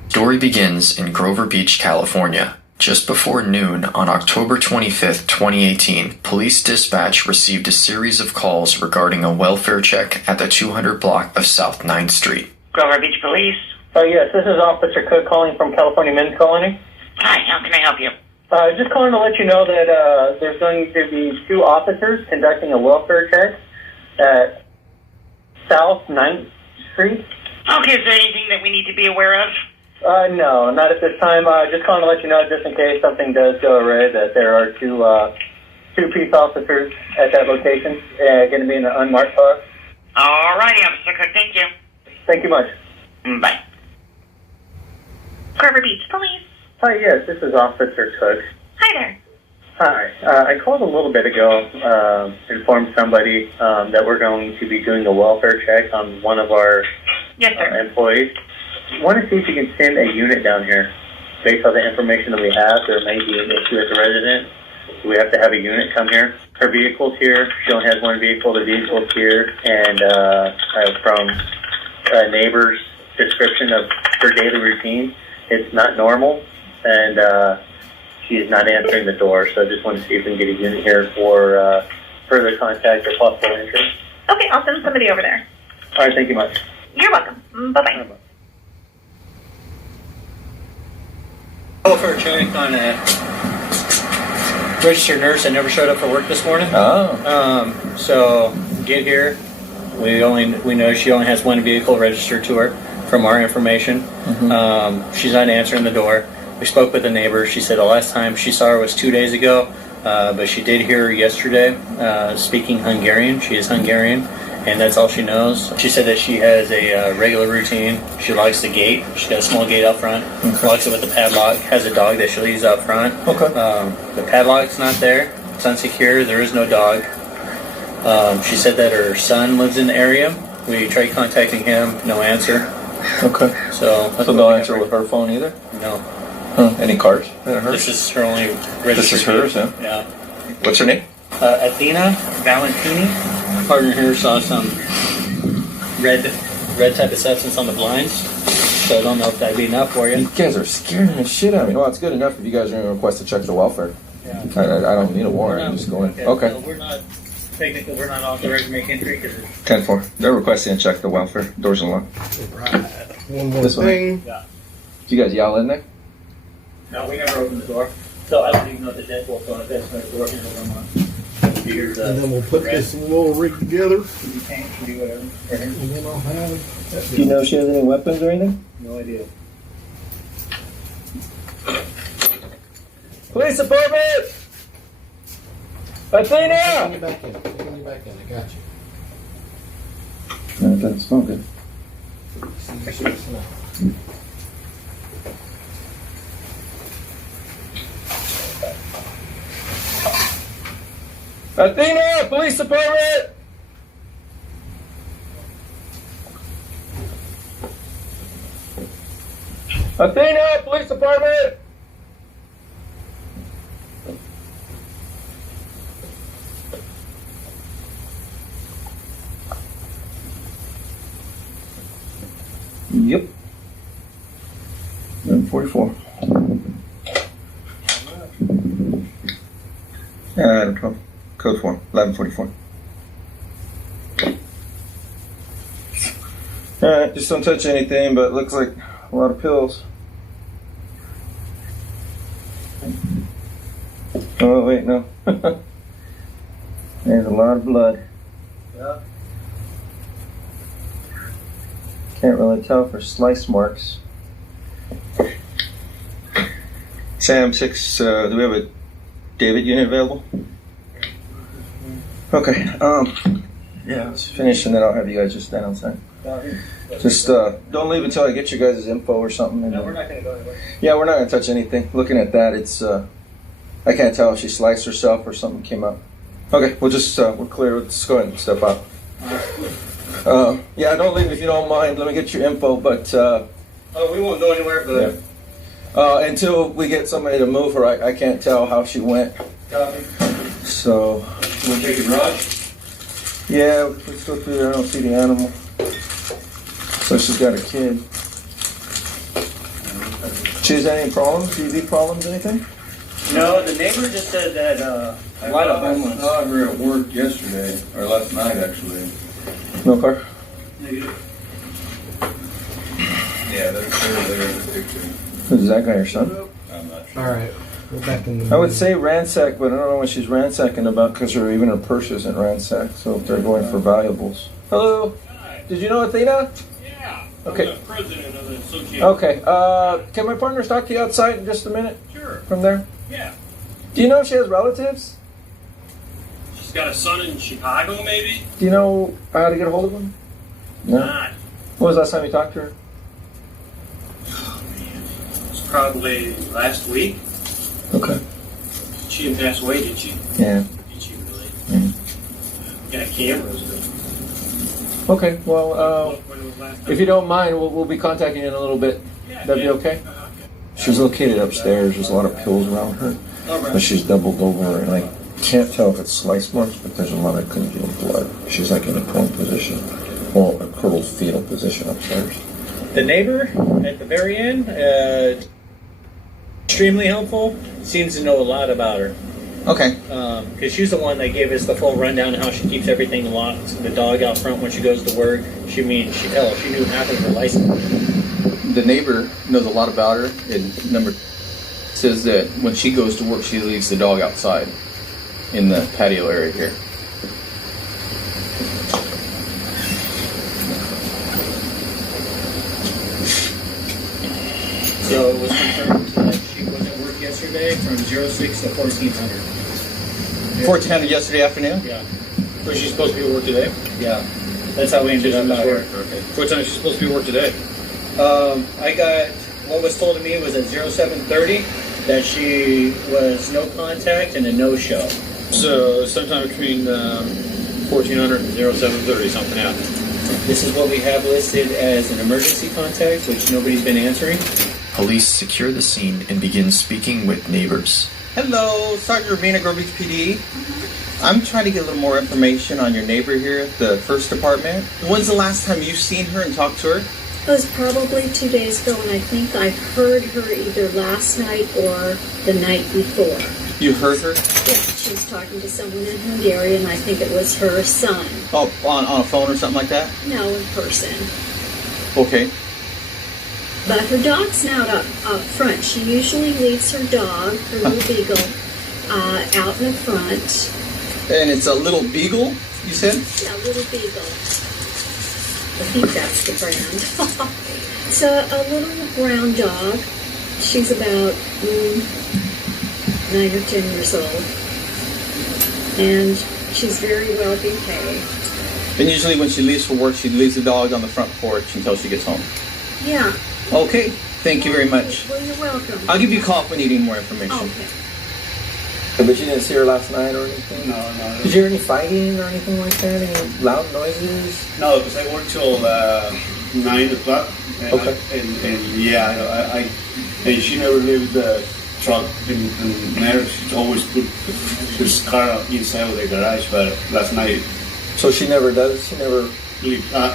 Story begins in Grover Beach, California. Just before noon on October 25th, 2018, police dispatch received a series of calls regarding a welfare check at the 200 block of South 9th Street. Grover Beach Police. Yes, this is Officer Cook calling from California Men's Colony. Hi, how can I help you? Just calling to let you know that there's going to be 2 officers conducting a welfare check at South 9th Street. Okay, is there anything that we need to be aware of? No, not at this time. Just calling to let you know, just in case something does go awry, that there are two peace officers at that location, going to be in an unmarked car. All righty, Officer Cook, thank you. Thank you much. Bye. Grover Beach Police. Hi, yes, this is Officer Cook. Hi there. Hi. I called a little bit ago to inform somebody that we're going to be doing a welfare check on one of our employees. I want to see if you can send a unit down here. Based on the information that we have, there may be an issue at the residence. So we have to have a unit come here. Her vehicle's here. She only has one vehicle. The vehicle's here. And from a neighbor's description of her daily routine, it's not normal. And she is not answering the door. So I just want to see if we can get a unit here for further contact or possible entry. Okay, I'll send somebody over there. All right, thank you much. You're welcome. Bye-bye. For a check on a registered nurse that never showed up for work this morning. So get here. We know she only has one vehicle registered to her from our information. She's not answering the door. We spoke with the neighbor. She said the last time she saw her was 2 days ago, but she did hear her yesterday speaking Hungarian. She is Hungarian, and that's all she knows. She said that she has a regular routine. She likes the gate. She's got a small gate out front. Locks it with the padlock. Has a dog that she leaves out front. The padlock's not there. It's unsecure. There is no dog. She said that her son lives in the area. We tried contacting him. No answer. Okay. So no answer with her phone either? No. Any cars that are hers? This is her only registered. This is hers, yeah? Yeah. What's her name? Athena Valentini. Partner here saw some red type of substance on the blinds, so I don't know if that'd be enough for you. You guys are scaring the shit out of me. Well, it's good enough if you guys are going to request a check to welfare. Yeah. I don't need a warrant. I'm just going. Okay. So we're not authorized to make entry because 10-4. They're requesting a check to welfare. Doors unlocked. Right. One more This thing. Yeah. Do you guys yell in there? No, we never opened the door. So I don't even know if the deadbolt on it. That's my door handle on. And then we'll put this little rig together. You can do whatever. And then I'll have that. Do you know if she has any weapons or anything? No idea. Police department! Athena! Bring you back in. Bring you back in. I got you. No, it doesn't smell good. See you soon. Athena! Police department! Athena! Police department! Yep. 44. Adam 12. Code form, 1144. Alright, just don't touch anything, but it looks like a lot of pills. Oh, wait, no. There's a lot of blood. Yeah. Can't really tell for slice marks. Sam 6, do we have a David unit available? Okay, yeah, let's finish and then I'll have you guys just stand outside. Just don't leave until I get your guys' info or something. No, we're not going to go anywhere. Yeah, we're not going to touch anything. Looking at that, it's, I can't tell if she sliced herself or something came up. Okay, we'll just, we're clear. Let's go ahead and step out. Yeah, don't leave if you don't mind. Let me get your info, but... we won't go anywhere, but... Yeah. Until we get somebody to move her, I can't tell how she went. Copy. So... You want to take a garage? Yeah, let's go through there. I don't see the animal. So she's got a kid. She has any problems? DV problems, anything? No, the neighbor just said that a lot of homeless. I saw her at work yesterday, or last night actually. No car? Yeah, they're there in the picture. Is that guy your son? I'm not sure. Alright, we're back in the... I would say ransack, but I don't know what she's ransacking about because even her purse isn't ransacked, so if they're going for valuables. Hello? Did you know Athena? Yeah. Okay. I'm the president of the association. Okay, can my partner talk to you outside in just a minute? Sure. From there? Yeah. Do you know if she has relatives? She's got a son in Chicago, maybe? Do you know how to get a hold of him? No. Not. When was the last time you talked to her? It's probably last week. Okay. She didn't pass away, did she? Yeah. Did she really? Yeah. Got cameras. Okay, well, if you don't mind, we'll be contacting you in a little bit. That'd be okay? She's located upstairs. There's a lot of pills around her, but she's doubled over, and I can't tell if it's slice marks, but there's a lot of congealed blood. She's like in a prone position, well, a curdled fetal position upstairs. The neighbor at the very end, extremely helpful, seems to know a lot about her. Okay. Because she's the one that gave us the full rundown of how she keeps everything locked. The dog out front when she goes to work. She knew half of her license. The neighbor knows a lot about her, and number says that when she goes to work, she leaves the dog outside in the patio area here. So it was confirmed that she was at work yesterday from 06 to 1400. 1400 yesterday afternoon? Yeah. Was she supposed to be at work today? Yeah. That's how we ended up out here. Okay. What time is she supposed to be at work today? I got, what was told to me was at 0730 that she was no contact and a no-show. So sometime between 1400 and 0730 something happened. This is what we have listed as an emergency contact, which nobody's been answering. Police secure the scene and begin speaking with neighbors. Hello, Sergeant Urbina, Grove Beach PD. I'm trying to get a little more information on your neighbor here at the first department. When's the last time you've seen her and talked to her? It was probably 2 days ago, and I think I heard her either last night or the night before. You heard her? Yeah, she was talking to someone in her area, and I think it was her son. Oh, on a phone or something like that? No, in person. Okay. But her dog's now up front. She usually leaves her dog, her little beagle, out in the front. And it's a little beagle, you said? Yeah, little beagle. I think that's the brand. It's a little brown dog. She's about 9 or 10 years old. And she's very well behaved. And usually when she leaves for work, she leaves the dog on the front porch until she gets home. Yeah. Okay, thank you very much. Well, you're welcome. I'll give you a call if we need any more information. Okay. But you didn't see her last night or anything? No. Did you hear any fighting or anything like that? Any loud noises? No, because I work till 9 o'clock. And Okay. And she never leaves the truck in there. She always put his car inside of the garage, but last night. So she never does? She never...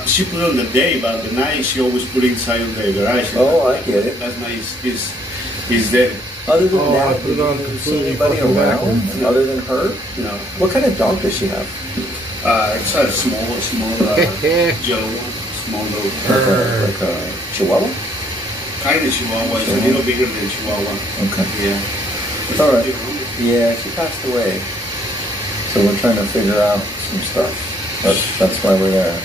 she put on the day, but the night she always put inside of the garage. Oh, I get it. Last night is there. Other than that, did you see anybody around other than her? No. What kind of dog does she have? It's a small yellow one. Small little. Like a Chihuahua? Kind of Chihuahua. It's a little bigger than Chihuahua. Okay. Yeah. All right. Yeah, she passed away. So we're trying to figure out some stuff. That's why we're there.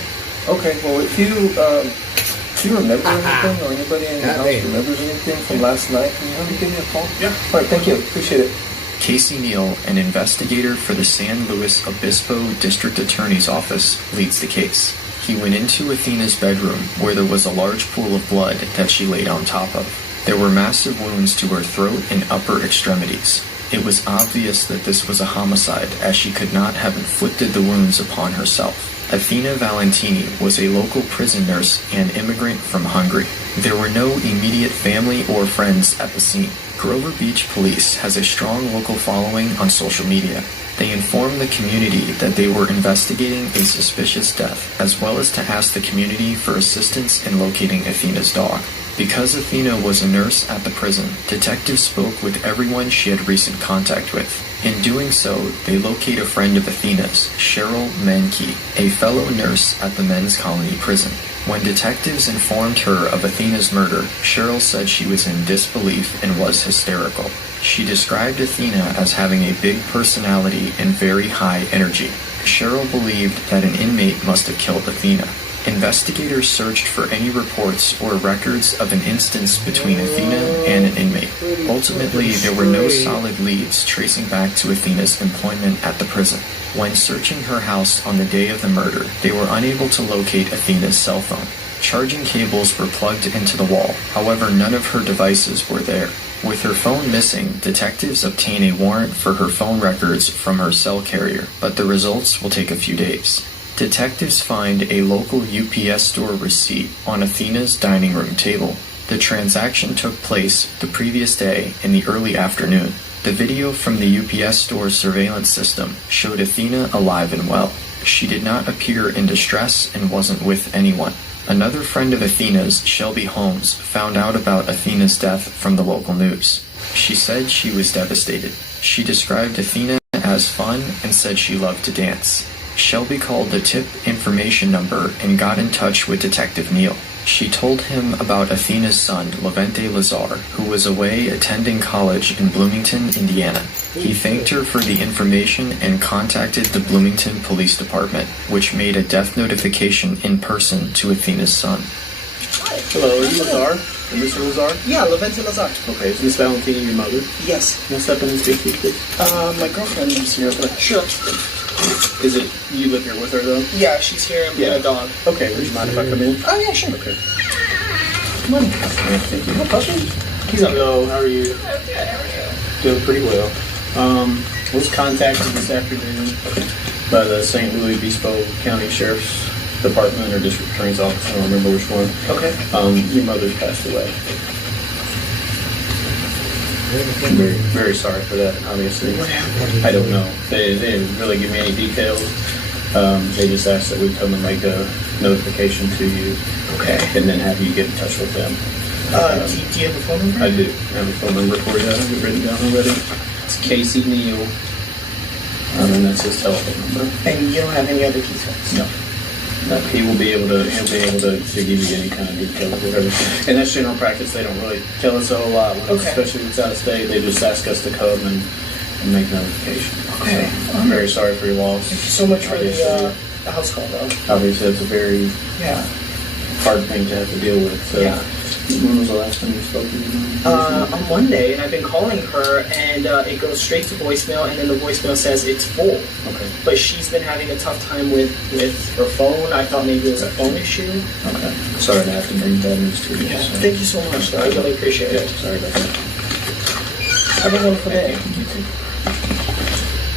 Okay, well, if you remember anything or anybody in the house remembers anything from last night, can you have me give me a call? Yeah. All right, thank you. Appreciate it. Casey Neal, an investigator for the San Luis Obispo District Attorney's Office, leads the case. He went into Athena's bedroom where there was a large pool of blood that she laid on top of. There were massive wounds to her throat and upper extremities. It was obvious that this was a homicide, as she could not have inflicted the wounds upon herself. Athena Valentini was a local prison nurse and immigrant from Hungary. There were no immediate family or friends at the scene. Grover Beach Police has a strong local following on social media. They informed the community that they were investigating a suspicious death, as well as to ask the community for assistance in locating Athena's dog. Because Athena was a nurse at the prison, detectives spoke with everyone she had recent contact with. In doing so, they locate a friend of Athena's, Cheryl Menke, a fellow nurse at the men's colony prison. When detectives informed her of Athena's murder, Cheryl said she was in disbelief and was hysterical. She described Athena as having a big personality and very high energy. Cheryl believed that an inmate must have killed Athena. Investigators searched for any reports or records of an instance between Athena and an inmate. Ultimately, there were no solid leads tracing back to Athena's employment at the prison. When searching her house on the day of the murder, they were unable to locate Athena's cell phone. Charging cables were plugged into the wall, however none of her devices were there. With her phone missing, detectives obtain a warrant for her phone records from her cell carrier, but the results will take a few days. Detectives find a local UPS store receipt on Athena's dining room table. The transaction took place the previous day in the early afternoon. The video from the UPS store's surveillance system showed Athena alive and well. She did not appear in distress and wasn't with anyone. Another friend of Athena's, Shelby Holmes, found out about Athena's death from the local news. She said she was devastated. She described Athena as fun and said she loved to dance. Shelby called the tip information number and got in touch with Detective Neal. She told him about Athena's son, Levante Lazar, who was away attending college in Bloomington, Indiana. He thanked her for the information and contacted the Bloomington Police Department, which made a death notification in person to Athena's son. Hello, are you Lazar? Mr. Lazar? Yeah, Levante Lazar. Okay, is Miss Valentini your mother? Yes. Can I step in and speak to you, please? My girlfriend lives here, but sure. Is it you live here with her, though? Yeah, she's here and a dog. Okay, would you mind if I come in? Oh, yeah, sure. Okay. Come on. Thank you. No puppy. He's up. Hello, how are you? Okay, how are you? Doing pretty well. Was contacted this afternoon by the St. Louis Obispo County Sheriff's Department or District Attorney's Office. I don't remember which one. Okay. Your mother's passed away. I'm very, very sorry for that, obviously. What happened? I don't know. They didn't really give me any details. They just asked that we come and make a notification to you. Okay. And then have you get in touch with them. Do you have a phone number? I do. I have a phone number for you. I have it written down already. It's Casey Neal. And that's his telephone number. And you don't have any other key cards? No. No, he'll be able to give you any kind of detail or whatever. And that's general practice. They don't really tell us a whole lot, especially when it's out of state. They just ask us to come and make notification. Okay. So, I'm very sorry for your loss. Thank you so much for the house call, though. Obviously, it's a very hard thing to have to deal with. So. Yeah. When was the last time you spoke to her? On Monday, and I've been calling her, and it goes straight to voicemail, and then the voicemail says it's full. Okay. But she's been having a tough time with her phone. I thought maybe it was a phone issue. Okay. Sorry to have to bring bad news to you. Yeah. So. Thank you so much, though. I really appreciate it. Sorry about that. Have a wonderful day.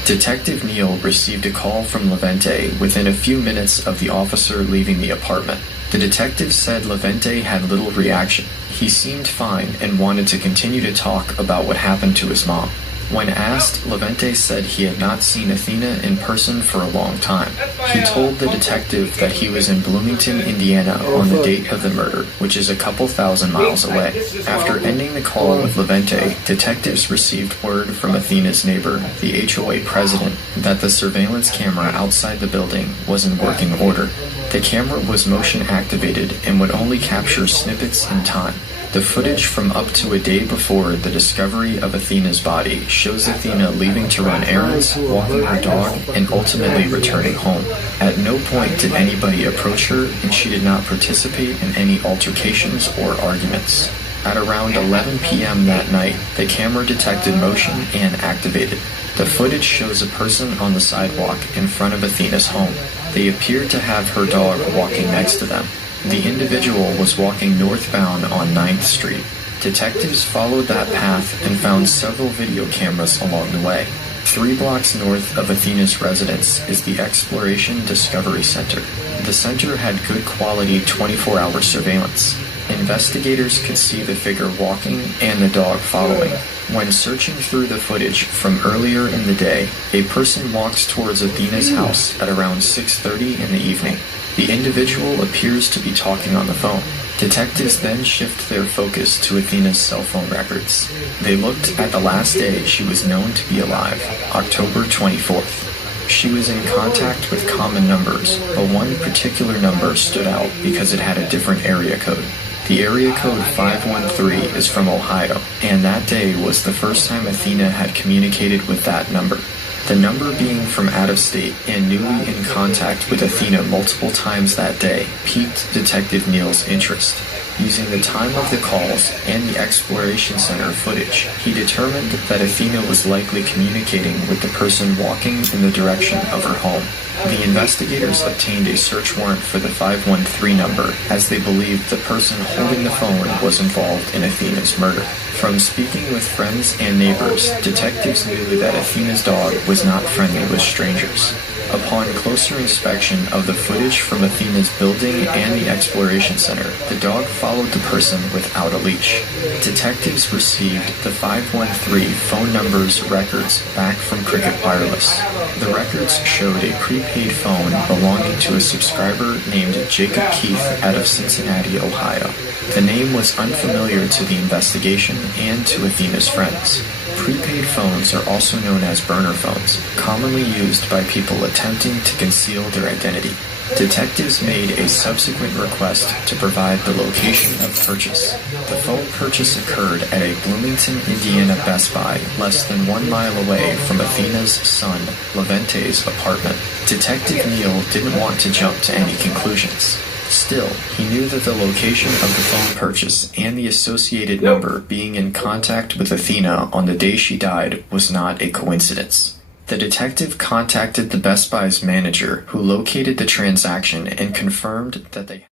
Detective Neal received a call from Levante within a few minutes of the officer leaving the apartment. The detective said Levante had little reaction. He seemed fine and wanted to continue to talk about what happened to his mom. When asked, Levante said he had not seen Athena in person for a long time. He told the detective that he was in Bloomington, Indiana on the date of the murder, which is a couple thousand miles away. After ending the call with Levante, detectives received word from Athena's neighbor, the HOA president, that the surveillance camera outside the building was in working order. The camera was motion activated and would only capture snippets in time. The footage from up to a day before the discovery of Athena's body shows Athena leaving to run errands, walking her dog, and ultimately returning home. At no point did anybody approach her, and she did not participate in any altercations or arguments. At around 11 p.m. that night, the camera detected motion and activated. The footage shows a person on the sidewalk in front of Athena's home. They appeared to have her dog walking next to them. The individual was walking northbound on 9th Street. Detectives followed that path and found several video cameras along the way. 3 blocks north of Athena's residence is the Exploration Discovery Center. The center had good quality 24-hour surveillance. Investigators could see the figure walking and the dog following. When searching through the footage from earlier in the day, a person walks towards Athena's house at around 6:30 in the evening. The individual appears to be talking on the phone. Detectives then shift their focus to Athena's cell phone records. They looked at the last day she was known to be alive, October 24th. She was in contact with common numbers, but one particular number stood out because it had a different area code. The area code 513 is from Ohio, and that day was the first time Athena had communicated with that number. The number being from out of state and newly in contact with Athena multiple times that day piqued Detective Neal's interest. Using the time of the calls and the Exploration Center footage, he determined that Athena was likely communicating with the person walking in the direction of her home. The investigators obtained a search warrant for the 513 number as they believed the person holding the phone was involved in Athena's murder. From speaking with friends and neighbors, detectives knew that Athena's dog was not friendly with strangers. Upon closer inspection of the footage from Athena's building and the Exploration Center, the dog followed the person without a leash. Detectives received the 513 phone number's records back from Cricket Wireless. The records showed a prepaid phone belonging to a subscriber named Jacob Keith out of Cincinnati, Ohio. The name was unfamiliar to the investigation and to Athena's friends. Prepaid phones are also known as burner phones, commonly used by people attempting to conceal their identity. Detectives made a subsequent request to provide the location of purchase. The phone purchase occurred at a Bloomington, Indiana Best Buy, less than 1 mile away from Athena's son, Levente's apartment. Detective Neal didn't want to jump to any conclusions. Still, he knew that the location of the phone purchase and the associated number being in contact with Athena on the day she died was not a coincidence. The detective contacted the Best Buy's manager, who located the transaction and confirmed that they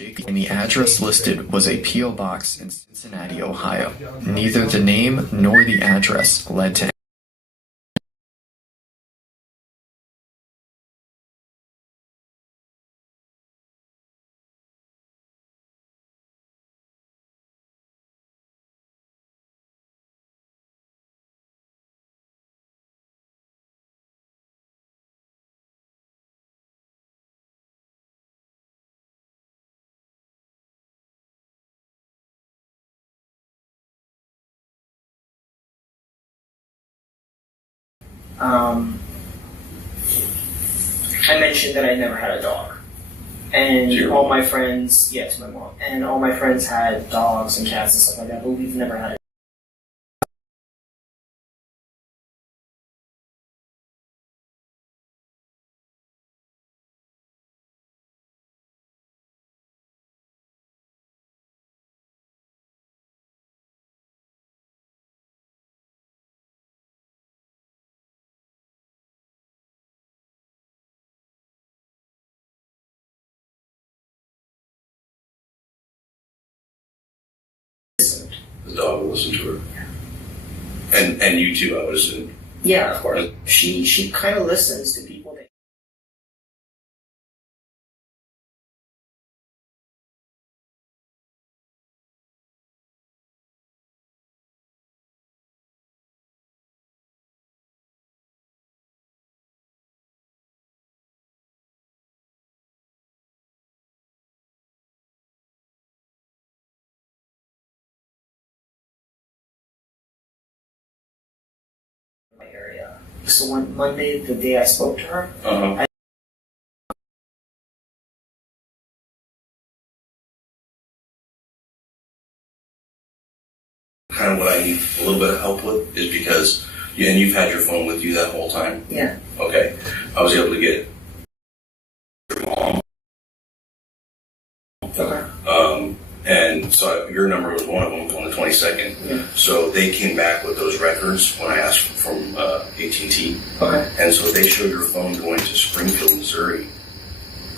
and the address listed was a P.O. box in Cincinnati, Ohio. Neither the name nor the address led to I mentioned that I never had a dog. And all my friends, to my mom, and all my friends had dogs and cats and stuff like that, but we've never had a The dog will listen to her. And you too, I would assume. Yeah, of course. She kind of listens to people that. My area. So one Monday, the day I spoke to her, Kind of what I need a little bit of help with is because, and you've had your phone with you that whole time? Yeah. Okay. I was able to get your mom. Okay. And so your number was one of them on the 22nd. Yeah. So they came back with those records when I asked from AT&T. Okay. And so they showed your phone going to Springfield, Missouri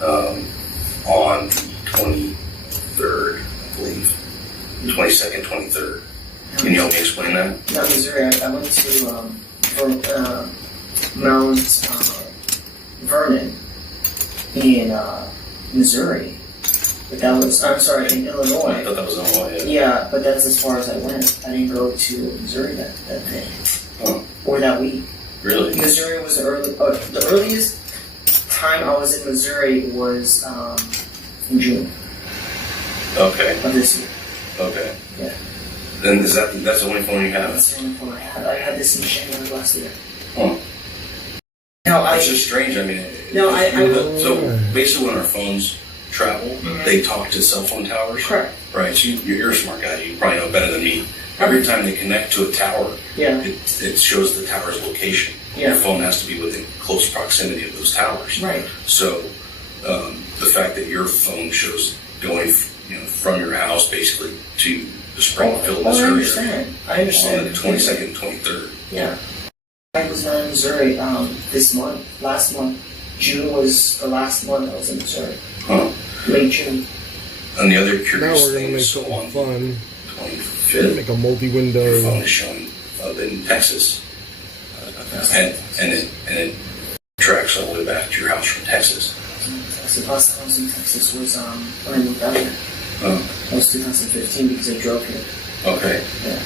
on the 23rd, I believe. 22nd, 23rd. Can you help me explain that? Not Missouri. I went to Mount Vernon in Missouri. But that was, I'm sorry, in Illinois. I thought that was Illinois, Yeah, but that's as far as I went. I didn't go to Missouri that day. Oh. Or that week. Really? Missouri was the earliest time I was in Missouri was in June. Okay. Of this year. Okay. Yeah. Then that's the only phone you have? That's the only phone I had. I had this in January last year. Oh. No, it's just strange. I mean, so basically when our phones travel, they talk to cell phone towers. Correct. Right. So you're a smart guy. You probably know better than me. Every time they connect to a tower, it shows the tower's location. Yeah. Your phone has to be within close proximity of those towers. Right. So the fact that your phone shows going, from your house basically to the Springfield, Missouri. I understand. On the 22nd, 23rd. Yeah. I was not in Missouri this month. Last month. June was the last month I was in Missouri. Huh. Late June. And the other curious now we're thing gonna make is something fun. 25th, make a multi-window. your phone is showing up in Texas, and it tracks all the way back to your house from Texas. The last time I was in Texas was when I moved out here. That was 2015 because I drove here. Okay. Yeah.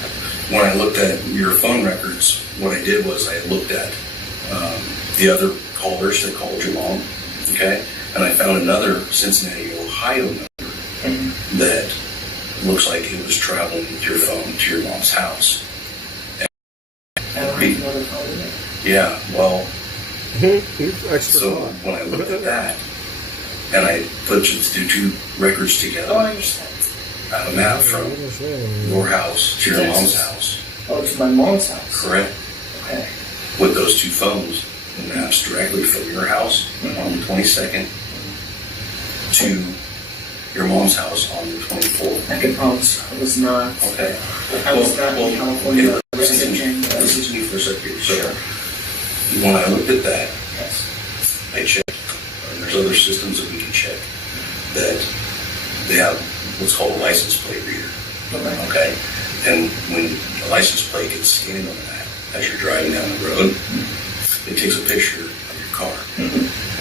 When I looked at your phone records, what I did was I looked at the other callers that called your mom, okay? And I found another Cincinnati, Ohio number that looks like it was traveling with your phone to your mom's house. I don't have another phone with it. Yeah, well, Extra so when I looked at that, and I put the two records together, I understand. I have a map from your house to your mom's house. Oh, to my mom's house? Correct. Okay. With those two phones, the maps directly from your house on the 22nd to your mom's house on the 24th. I can promise I was not. Okay. I was not in California. I was in January. Listen to me for a second here. So, when I looked at that, I checked, and there's other systems that we can check, that they have what's called a license plate reader. Okay? And when the license plate gets scanned on that, as you're driving down the road, it takes a picture of your car.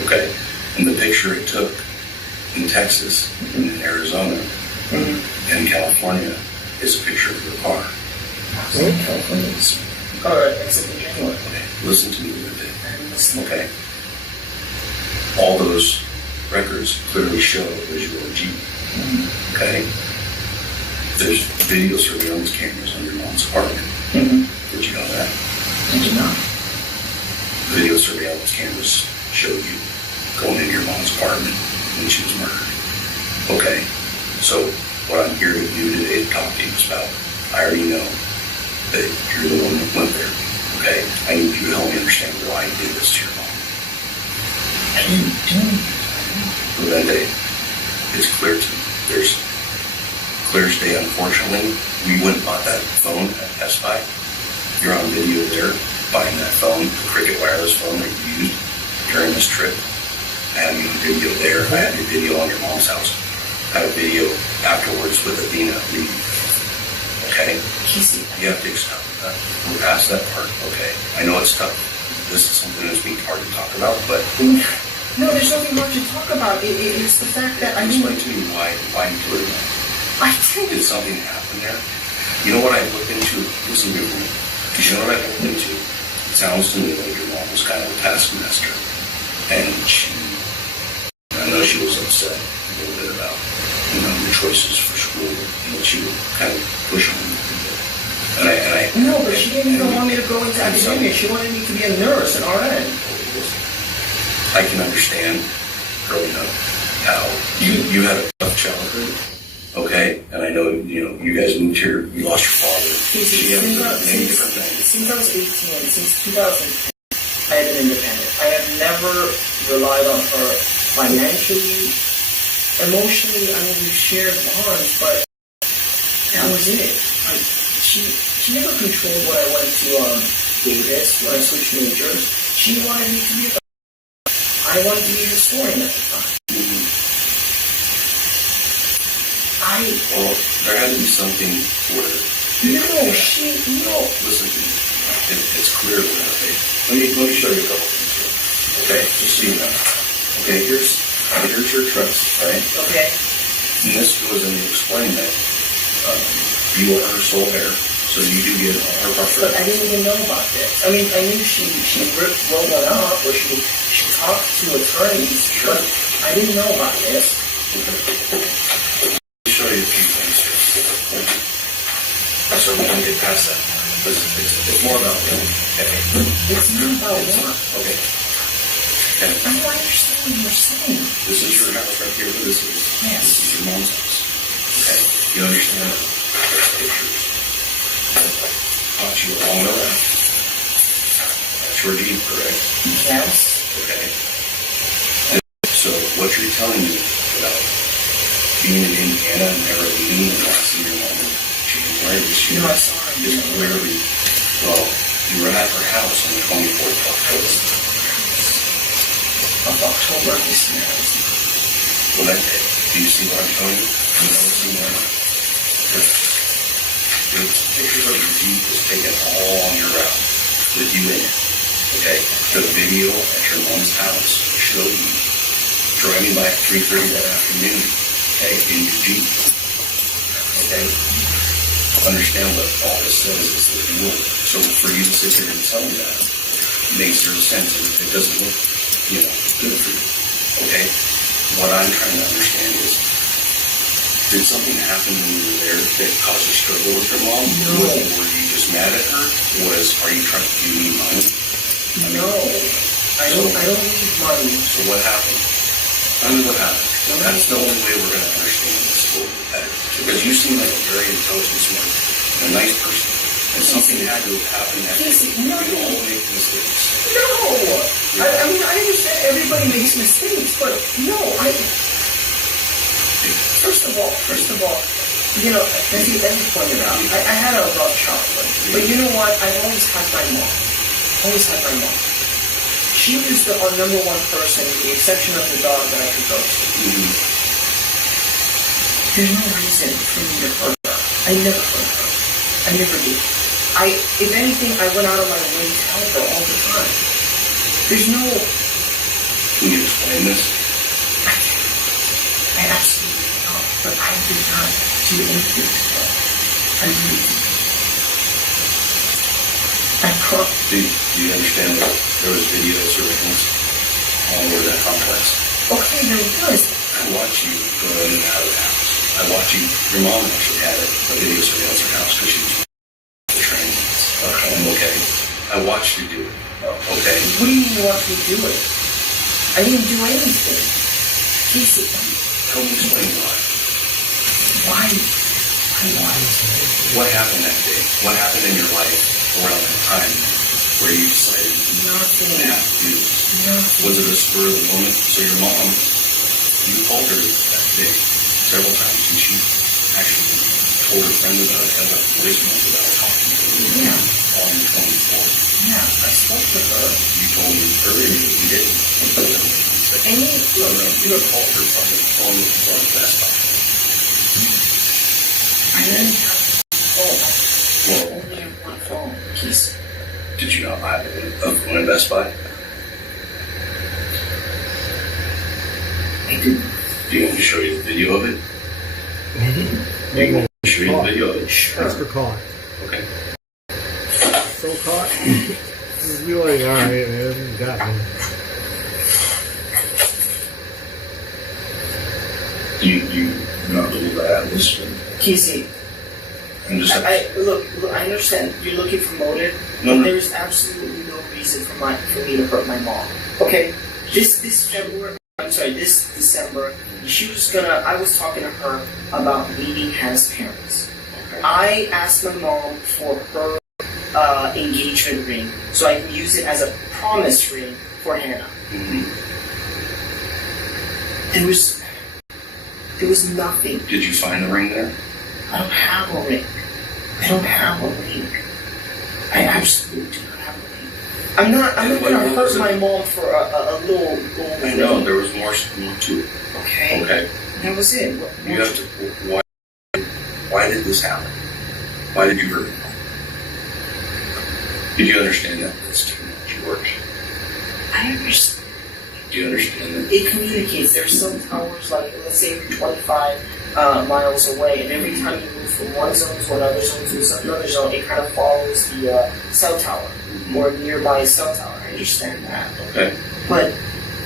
Okay? And the picture it took in Texas, and in Arizona, and in California is a picture of your car. Okay, listen to me a little bit. Okay? All those records clearly show a visual Jeep. Okay? There's video surveillance cameras on your mom's apartment. Did you know that? I did not. Video surveillance cameras showed you going into your mom's apartment when she was murdered. Okay? So what I'm here to do today to talk to you is about, I already know that you're the one that went there. Okay? I need you to help me understand why you did this to your mom. I didn't do anything. Well, that day, it's clear to me. There's clear as day, unfortunately. We went and bought that phone at Best Buy. You're on video there, buying that phone, the Cricket wireless phone that you used during this trip. I had you on video there. I had your video on your mom's house. I had a video afterwards with Athena leaving. Okay? You have to accept that. We're past that part. Okay? I know it's tough. This is something that's being hard to talk about, but... No, there's nothing hard to talk about. It's the fact that I Explain to me why you put it on. Did something happen there? You know what I looked into? Listen to me. You know what I looked into? It sounds to me like your mom was kind of a taskmaster. And I know she was upset a little bit about, your choices for school and what she would kind of push on you a bit. No, but she didn't even want me to go into academia. She wanted me to be a nurse, an RN. I can understand growing up how you had a tough childhood, okay? And I know, you guys moved here, you lost your father. Many different things. Since I was 18, since 2010, I have been independent. I have never relied on her financially, emotionally. I mean, we shared bonds, but that was it. She never controlled when I went to Davis, when I switched majors. She wanted me to be I wanted to be a historian at the time. Well, there had to be something where... Listen to me. It's clear to me, okay? Let me show you a couple things here. Okay? Just so you know. Okay, here's your trust, right? Okay. And this goes into explaining that you are her sole heir, so you do get her buffer. But I didn't even know about this. I mean, I knew she wrote one up, or she talked to attorneys, but I didn't know about this. Let me show you a few things here. So we can get past that. It's more about them. Okay. It's not about what? Okay. I don't understand what you're saying. This is your house right here. This is your mom's house. Okay. You understand that? There's pictures. Taught you along the way. That's your deed, correct? Yes. Okay. So what you're telling me about being in Indiana and never leaving and not seeing your mom in January this year is clearly, well, you were at her house on the 24th of October. Of October this year. Well, that day, do you see what I'm showing you? You never see one. The pictures of your Jeep was taken all on your route with you in it. Okay? The video at your mom's house showed you driving by at 3:30 that afternoon, okay, in your Jeep. Okay? Understand what all this says is that you will. So for you to sit here and tell me that makes zero sense, and it doesn't look, good for you. Okay? What I'm trying to understand is, did something happen when you were there that caused a struggle with your mom? No. Were you just mad at her? Are you trying to do me money? No. I don't need money. So what happened? Tell me what happened. That's the only way we're going to understand this a little bit better. Because you seem like a very intelligent, smart, and a nice person. And something had to have happened that we all make mistakes. No! I mean, I understand everybody makes mistakes, but no, First of all, as you pointed out, I had a rough childhood. But you know what? I've always had my mom. She was our number one person, with the exception of the dog that I could go to. There's no reason for me to hurt her. I never hurt her. I never did. If anything, I went out of my way to help her all the time. There's no... Can you explain this? I absolutely don't. But I did not do anything to her. I really didn't. I can't. Do you understand that there was video surveillance all over that complex? Okay, there was. I watched you go in and out of the house. I watched you. Your mom actually had a video surveillance in her house because she was the training. Okay. I watched you do it. Okay. What do you mean you watched me do it? I didn't do anything. Casey. Help me explain why. Why? What happened that day? What happened in your life around that time where you decided nothing to have to do this? Nothing. Was it a spur of the moment? So your mom, you called her that day several times, and she actually told her friend about it and left voicemails about talking to her on the 24th. Yeah, I spoke to her. You told me earlier you didn't. You had called her from the phone from Best Buy. I didn't have only one phone. Keys. Did you not have a phone at Best Buy? I didn't. Do you want me to show you the video of it? Do you want me to show you the video of it? Sure. Extra caught. Okay. So caught. Just be like, alright, man, you got me. Do you not believe I have this? Casey. Look, I understand you're looking for motive, but there's absolutely no reason for me to hurt my mom. Okay, this December, I was talking to her about meeting Hannah's parents. Okay. I asked my mom for her engagement ring so I can use it as a promise ring for Hannah. Mm-hmm. There was nothing. Did you find the ring there? I don't have a ring. I absolutely do not have a ring. I'm not gonna hurt my mom for a little gold ring. I know, there was more to it. Okay. That was it. You have to, why did this happen? Why did you hurt me? Did you understand that it's too much work? I understand. Do you understand that? It communicates. There's some towers, like, let's say you're 25 miles away, and every time you move from one zone to another zone to another zone, it kind of follows the cell tower, or nearby cell tower. I understand that. Okay. But,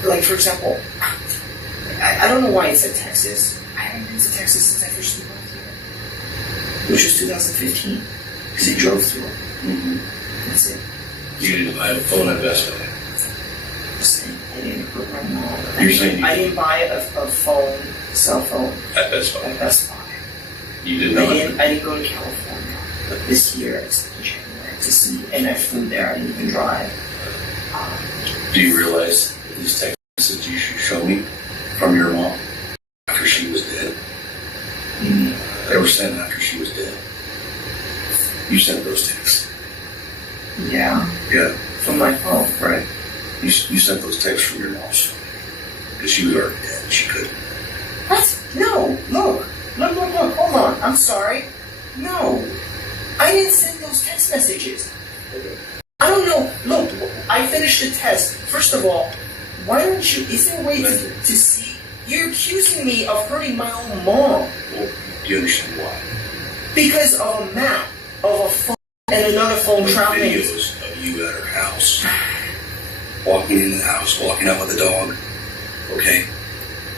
like, for example, I don't know why it said Texas. I haven't been to Texas since I first moved here, which was 2015, because I drove through it. Mm-hmm. That's it. You didn't buy a phone at Best Buy? I didn't put my mom. You're saying I didn't buy a cell phone at Best Buy? At Best Buy. You did not? I didn't go to California, but this year I was in January to see, and I flew there. I didn't even drive. Do you realize that these text messages you should show me from your mom after she was dead? Mm-hmm. They were sent after she was dead. You sent those texts. Yeah. Yeah. From my phone. Right. You sent those texts from your mom's phone. Because she was already dead. She couldn't. What? No. Look. Hold on. I'm sorry. No. I didn't send those text messages. I don't know. Look, I finished the test. First of all, why don't you... Is there a way to see... You're accusing me of hurting my own mom. Well, do you understand why? Because of a map of a phone and another phone traveling. Videos of you at her house. Walking in the house, walking out with the dog. Okay?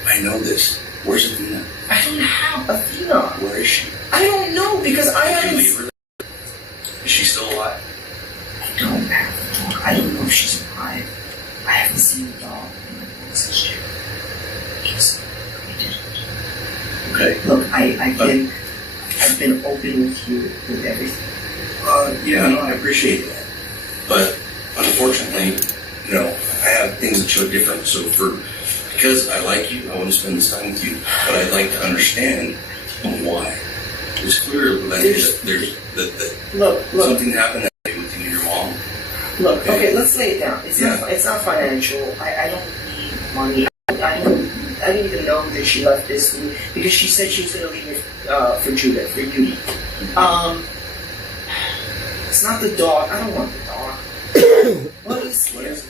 I know this. Where's Athena? I don't have Athena. Where is she? I don't know because I haven't... Did you leave her there? Is she still alive? I don't have the dog. I don't know if she's alive. I haven't seen the dog in my message. Because I didn't. Okay. Look, I've been open with you with everything. Yeah, no, I appreciate that. But unfortunately, I have things that show different. So because I like you, I want to spend this time with you. But I'd like to understand why. It's clear that look, something happened that day with you and your mom. Look, okay, let's lay it down. It's not financial. I don't need money. I I didn't even know that she left this for me because she said she was going to leave it for Judith, for Judy. It's not the dog. I don't want the dog. What is it?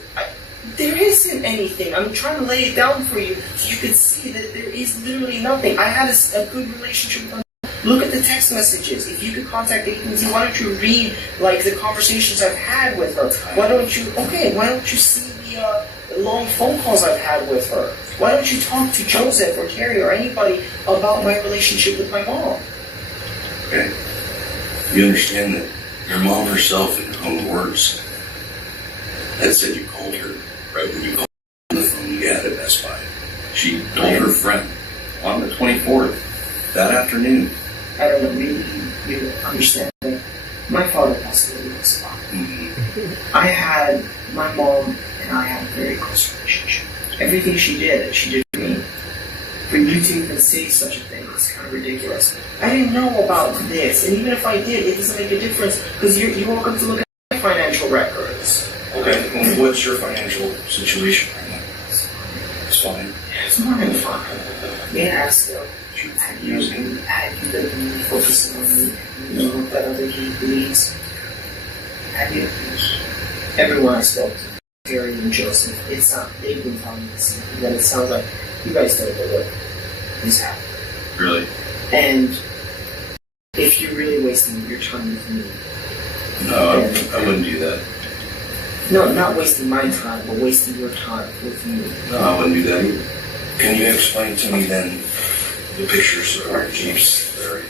There isn't anything. I'm trying to lay it down for you so you can see that there is literally nothing. I had a good relationship with her. Look at the text messages. If you could contact agency, why don't you read like the conversations I've had with her? Why don't you see the long phone calls I've had with her? Why don't you talk to Joseph or Carrie or anybody about my relationship with my mom? Okay. You understand that your mom herself, in her own words, had said you called her right when you called on the phone you had at Best Buy. She told her friend on the 24th, that afternoon. I don't know, you understand that my father passed away last month. I had, my mom and I had a very close relationship. Everything she did for me. For you to even say such a thing is kind of ridiculous. I didn't know about this, and even if I did, it doesn't make a difference because you're welcome to look at my financial records. Okay, well, what's your financial situation right now? It's fine. It's more than fine. Yeah, still. Have you been focusing on me? You know that other he leads? Have you? Everyone I spoke to, Terry and Joseph, they've been telling me this, that it sounds like you guys don't know what is happening. Really? And if you're really wasting your time with me. No, I wouldn't do that. No, not wasting my time, but wasting your time with me. No, I wouldn't do that either. Can you explain to me then the pictures of our Jeeps that are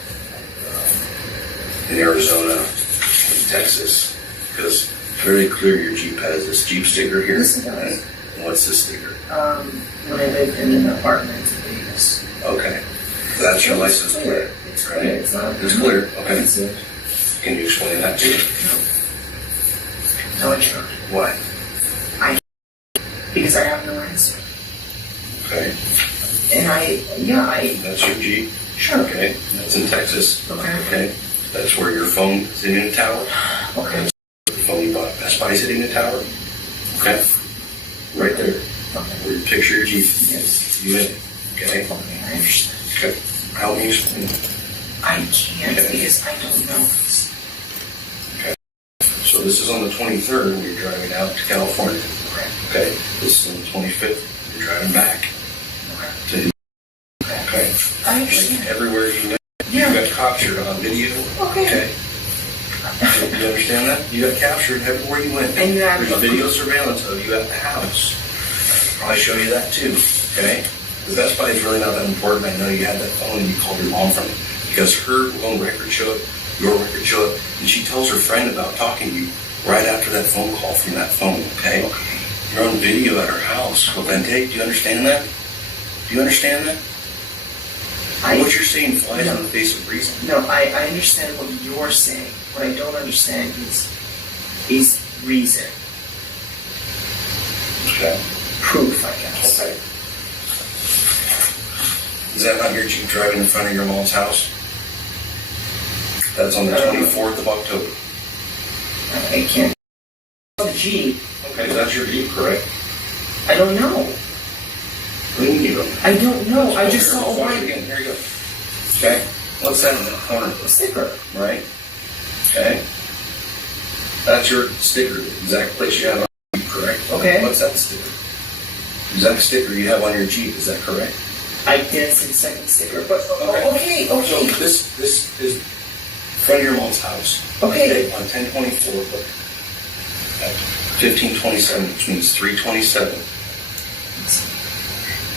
in Arizona, in Texas? Because it's very clear your Jeep has this Jeep sticker here. Yes, it does. And what's this sticker? When I lived in an apartment in Vegas. Okay. That's your license plate. It's right? clear. It's not. It's clear. Okay. It's it. Can you explain that to me? No, it's not. Why? Because I have no answer. Okay. And That's your Jeep? Sure. Okay. That's in Texas. Okay. Okay. That's where your phone is sitting in a tower. Okay. That's the phone you bought at Best Buy sitting in a tower. Okay. Right there. Okay. Where you picture your Jeep. Yes. You in it. Okay. Okay, I understand. Okay. Help me explain. I can't because I don't know this. Okay. So this is on the 23rd when you're driving out to California. Okay. This is on the 25th. You're driving back. To okay. I understand. Like everywhere you know. Yeah. You got captured on video. Okay. You understand that? You got captured everywhere you went. And you have There's video surveillance of you at the house. I'll probably show you that too. Okay? The Best Buy is really not that important. I know you had that phone and you called your mom from it. Because her own record showed, your record showed, and she tells her friend about talking to you right after that phone call from that phone, okay? You're on video at her house. Well then, Dave, do you understand that? Do you understand that? What you're saying flies on the face of reason. No, I understand what you're saying. What I don't understand is reason. Okay. Proof, I guess. Okay. Is that not your Jeep driving in front of your mom's house? That's on the 24th of October. I can't. Oh, Jeep. Okay, that's your Jeep, correct? I don't know. What do you mean you don't know? I don't know. I just saw a Watch it white. again. Here you go. Okay. What's that in the corner? A sticker. Right. Okay. That's your sticker, the exact place you have on your Jeep, correct? Okay. What's that sticker? Exact sticker you have on your Jeep, is that correct? I didn't see the second sticker, but okay. So this is front of your mom's house. Okay. On 1024, but at 1527, which means 327.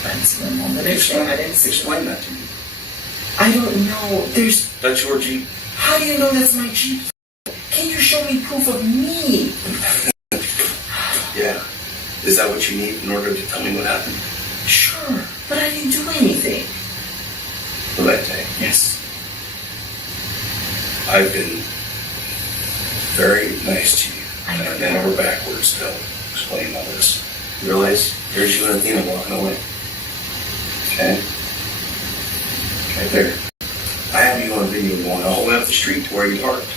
That's my mom. I didn't see. Explain that to me. I don't know. That's your Jeep. How do you know that's my Jeep? Can you show me proof of me? Yeah. Is that what you need in order to tell me what happened? Sure, but I didn't do anything. For that day? Yes. I've been very nice to you. And I bent over backwards to explain all this. You realize? There's you and Athena walking away. Okay? Right there. I have you on video going all the way up the street to where you parked.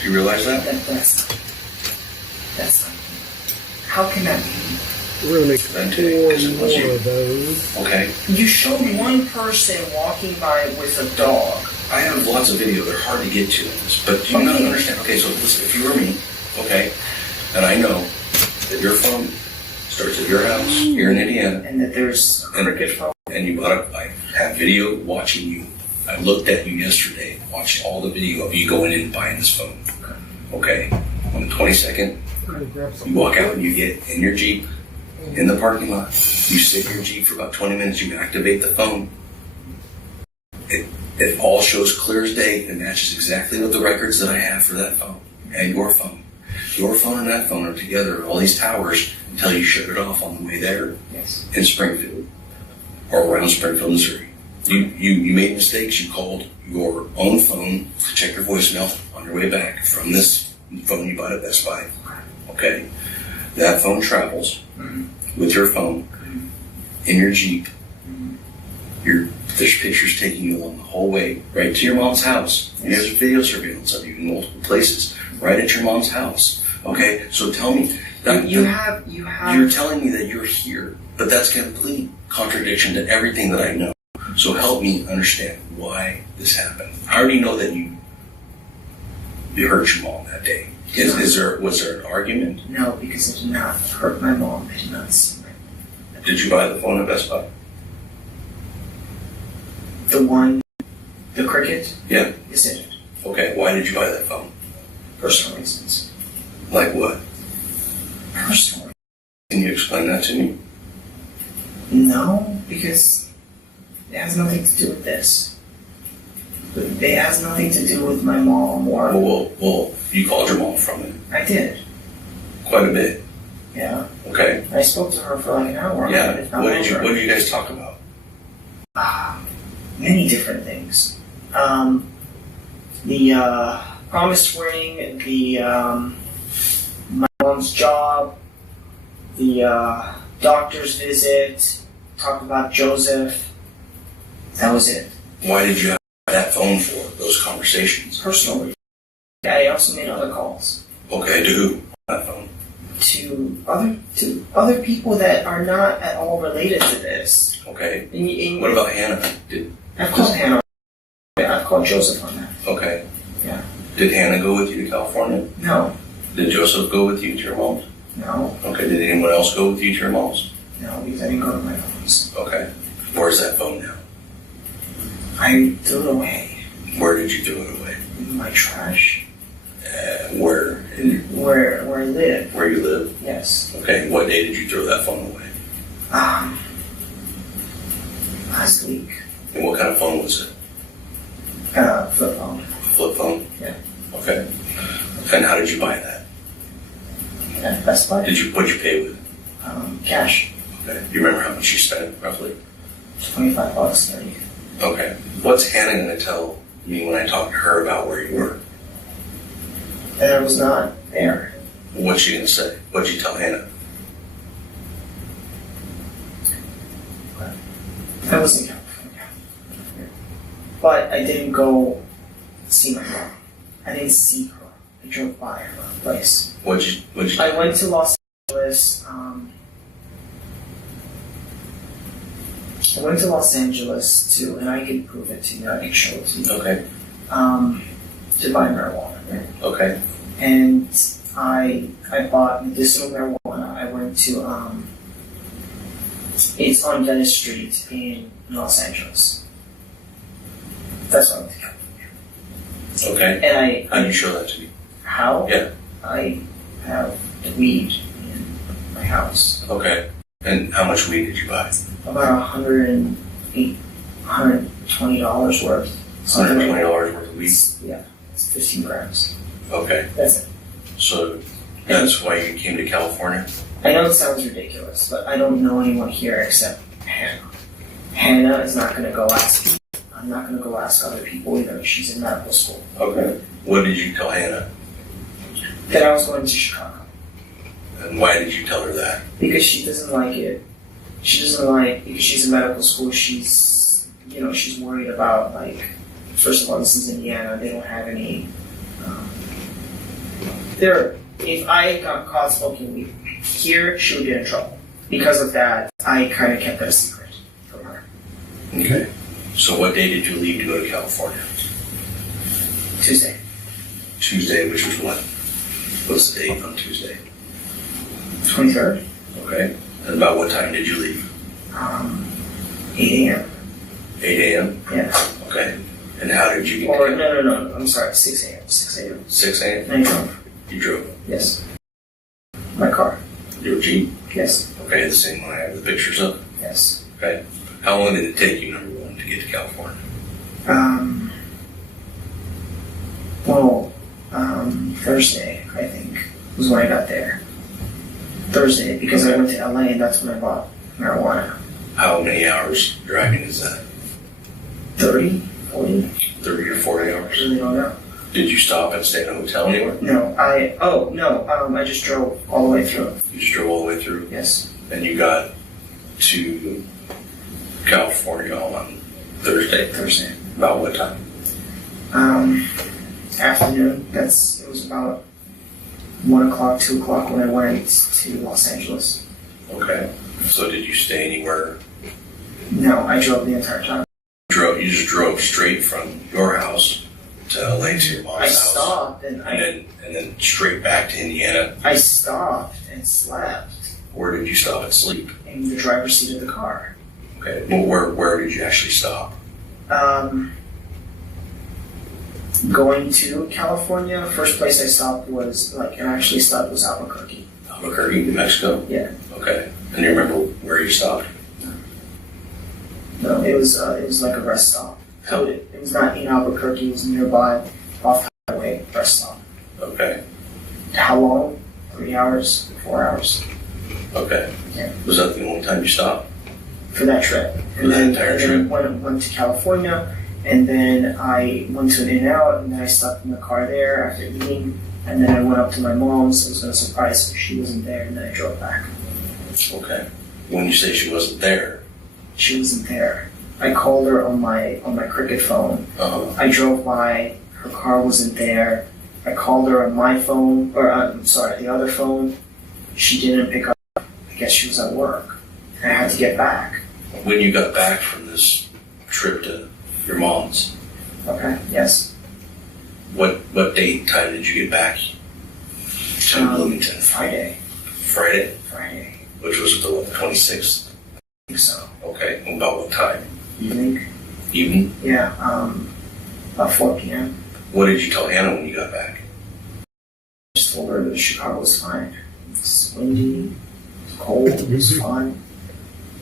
Do you realize that? That's not. How can that be? We're gonna make 4 more of those. Okay. You showed one person walking by with a dog. I have lots of video. They're hard to get to in this, but you not understand. Okay, so listen, if you were me, okay, and I know that your phone starts at your house here in Indiana, and that there's a cricket phone, and you bought I have video watching you. I looked at you yesterday, watched all the video of you going in and buying this phone. Okay, on the 22nd, you walk out and you get in your Jeep in the parking lot. You sit in your Jeep for about 20 minutes. You activate the phone. It all shows clear as day. It matches exactly with the records that I have for that phone and your phone. Your phone and that phone are together in all these towers until you shut it off on the way there in Springfield or around Springfield, Missouri. You made mistakes. You called your own phone to check your voicemail on your way back from this phone you bought at Best Buy. Okay? That phone travels with your phone in your Jeep. There's pictures taking you along the whole way right to your mom's house. And there's video surveillance of you in multiple places right at your mom's house. Okay? So tell me. You're telling me that you're here, but that's complete contradiction to everything that I know. So help me understand why this happened. I already know that you hurt your mom that day. Was there an argument? No, because I did not hurt my mom. I did not see my mom. Did you buy the phone at Best Buy? The cricket? Yeah. Yes, I did. Okay, why did you buy that phone? Personal reasons. Like what? Personal. Can you explain that to me? No, because it has nothing to do with this. It has nothing to do with my mom or... Well, you called your mom from it. I did. Quite a bit. Yeah. Okay. I spoke to her for like an hour. Yeah. If not What did over. you guys talk about? Many different things. The promised ring, my mom's job, the doctor's visit, talked about Joseph. That was it. Why did you have that phone for, those conversations? Personally. I also made other calls. Okay, to who? That phone? To other people that are not at all related to this. Okay. What about Hannah? I've called Hannah. I've called Joseph on that. Okay. Yeah. Did Hannah go with you to California? No. Did Joseph go with you to your mom's? No. Okay. Did anyone else go with you to your mom's? No, because I didn't go to my mom's. Okay. Where's that phone now? I threw it away. Where did you throw it away? In my trash. Where? Where I live. Where you live? Yes. Okay. What day did you throw that phone away? Last week. And what kind of phone was it? Flip phone. Flip phone? Yeah. Okay. And how did you buy that? At Best Buy. What'd you pay with? Cash. Okay. You remember how much you spent, roughly? $25, 30. Okay. What's Hannah going to tell me when I talk to her about where you were? And I was not there. What's she going to say? What'd you tell Hannah? I was in California. But I didn't go see my mom. I didn't see her. I drove by her place. What'd you I went to Los Angeles. I went to Los Angeles and I can prove it to you. I can show it to you. Okay. To buy marijuana. Right? Okay. And I bought medicinal marijuana. I went to it's on Venice Street in Los Angeles. That's what I went to California. Okay. And how do you show that to me? How? Yeah. I have the weed in my house. Okay. And how much weed did you buy? About $120 worth. $120 worth of weed? Yeah. It's 15 grams. Okay. That's it. So that's why you came to California? I know it sounds ridiculous, but I don't know anyone here except Hannah. Hannah is not going to go ask me. I'm not going to go ask other people either. She's in medical school. Okay. What did you tell Hannah? That I was going to Chicago. And why did you tell her that? Because she doesn't like it. She doesn't like, because she's in medical school, she's worried about, like, first of all, this is Indiana, they don't have any, if I got caught smoking weed here, she would get in trouble. because of that, I kind of kept that a secret from her. Okay. So what day did you leave to go to California? Tuesday. Tuesday, which was what? What's the date on Tuesday? 23rd. Okay. And about what time did you leave? 8 a.m. 8 a.m.? Yeah. Okay. And how did you get Or, there? no, I'm sorry, 6 a.m. 6 a.m. 6 a.m.? I drove. You drove? Yes. My car. Your Jeep? Yes. Okay, the same one I have the pictures of? Yes. Okay. How long did it take you, number one, to get to California? Thursday, I think, was when I got there. Thursday, because I went to LA and that's when I bought marijuana. How many hours driving is that? 30, 40. 30 or 40 hours? I really don't know. Did you stop and stay in a hotel anywhere? No, I just drove all the way through. You just drove all the way through? Yes. And you got to California on Thursday? Thursday. About what time? Afternoon. It was about 1 o'clock, 2 o'clock when I went to Los Angeles. Okay. So did you stay anywhere? No, I drove the entire time. You just drove straight from your house to LA to your mom's I house? stopped and then straight back to Indiana? I stopped and slept. Where did you stop and sleep? In the driver's seat of the car. Okay. Well, where did you actually stop? Going to California, first place I stopped was Albuquerque. Albuquerque, New Mexico? Yeah. Okay. And you remember where you stopped? No, it was like a rest stop. So it was not in Albuquerque, it was nearby, off the highway, rest stop. Okay. How long? 3 hours, 4 hours. Okay. Yeah. Was that the only time you stopped? For that trip. For that entire trip? Went to California, and then I went to an In-N-Out, and then I stopped in the car there after eating, and then I went up to my mom's. I was going to surprise her. She wasn't there, and then I drove back. Okay. When you say she wasn't there? She wasn't there. I called her on my Cricket phone. I drove by. Her car wasn't there. I called her on my phone, the other phone. She didn't pick up. I guess she was at work. And I had to get back. When you got back from this trip to your mom's? Okay. Yes. What date and time did you get back to Bloomington? Friday. Friday? Friday. Which was the 26th? I think so. Okay. And about what time? Evening. Evening? Yeah. About 4 p.m. What did you tell Hannah when you got back? I just told her that Chicago was fine. It's windy. It's cold. It was fun.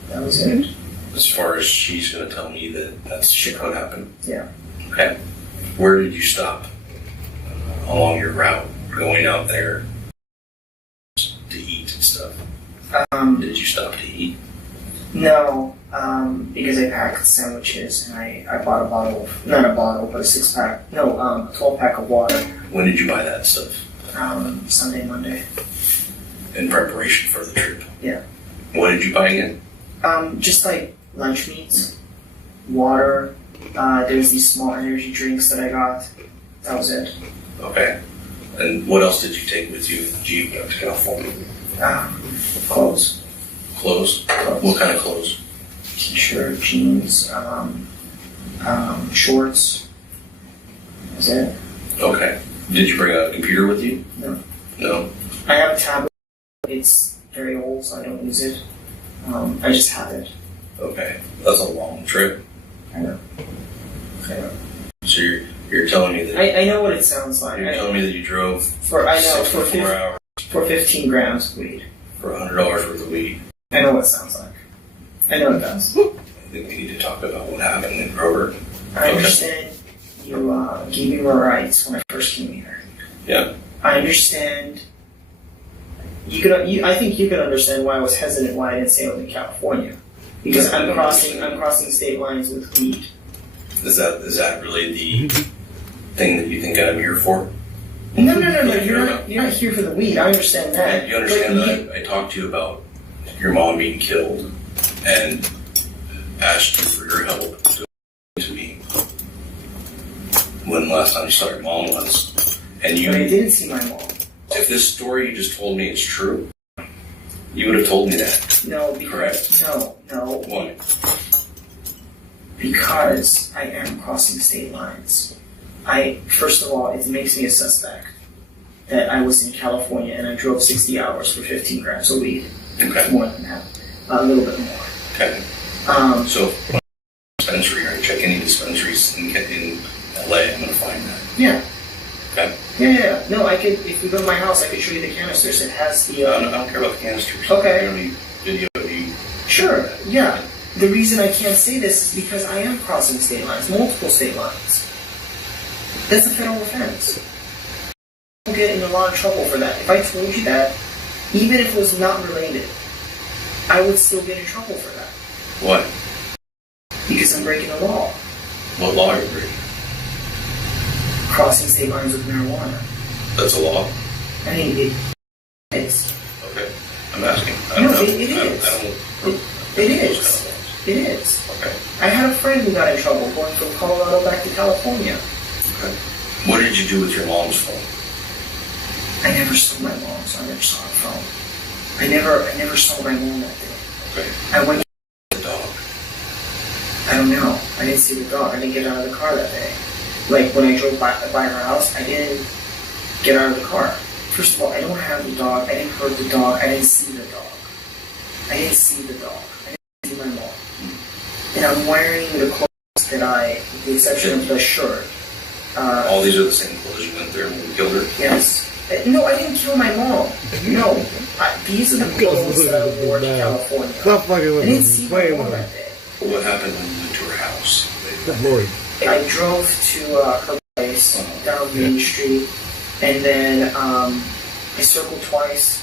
That was it. As far as she's going to tell me that that's what happened? Yeah. Okay. Where did you stop along your route going out there to eat and stuff? Did you stop to eat? No, because I packed sandwiches and I bought a bottle of, not a bottle, but a 12-pack of water. When did you buy that stuff? Sunday, Monday. In preparation for the trip? Yeah. What did you buy again? Just like lunch meats, water. There's these small energy drinks that I got. That was it. Okay. And what else did you take with you in the Jeep to California? Clothes. Clothes? What kind of clothes? T-shirt, jeans, shorts. That's it. Okay. Did you bring a computer with you? No. No? I have a tablet. It's very old, so I don't use it. I just have it. Okay. That's a long trip. I know. So you're telling me that... I know what it sounds like. You're telling me that you drove for 64 hours. For 15 grams of weed. For $100 worth of weed. I know what it sounds like. I know it does. I think we need to talk about what happened in Grover. I understand you gave me my rights when I first came here. Yeah. I understand. I think you can understand why I was hesitant why I didn't say I was in California. Because I'm crossing state lines with weed. Is that really the thing that you think I'm here for? No. You're not here for the weed. I understand that. You understand that I talked to you about your mom being killed and asked you for your help to me when the last time you saw your mom was. And you... But I didn't see my mom. If this story you just told me is true, You would have told me that. No, because no. Why? Because I am crossing state lines. First of all, it makes me a suspect that I was in California and I drove 60 hours for 15 grams of weed. Okay. More than that. A little bit more. Okay. So, dispensary, or check any dispensaries in LA, I'm going to find that. Yeah. Okay. Yeah. No, I could, if you go to my house, I could show you the canisters. It has the... I don't care about the canisters. Okay. You don't need video, do you? Sure, yeah. The reason I can't say this is because I am crossing state lines, multiple state lines. That's a federal offense. I'll get in a lot of trouble for that. If I told you that, even if it was not related, I would still get in trouble for that. What? Because I'm breaking the law. What law are you breaking? Crossing state lines with marijuana. That's a law? I mean, it is. Okay. I'm asking. I don't know. It is. It is. It is. Okay. I had a friend who got in trouble going from Colorado back to California. Okay. What did you do with your mom's phone? I never saw my mom, so I never saw her phone. I never saw my mom that day. Okay. I went to the dog. I don't know. I didn't see the dog. I didn't get out of the car that day. Like when I drove by her house, I didn't get out of the car. First of all, I don't have the dog. I didn't hurt the dog. I didn't see the dog. I didn't see the dog. I didn't see my mom. And I'm wearing the clothes that with the exception of the shirt. All these are the same clothes you went there when you killed her? Yes. No, I didn't kill my mom. No. These are the clothes that I wore to California. Stop fucking with I me. didn't see my mom that day. What happened when you went to her house? Good Lord. I drove to her place down Main Street, and then I circled twice.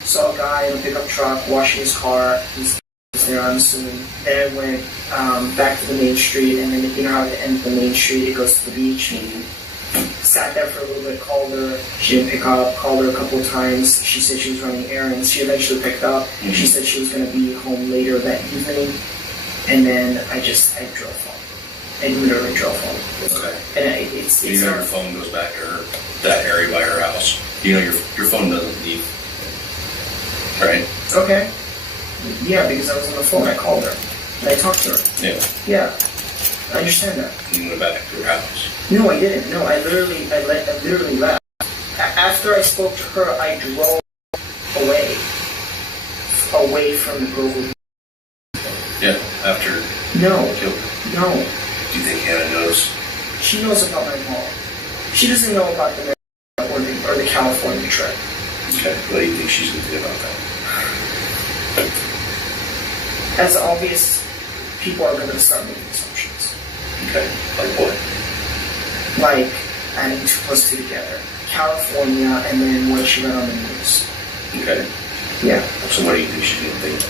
Saw a guy in a pickup truck washing his car. He's there, I'm assuming. Then I went back to the main street, and then you know how at the end of the main street it goes to the beach. Sat there for a little bit, called her. She didn't pick up. Called her a couple of times. She said she was running errands. She eventually picked up. She said she was going to be home later that evening, and then I drove home. I literally drove home. Okay. And you know your phone goes back to her, that area by her house. You know your phone doesn't leave. Right? Okay. Yeah, because I was on the phone. I called her. And I talked to her. Yeah. Yeah. I understand that. You went back to her house. No, I didn't. No, I literally left. After I spoke to her, I drove away from the Grover. Yeah, after No. you killed her. No. Do you think Hannah knows? She knows about my mom. She doesn't know about the or the California trip. Okay. What do you think she's going to do about that? As obvious, people are going to start making assumptions. Okay. Like what? Like adding 2 plus 2 together. California, and then what she read on the news. Okay. Yeah. So what do you think she's going to think?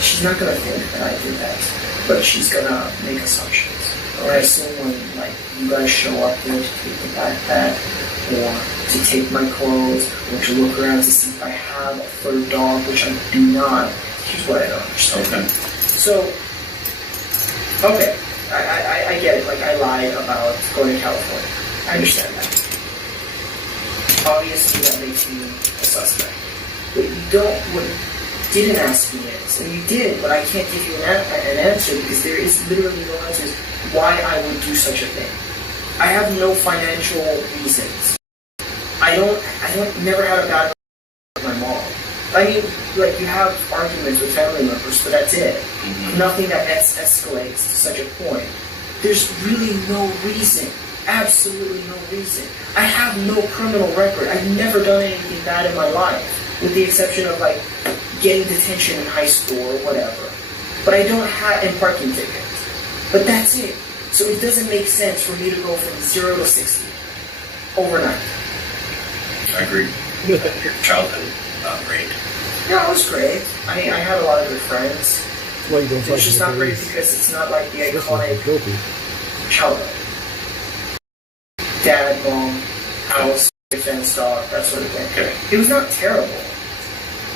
She's not going to think that I did that, but she's going to make assumptions. Or I assume when, like, you guys show up there to take the backpack, or to take my clothes, or to look around to see if I have a third dog, which I do not. Here's what I don't understand. Okay. So, okay, I get it. Like, I lied about going to California. I understand that. Obviously, that makes me a suspect. What you didn't ask me is, and you did, but I can't give you an answer because there is literally no answers why I would do such a thing. I have no financial reasons. I never had a bad with my mom. I mean, like, you have arguments with family members, but that's it. Nothing that escalates to such a point. There's really no reason. Absolutely no reason. I have no criminal record. I've never done anything bad in my life, with the exception of, like, getting detention in high school or whatever. But I don't have, and parking tickets. But that's it. So it doesn't make sense for me to go from 0 to 60 overnight. I agree. Your childhood, not great. No, it was great. I mean, I had a lot of good friends. Well, you don't It's just not great because it's not like the iconic childhood. Dad, mom, house, fence, dog, that sort of thing. Okay. It was not terrible.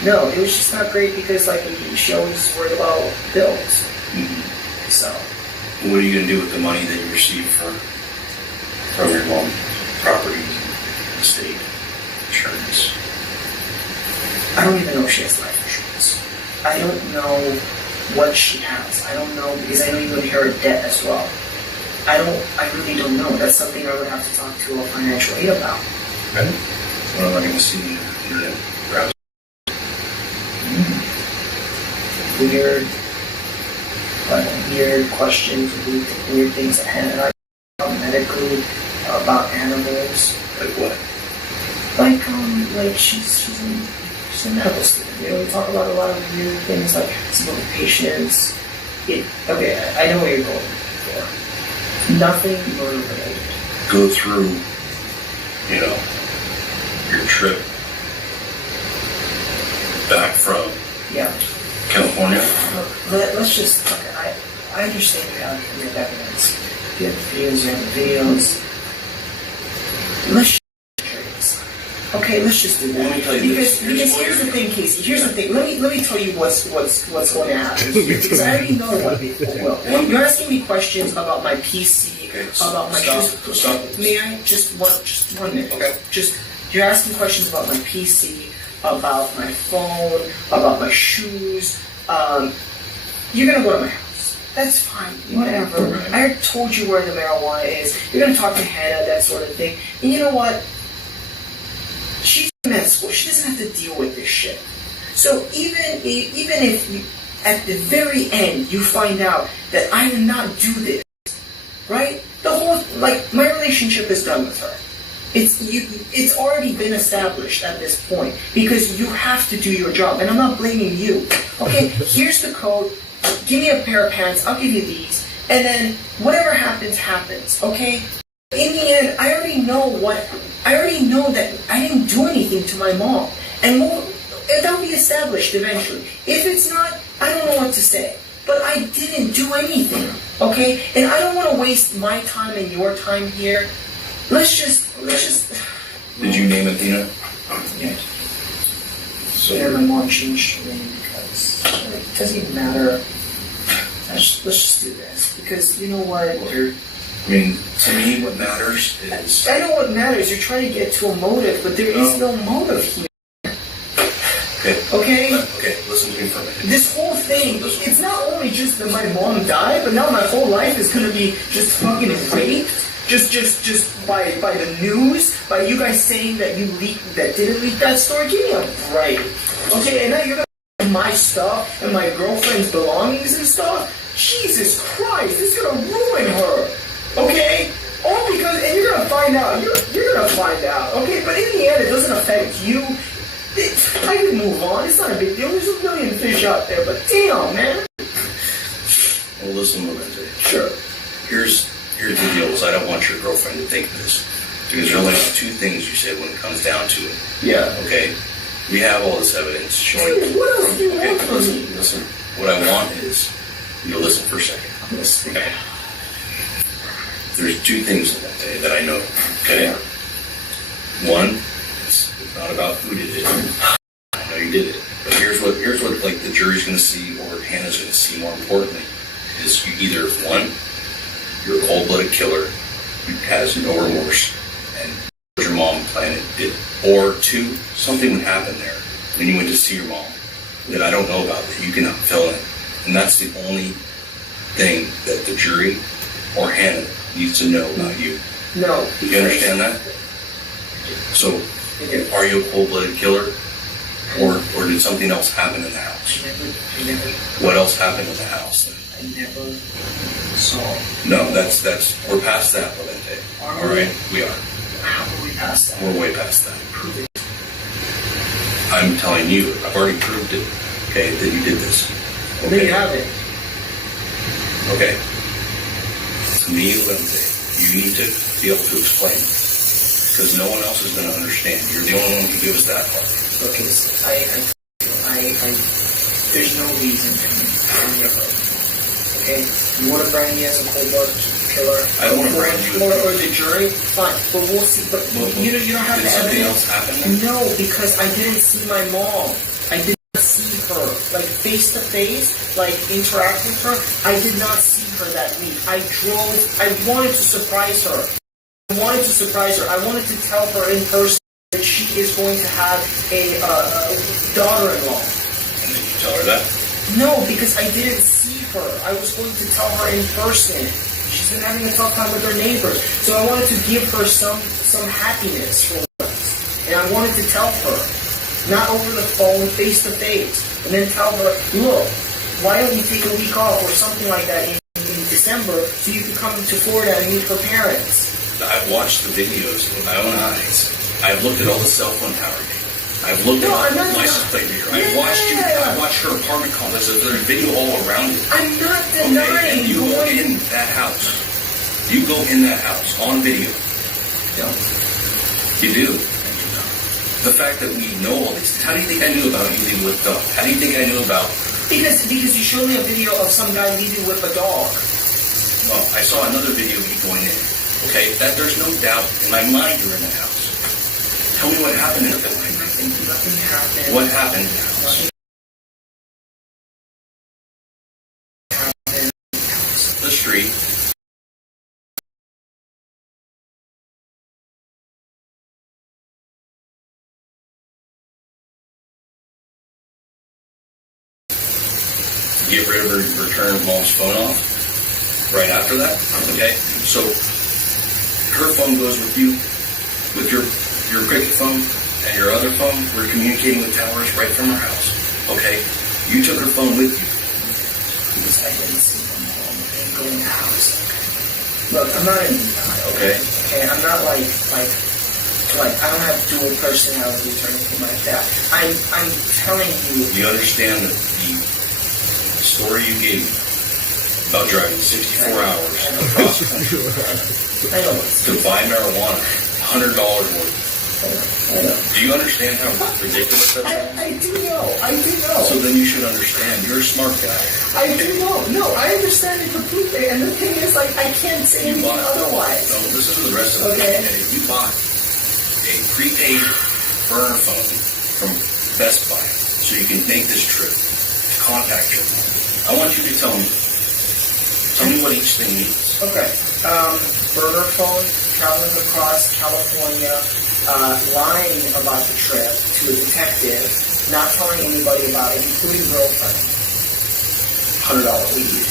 No, it was just not great because, like, she always worried about bills. So. What are you going to do with the money that you received from your mom's property, estate, insurance? I I don't even know if she has life insurance. I don't know what she has. I don't know because I don't even inherit debt as well. I really don't know. That's something I would have to talk to a financial aid about. Okay. What am I going to see in the internet browser? Weird questions, weird things that happen medically about animals. Like what? Like she's a medical student. You know, we talk about a lot of weird things like some of the patients. Okay, I know where you're going for. Nothing murder related. Go through, your trip back from California. Let's just. Okay, I understand you have evidence. You have videos. Let's okay, let's just do that. Let me tell you because here's the thing, Casey. Here's the thing. Let me tell you what's going to happen. Because I already know what people will. You're asking me questions about my PC, about my shoes. Stop. May I just 1 minute? Okay. You're asking questions about my PC, about my phone, about my shoes. You're gonna go to my house. That's fine. Whatever. I told you where the marijuana is. You're gonna talk to Hannah, that sort of thing. And you know what? She's in med school. She doesn't have to deal with this shit. So even if you, at the very end, you find out that I did not do this, right? The whole, my relationship is done with her. It's already been established at this point because you have to do your job, and I'm not blaming you. Okay, here's the code. Give me a pair of pants. I'll give you these, and then whatever happens, happens. Okay. In the end, I already know that I didn't do anything to my mom, and that'll be established eventually. If it's not, I don't know what to say. But I didn't do anything. Okay, and I don't want to waste my time and your time here. Let's just. Did you name Athena? Yes. So my mom changed her name because it doesn't even matter. Let's just do this because you know what? I mean, to me, what matters is. I know what matters. You're trying to get to a motive, but there is no motive here. Okay. Okay. Listen to me for a minute. This whole thing, it's not only just that my mom died, but now my whole life is gonna be just fucking raped. Just by the news, by you guys saying that didn't leak that story. Give me a break. Okay, and now you're gonna my stuff and my girlfriend's belongings and stuff. Jesus Christ, this is gonna ruin her. Okay? All because, and you're gonna find out. You're gonna find out. Okay, but in the end, it doesn't affect you. I can move on. It's not a big deal. There's a million fish out there, but damn, man. Well, listen, Lorenzo. Sure. Here's the deal: is I don't want your girlfriend to think this because there are only two things you said when it comes down to it. Yeah. Okay. We have all this evidence showing. Dude, what else do you want from me? Listen. What I want is you to listen for a second. I'm listening. Okay. There's two things in that day that I know. Okay. One, it's not about who did it. I know you did it, but here's what like the jury's going to see, or Hannah's going to see. More importantly, is you either one, you're a cold-blooded killer who has no remorse, and your mom planned did it, or two, something would happen there when you went to see your mom that I don't know about that you cannot fill in, and that's the only thing that the jury or Hannah needs to know about you. No. You understand that? So, are you a cold-blooded killer? Or did something else happen in the house? I never. What else happened in the house? I never saw. No, that's we're past that, Valente. All right, we are. How are we past that? We're way past that. Prove it. I'm telling you, I've already proved it. Okay, that you did this. Okay. No, you haven't. Okay. To me, Valente, you need to be able to explain it. Because no one else is going to understand. You're the only one who gives us that part. Okay, so there's no reason for me to never. Okay? You want to brand me as a cold-blooded killer? I don't want to brand you. Or the jury? Fine, but we'll see. But you don't have the evidence. Did something else happen? No, because I didn't see my mom. I did not see her. Like, face-to-face, like, interact with her. I did not see her that week. I wanted to surprise her. I wanted to tell her in person that she is going to have a daughter-in-law. And did you tell her that? No, because I didn't see her. I was going to tell her in person. She's been having a tough time with her neighbors. So I wanted to give her some happiness for once. And I wanted to tell her, not over the phone, face to face. And then tell her, look, why don't we take a week off or something like that in December so you can come to Florida and meet her parents. I've watched the videos with my own eyes. I've looked at all the cell phone tower data. I've looked at the license plate reader. I've watched her apartment complex. There's video all around it. I'm not denying. Okay? And you go in that house. You go in that house on video. No. You do. The fact that we know all these things. How do you think I knew about you leaving with dog? How do you think I knew about... Because you showed me a video of some guy leaving with a dog. Well, I saw another video of you going in. Okay? That there's no doubt in my mind you're in the house. Tell me what happened in the building. Nothing happened. What happened in the house? The street. Get rid of her, return mom's phone off right after that. Okay, so her phone goes with you, with your cricket phone and your other phone. We're communicating with towers right from her house. Okay, you took her phone with you. Because I didn't see them home. I didn't go in the house. Look, I'm not in denial. Okay. Okay, I'm not like I don't have dual personalities or anything like that. I'm telling you. You understand that the story you gave me about driving 64 hours across the country to buy marijuana, $100 worth. I know. Do you understand how ridiculous that is? I do know. I do know. So then you should understand. You're a smart guy. I do know. No, I understand it completely. And the thing is, like, I can't say anything otherwise. No, listen to the rest of it. Okay. If you bought a prepaid burner phone from Best Buy so you can make this trip to contact your mom, I want you to tell me what each thing means. Okay. Burner phone, traveling across California, lying about the trip to a detective, not telling anybody about it, including girlfriend. $100 leave.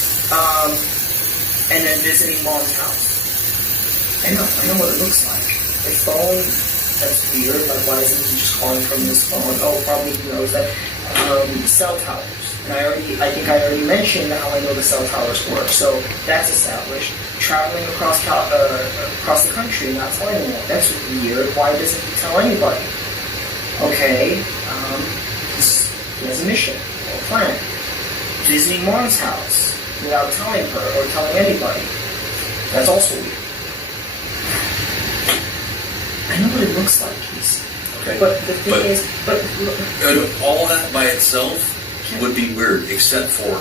And then visiting mom's house. I know what it looks like. A phone, that's weird. Like, why isn't he just calling from this phone? Oh, probably he knows that. Cell towers. And I think I already mentioned how I know the cell towers work. So that's established. Traveling across the country, not telling anyone. That's weird. Why doesn't he tell anybody? Okay, he has a mission or plan. Visiting mom's house without telling her or telling anybody. That's also weird. I know what it looks like. Okay. But the thing is, all that by itself would be weird, except for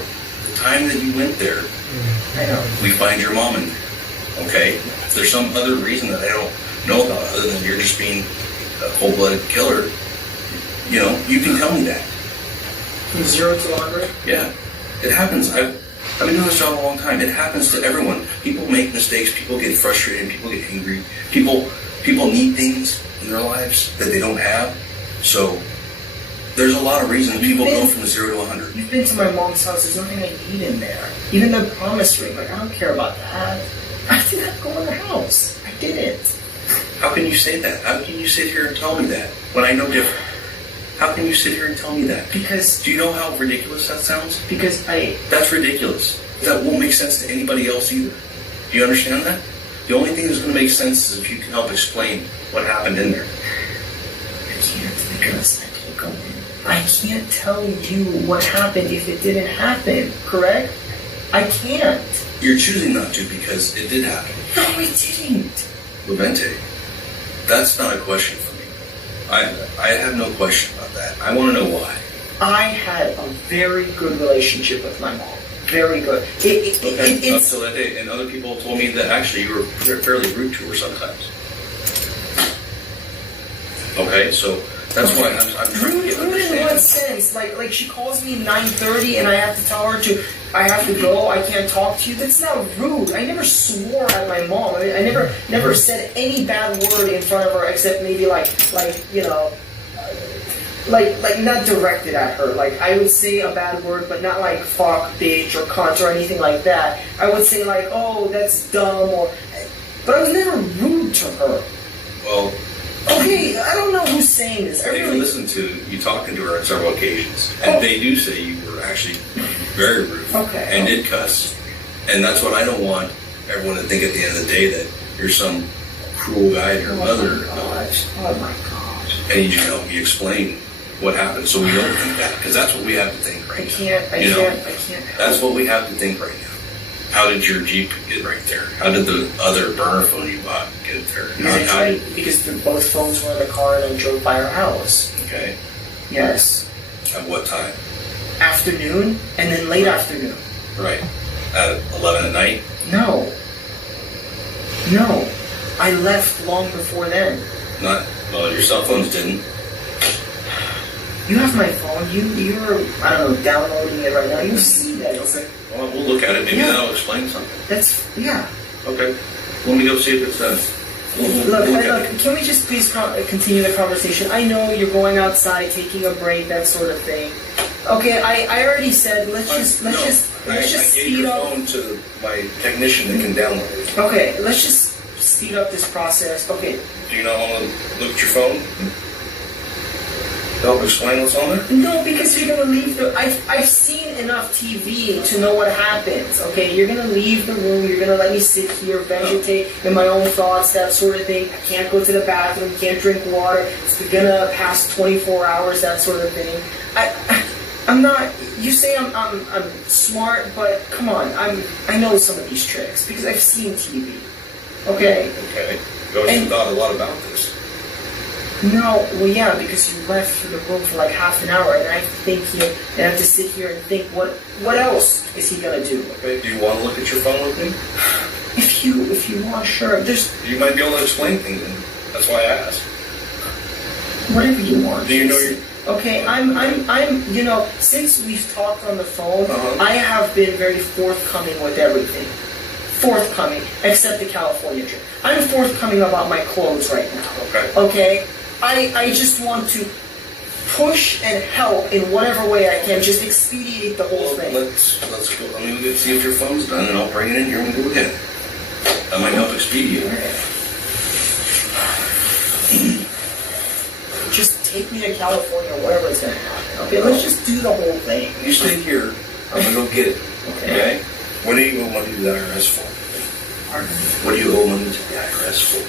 the time that you went there. I know. We find your mom in there. Okay? If there's some other reason that I don't know about other than you're just being a cold-blooded killer, you know, you can tell me that. From 0 to 100? Yeah. It happens. I've been doing this job a long time. It happens to everyone. People make mistakes. People get frustrated. People get angry. People need things in their lives that they don't have. So there's a lot of reasons people go from 0 to 100. You've been to my mom's house. There's nothing I need in there. Even the promise ring. Like, I don't care about that. I did not go in the house. I didn't. How can you say that? How can you sit here and tell me that when I know different? How can you sit here and tell me that? Because... Do you know how ridiculous that sounds? Because That's ridiculous. That won't make sense to anybody else either. Do you understand that? The only thing that's going to make sense is if you can help explain what happened in there. I can't because I didn't go in. I can't tell you what happened if it didn't happen, correct? I can't. You're choosing not to because it did happen. No, it didn't. Levente, that's not a question for me. I have no question about that. I want to know why. I had a very good relationship with my mom. Very good. Up till that day, and other people told me that actually you were fairly rude to her sometimes. Okay, so that's why I'm trying to get rude in what sense? Like she calls me 9:30 and I have to tell her I have to go. I can't talk to you. That's not rude. I never swore at my mom. I never said any bad word in front of her except maybe like you know. like not directed at her. Like I would say a bad word, but not like fuck, bitch, or cunt, or anything like that. I would say like, oh, that's dumb, but I was never rude to her. Well, okay, I don't know who's saying this. They listened to you talking to her on several occasions, and they do say you were actually very rude and did cuss. And that's what I don't want everyone to think at the end of the day, that you're some cruel guy to your mother. Oh my gosh. I need you to help me explain what happened so we don't think that, because that's what we have to think right now. I can't. That's what we have to think right now. How did your Jeep get right there? How did the other burner phone you bought get there? Because both phones were in the car and I drove by our house. Okay. Yes. At what time? Afternoon, and then late afternoon. Right. At 11 at night? No. I left long before then. Well, your cell phones didn't. You have my phone. You're, I don't know, downloading it right now. You see that. Okay. Well, we'll look at it. Maybe that'll explain something. Yeah. Okay. Let me go see if it says. Look, can we just please continue the conversation? I know you're going outside, taking a break, that sort of thing. Okay, I already said, let's just speed up. I gave your phone to my technician that can download it. Okay, let's just speed up this process. Okay. Do you not want to look at your phone? Help explain what's on there? No, because you're gonna leave the. I've seen enough TV to know what happens. Okay, you're gonna leave the room. You're gonna let me sit here, vegetate in my own thoughts, that sort of thing. I can't go to the bathroom. Can't drink water. It's gonna pass 24 hours, that sort of thing. I'm not. You say I'm smart, but come on. I know some of these tricks because I've seen TV. Okay. Okay. You always thought a lot about this. No, well, yeah, because you left the room for like half an hour, and I have to sit here and think, what else is he gonna do? Okay. Do you want to look at your phone with me? If you want, sure. You might be able to explain things, and that's why I asked. Whatever you want. Do you know your? Okay, I'm. You know, since we've talked on the phone, I have been very forthcoming with everything. Forthcoming, except the California trip. I'm forthcoming about my clothes right now. Okay. Okay. I just want to push and help in whatever way I can, just expedite the whole thing. Let's go. Let me see if your phone's done, and I'll bring it in here and we'll go again. That might help expedite. Just take me to California, whatever is going to happen. Okay, let's just do the whole thing. You stay here. I'm going to go get it. Okay? What do you owe money to the IRS for? Pardon? What do you owe money to the IRS for?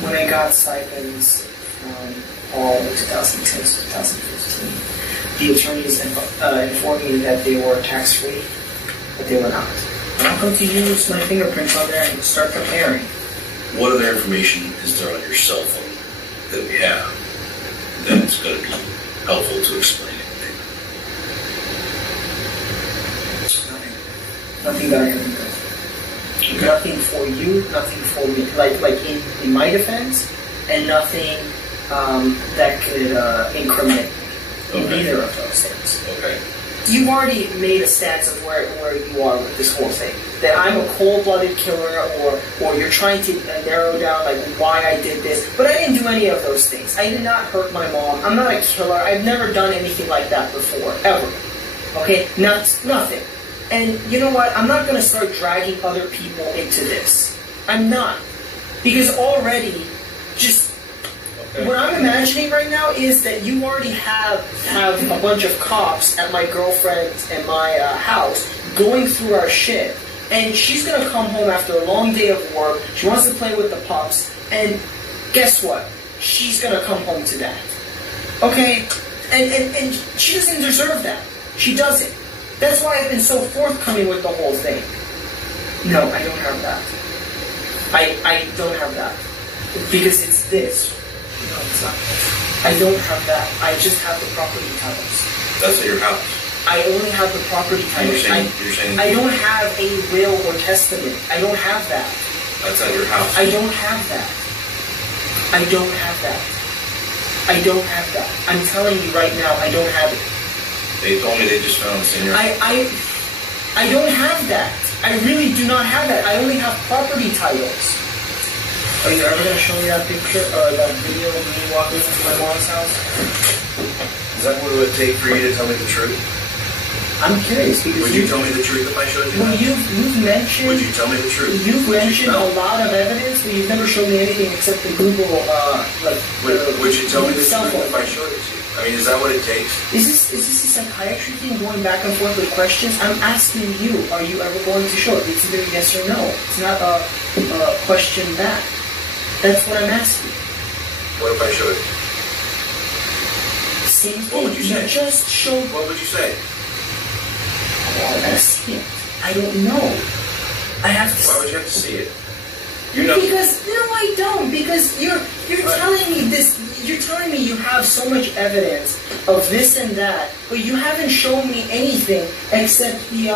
When I got stipends from all in 2010 2015, the attorneys informed me that they were tax-free, but they were not. I'm going to use my fingerprints on there and start comparing. What other information is there on your cell phone that we have that's going to be helpful to explain anything? Nothing that I can think of. Okay. Nothing for you, nothing for me. Like in my defense, and nothing that could incriminate me in either of those things. Okay. You've already made a stance of where you are with this whole thing. That I'm a cold-blooded killer, or you're trying to narrow down like why I did this. But I didn't do any of those things. I did not hurt my mom. I'm not a killer. I've never done anything like that before, ever. Okay? Nothing. And you know what? I'm not going to start dragging other people into this. I'm not. Because already, what I'm imagining right now is that you already have a bunch of cops at my girlfriend's and my house going through our shit. And she's going to come home after a long day of work. She wants to play with the pups. And guess what? She's going to come home to that. Okay? And she doesn't deserve that. She doesn't. That's why I've been so forthcoming with the whole thing. No, I don't have that. I don't have that. Because it's this. No, it's not this. I don't have that. I just have the property titles. That's at your house. I only have the property titles. You're saying I don't have a will or testament. I don't have that. That's at your house. I don't have that. I don't have that. I don't have that. I'm telling you right now, I don't have it. They told me they just found this in your I don't have that. I really do not have that. I only have property titles. Are you ever gonna show me that picture or that video of me walking into my mom's house? Is that what it would take for you to tell me the truth? I'm curious because Would you tell me the truth if I showed you well, that? you've mentioned. Would you tell me the truth? You've mentioned a lot of evidence, but you've never shown me anything except the Google, Would you tell me the cell truth phone. if I showed it to you? I mean, is that what it takes? Is this a psychiatry thing going back and forth with questions? I'm asking you, are you ever going to show it? It's either yes or no. It's not a question back. That's what I'm asking. What if I showed it? Same thing. What would you say? Just showed. What would you say? Oh, I gotta see it. I don't know. I have to. Why would you have to see it? You know. Because no, I don't. Because you're telling me this. You're telling me you have so much evidence of this and that, but you haven't shown me anything except the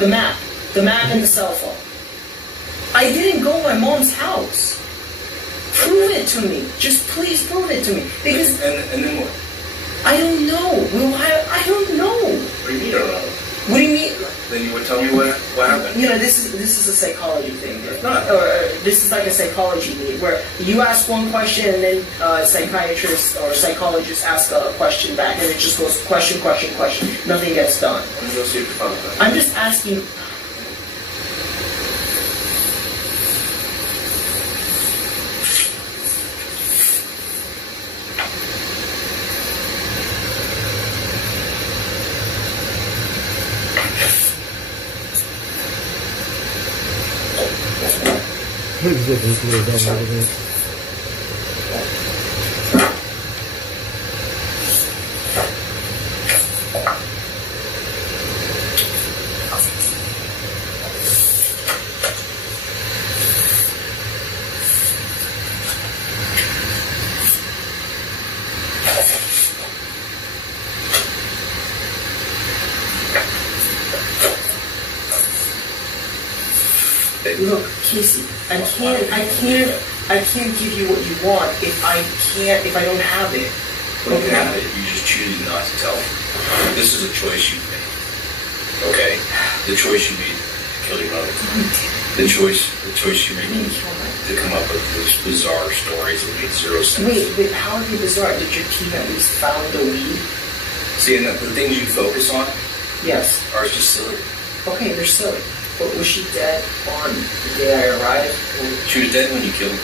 the map and the cell phone. I didn't go to my mom's house. Prove it to me. Just please prove it to me. Because and then what? I don't know. Well, I don't know. What do you mean you don't know? What do you mean? Then you would tell me what happened. This is a psychology thing. It's not. This is like a psychology meet where you ask one question and then psychiatrists or psychologists ask a question back, and it just goes question, question, question. Nothing gets done. Let me go see if you found that. I'm just asking. Look, Casey, I can't give you what you want if I don't have it. When you have it, you just choose not to tell me. This is a choice you made. Okay? The choice you made to kill your mother. The choice you made to come up with these bizarre stories that made zero sense. Wait, how are they bizarre? Did your team at least found the weed? See, and the things you focus on Yes. are just silly. Okay, they're silly. But was she dead on the day I arrived? She was dead when you killed her.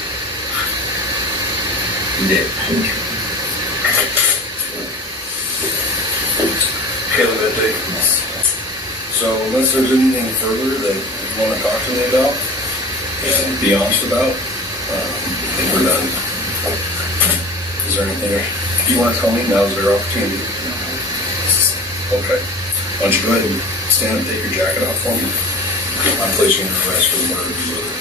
You did. Okay, Levente. So unless there's anything further that you want to talk to me about and be honest about, I think we're done. Is there anything you want to tell me? Now's your opportunity. Okay. Why don't you go ahead and stand and take your jacket off for me? I'm placing an arrest for the murder of your brother.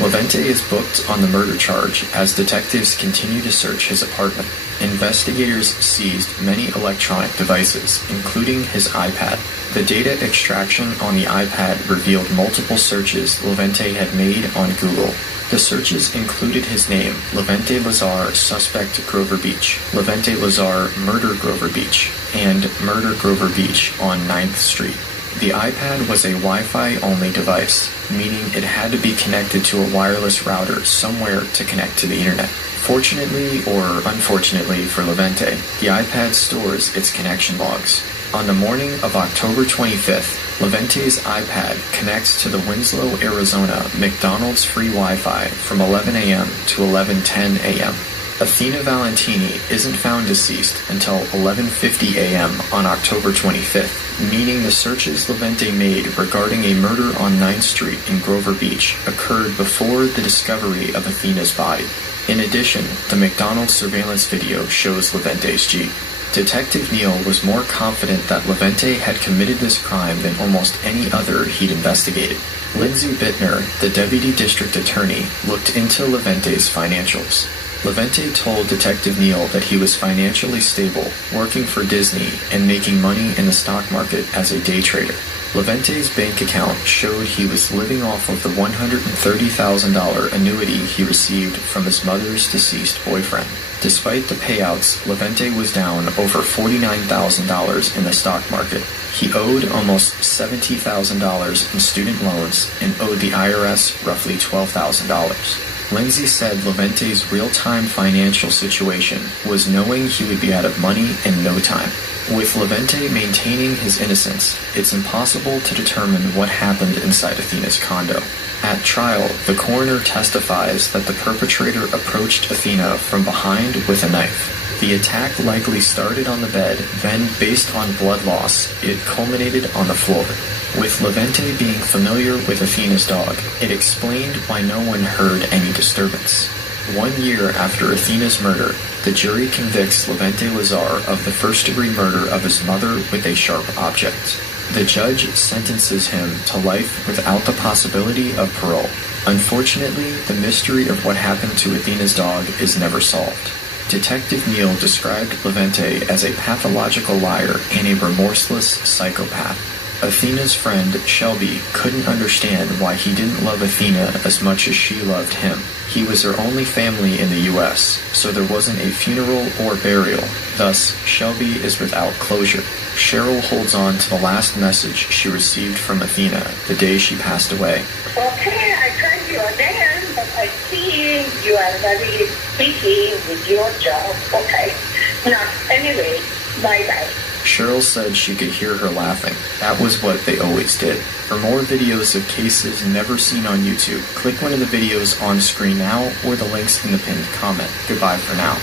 Levente is booked on the murder charge as detectives continue to search his apartment. Investigators seized many electronic devices, including his iPad. The data extraction on the iPad revealed multiple searches Levente had made on Google. The searches included his name, Levente Lazar, suspect Grover Beach, Levente Lazar, murder Grover Beach, and murder Grover Beach on 9th Street. The iPad was a Wi-Fi only device, meaning it had to be connected to a wireless router somewhere to connect to the internet. Fortunately or unfortunately for Levente, the iPad stores its connection logs. On the morning of October 25th, Levente's iPad connects to the Winslow, Arizona McDonald's free Wi-Fi from 11 a.m. to 11:10 a.m. Athena Valentini isn't found deceased until 11:50 a.m. on October 25th, meaning the searches Levente made regarding a murder on 9th Street in Grover Beach occurred before the discovery of Athena's body. In addition, the McDonald's surveillance video shows Levente's Jeep. Detective Neal was more confident that Levente had committed this crime than almost any other he'd investigated. Lindsay Bittner, the deputy district attorney, looked into Levente's financials. Levente told Detective Neal that he was financially stable, working for Disney, and making money in the stock market as a day trader. Levente's bank account showed he was living off of the $130,000 annuity he received from his mother's deceased boyfriend. Despite the payouts, Levente was down over $49,000 in the stock market. He owed almost $70,000 in student loans and owed the IRS roughly $12,000. Lindsay said Levente's real-time financial situation was knowing he would be out of money in no time. With Levente maintaining his innocence, it's impossible to determine what happened inside Athena's condo. At trial, the coroner testifies that the perpetrator approached Athena from behind with a knife. The attack likely started on the bed, then based on blood loss, it culminated on the floor. With Levente being familiar with Athena's dog, it explained why no one heard any disturbance. 1 year after Athena's murder, the jury convicts Levente Lazar of the first-degree murder of his mother with a sharp object. The judge sentences him to life without the possibility of parole. Unfortunately, the mystery of what happened to Athena's dog is never solved. Detective Neal described Levente as a pathological liar and a remorseless psychopath. Athena's friend, Shelby, couldn't understand why he didn't love Athena as much as she loved him. He was her only family in the U.S., so there wasn't a funeral or burial. Thus, Shelby is without closure. Cheryl holds on to the last message she received from Athena the day she passed away. Okay, I tried your name, but I see you are very busy with your job. Okay. Now, anyway, bye-bye. Cheryl said she could hear her laughing. That was what they always did. For more videos of cases never seen on YouTube, click one of the videos on screen now or the links in the pinned comment. Goodbye for now.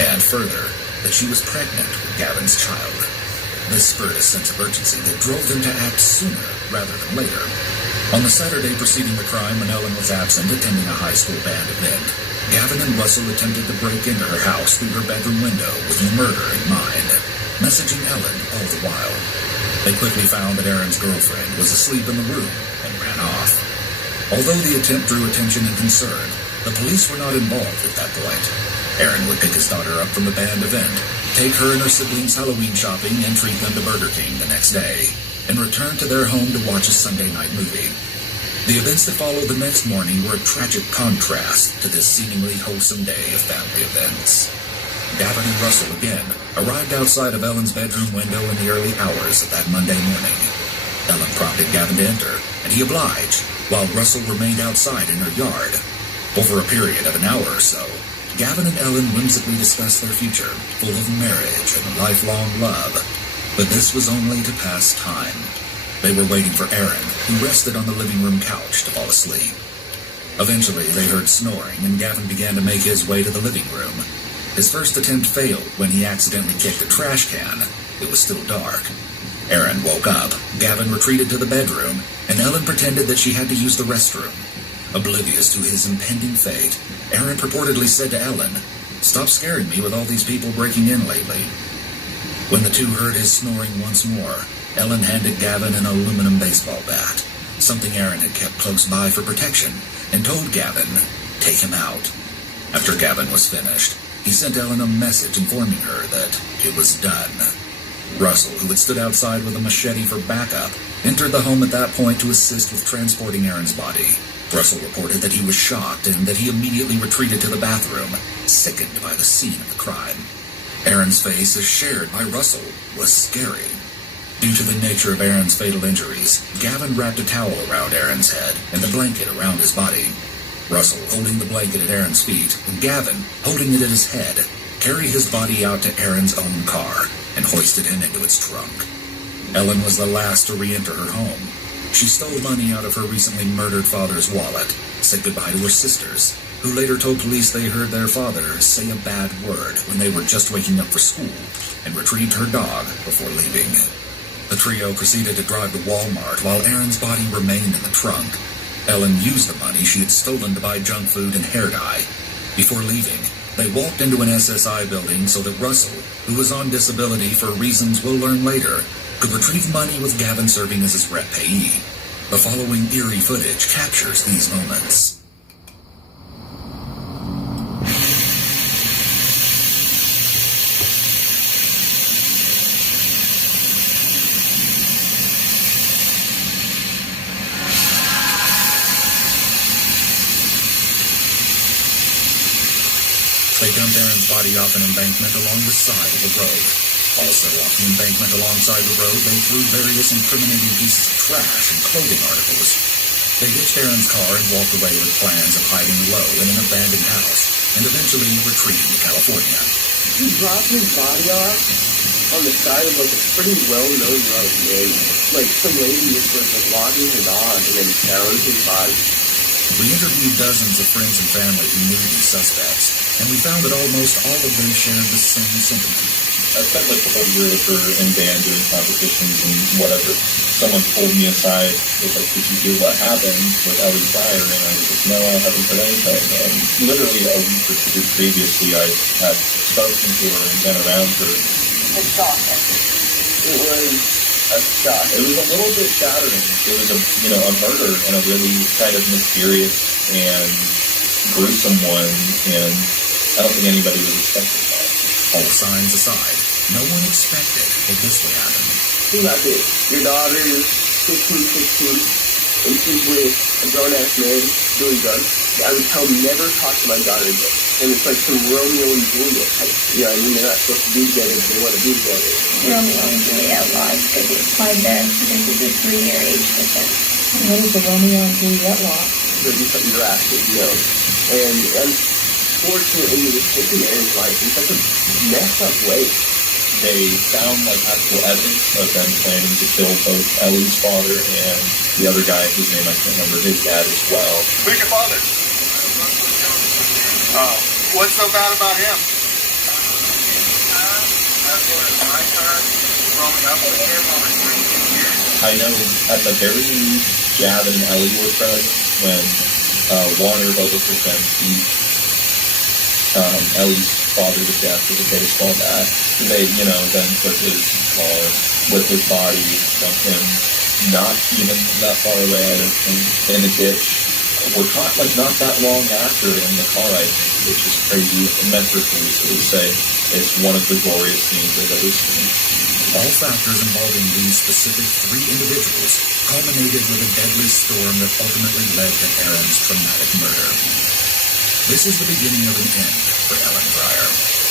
And further, that she was pregnant with Gavin's child. This spurred a sense of urgency that drove them to act sooner rather than later. On the Saturday preceding the crime, when Ellen was absent attending a high school band event, Gavin and Russell attempted to break into her house through her bedroom window with murder in mind, messaging Ellen all the while. They quickly found that Aaron's girlfriend was asleep in the room and ran off. Although the attempt drew attention and concern, the police were not involved at that point. Aaron would pick his daughter up from the band event, take her and her siblings Halloween shopping, and treat them to Burger King the next day, and return to their home to watch a Sunday night movie. The events that followed the next morning were a tragic contrast to this seemingly wholesome day of family events. Gavin and Russell again arrived outside of Ellen's bedroom window in the early hours of that Monday morning. Ellen prompted Gavin to enter, and he obliged, while Russell remained outside in her yard. Over a period of an hour or so, Gavin and Ellen whimsically discussed their future, full of marriage and lifelong love. But this was only to pass time. They were waiting for Aaron, who rested on the living room couch, to fall asleep. Eventually, they heard snoring, and Gavin began to make his way to the living room. His first attempt failed when he accidentally kicked a trash can. It was still dark. Aaron woke up, Gavin retreated to the bedroom, and Ellen pretended that she had to use the restroom. Oblivious to his impending fate, Aaron purportedly said to Ellen, "Stop scaring me with all these people breaking in lately." When the two heard his snoring once more, Ellen handed Gavin an aluminum baseball bat, something Aaron had kept close by for protection, and told Gavin, "Take him out." After Gavin was finished, he sent Ellen a message informing her that it was done. Russell, who had stood outside with a machete for backup, entered the home at that point to assist with transporting Aaron's body. Russell reported that he was shocked and that he immediately retreated to the bathroom, sickened by the scene of the crime. Aaron's face, as shared by Russell, was scary. Due to the nature of Aaron's fatal injuries, Gavin wrapped a towel around Aaron's head and the blanket around his body. Russell, holding the blanket at Aaron's feet, and Gavin, holding it at his head, carried his body out to Aaron's own car and hoisted him into its trunk. Ellen was the last to re-enter her home. She stole money out of her recently murdered father's wallet, said goodbye to her sisters, who later told police they heard their father say a bad word when they were just waking up for school, and retrieved her dog before leaving. The trio proceeded to drive to Walmart while Aaron's body remained in the trunk. Ellen used the money she had stolen to buy junk food and hair dye. Before leaving, they walked into an SSI building so that Russell, who was on disability for reasons we'll learn later, could retrieve money with Gavin serving as his rep payee. The following eerie footage captures these moments. They dumped Aaron's body off an embankment along the side of the road. Also off the embankment alongside the road, they threw various incriminating pieces of trash and clothing articles. They ditched Aaron's car and walked away with plans of hiding low in an abandoned house, and eventually retreating to California. He dropped his body off on the side of like a pretty well-known road, man. Like some lady was like walking her dog and then found his body. We interviewed dozens of friends and family who knew these suspects, and we found that almost all of them shared the same sentiment. I spent like the whole year with her in band doing competitions and whatever. Someone pulled me aside, was like, "Did you hear what happened with Ellie Fryer?" And I was like, "No, I haven't heard anything." And literally a week or two previously, I had spoken to her and been around her. It's shocking. It was a shock. It was a little bit shattering. It was a murder and a really kind of mysterious and gruesome one, and I don't think anybody was expecting that. All signs aside, no one expected that this would happen. Think about this. Your daughter is 15, 16, and she's with a grown-ass man doing drugs. I would tell them never talk to my daughter again. And it's like some Romeo and Juliet type. You know what I mean? They're not supposed to be together, but they want to be together. Romeo and Juliet laws could be applied there because it's a 3-year age difference. What is the Romeo and Juliet law? There'd be something drastic, you know. And unfortunately, it was taking Aaron's life in such a messed up way. They found like actual evidence of them planning to kill both Ellie's father and the other guy whose name I can't remember, his dad as well. Who's your father? Oh, what's so bad about him? I know at the very least, Gavin and Ellie were present when Warner Bobbitt was then beat Ellie's father to death with a baseball bat. They, then took his car with his body, dumped him not even that far away, I don't think, in a ditch. We're caught not that long after in the car ride, which is crazy. Metro police would say it's one of the goriest scenes I've ever seen. All factors involving these specific 3 individuals culminated with a deadly storm that ultimately led to Aaron's traumatic murder. This is the beginning of an end for Ellen Fryer.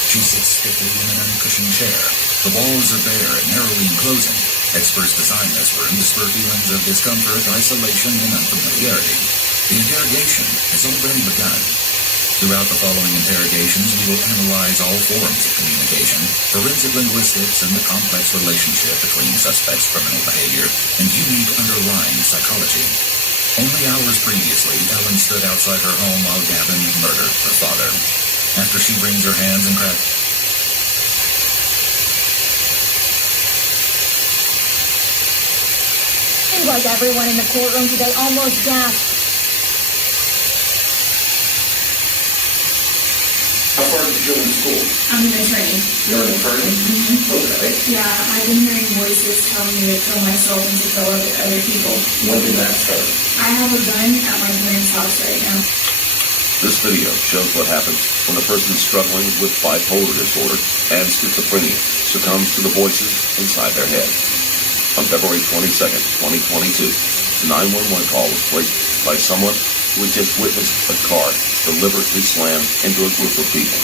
She sits stiffly in an uncushioned chair. The walls are bare and narrowly enclosing. Experts designed this room to spur feelings of discomfort, isolation, and unfamiliarity. The interrogation has already begun. Throughout the following interrogations, we will analyze all forms of communication, forensic linguistics, and the complex relationship between suspects' criminal behavior and unique underlying psychology. Only hours previously, Ellen stood outside her home while Gavin murdered her father. After she wrings her hands and Seems like everyone in the courtroom today almost gasped. How far did you go in school? I'm an attorney. You're an attorney? Mm-hmm. Okay. Yeah, I've been hearing voices telling me to kill myself and to kill other people. When did that start? I have a gun at my parents' house right now. This video shows what happens when a person struggling with bipolar disorder and schizophrenia succumbs to the voices inside their head. On February 22nd, 2022, a 911 call was placed by someone who had just witnessed a car deliberately slam into a group of people.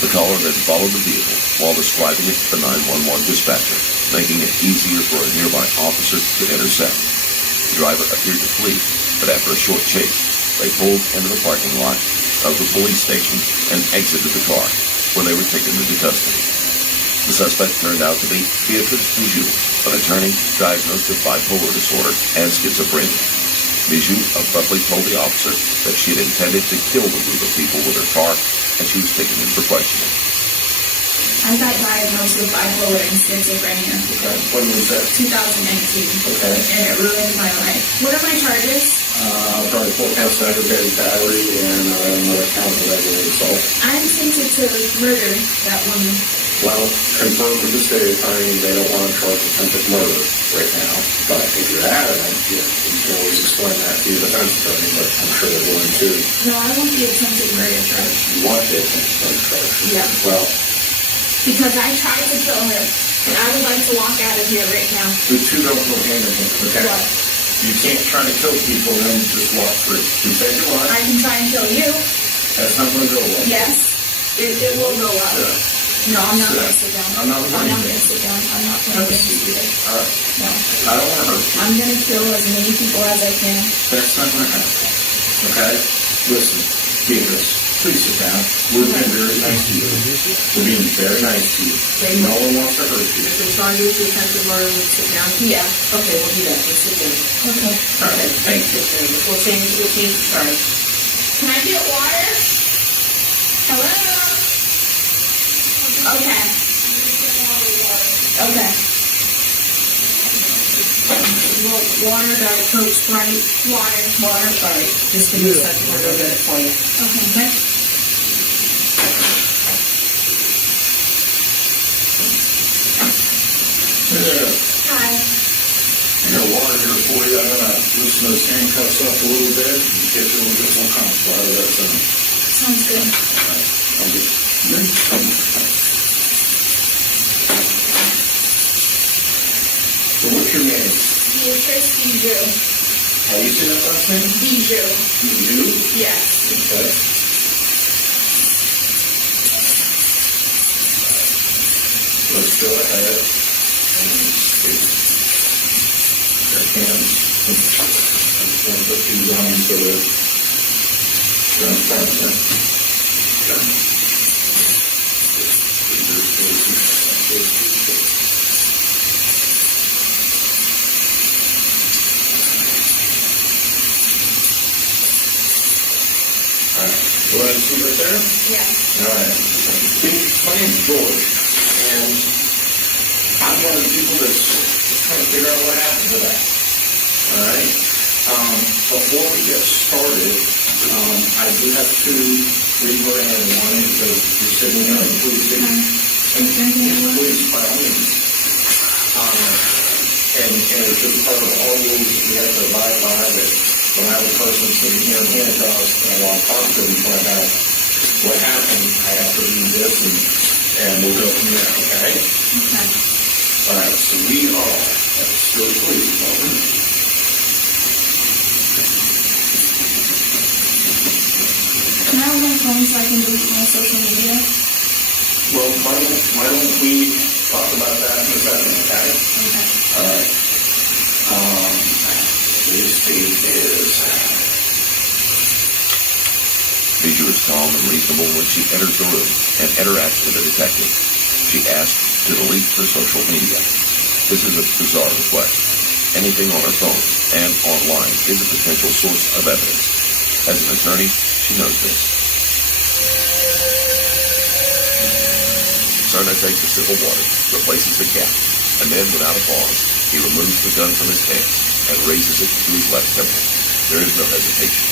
The caller then followed the vehicle while describing it to the 911 dispatcher, making it easier for a nearby officer to intercept. The driver appeared to flee, but after a short chase, they pulled into the parking lot of the police station and exited the car, where they were taken into custody. The suspect turned out to be Beatrice Bijou, an attorney diagnosed with bipolar disorder and schizophrenia. Bijou abruptly told the officer that she had intended to kill the group of people with her car, and she was taken in for questioning. I got diagnosed with bipolar and schizophrenia. Okay. When was that? 2019. Okay. And it ruined my life. What are my charges? Probably 4 counts of aggravated battery and another count of aggravated assault. I'm tempted to murder that woman. Well, confirm with the state attorney they don't want to charge attempted murder right now. But if you're adamant, you can always explain that to your defense attorney, but I'm sure they're willing to. No, I want the attempted murder charge. You want the attempted murder charge? Yeah. Well, because I tried to kill her, and I would like to walk out of here right now. the two don't go hand in hand, okay? What? You can't try to kill people and then just walk free. You said you want. I can try and kill you. That's not going to go well. Yes, it will go well. Yeah. No, I'm not going to sit down. I'm not going to sit down. I'm not going to sit down. All right. No. I don't want to hurt you. I'm going to kill as many people as I can. That's not going to happen. Okay? Listen, Beatrice, please sit down. We're being very nice to you. We're being very nice to you. No one wants to hurt you. If they charge you with attempted murder, we'll sit down. Yeah. Okay, we'll do that. We'll sit down. Okay. All right. Thank you. We'll change the charge. Can I get water? Hello? Okay. Okay. Water, Diet Coke, Sprite. Water. All right. Just give me a second. We'll go get it for you. Okay. Yeah. Hi. I got water here for you. I'm going to loosen those handcuffs up a little bit and get you a little bit more comfortable out of that zone. Sounds good. All right. I'll get So what's your name? Beatrice Bijou. How you say that last name? Bijou. Bijou? Yes. Okay. Let's go ahead and stick your hands. I just want to put these on so they're in front of you. Okay. All right. Go ahead and see right there? Yeah. All right. My name's George, and I'm one of the people that's trying to figure out what happened to that. All right. Before we get started, I do have to read what I have in one because you're sitting here in police station. Please, by all means. And it's just part of all rules that we have to abide by that when I have a person sitting here in handcuffs and I want to talk to them to find out what happened, I have to read this and we'll go from there, okay? Okay. All right, so we are at the Stewart Police Department. Can I have my phone so I can delete my social media? Well, why don't we talk about that in a second, okay? Okay. All right. This date is... Bijou is calm and reasonable when she enters the room and interacts with the detective. She asks to delete her social media. This is a bizarre request. Anything on her phone and online is a potential source of evidence. As an attorney, she knows this. Cerna takes a sip of water, replaces the cap, and then, without a pause, he removes the gun from his pants and raises it to his left temple. There is no hesitation.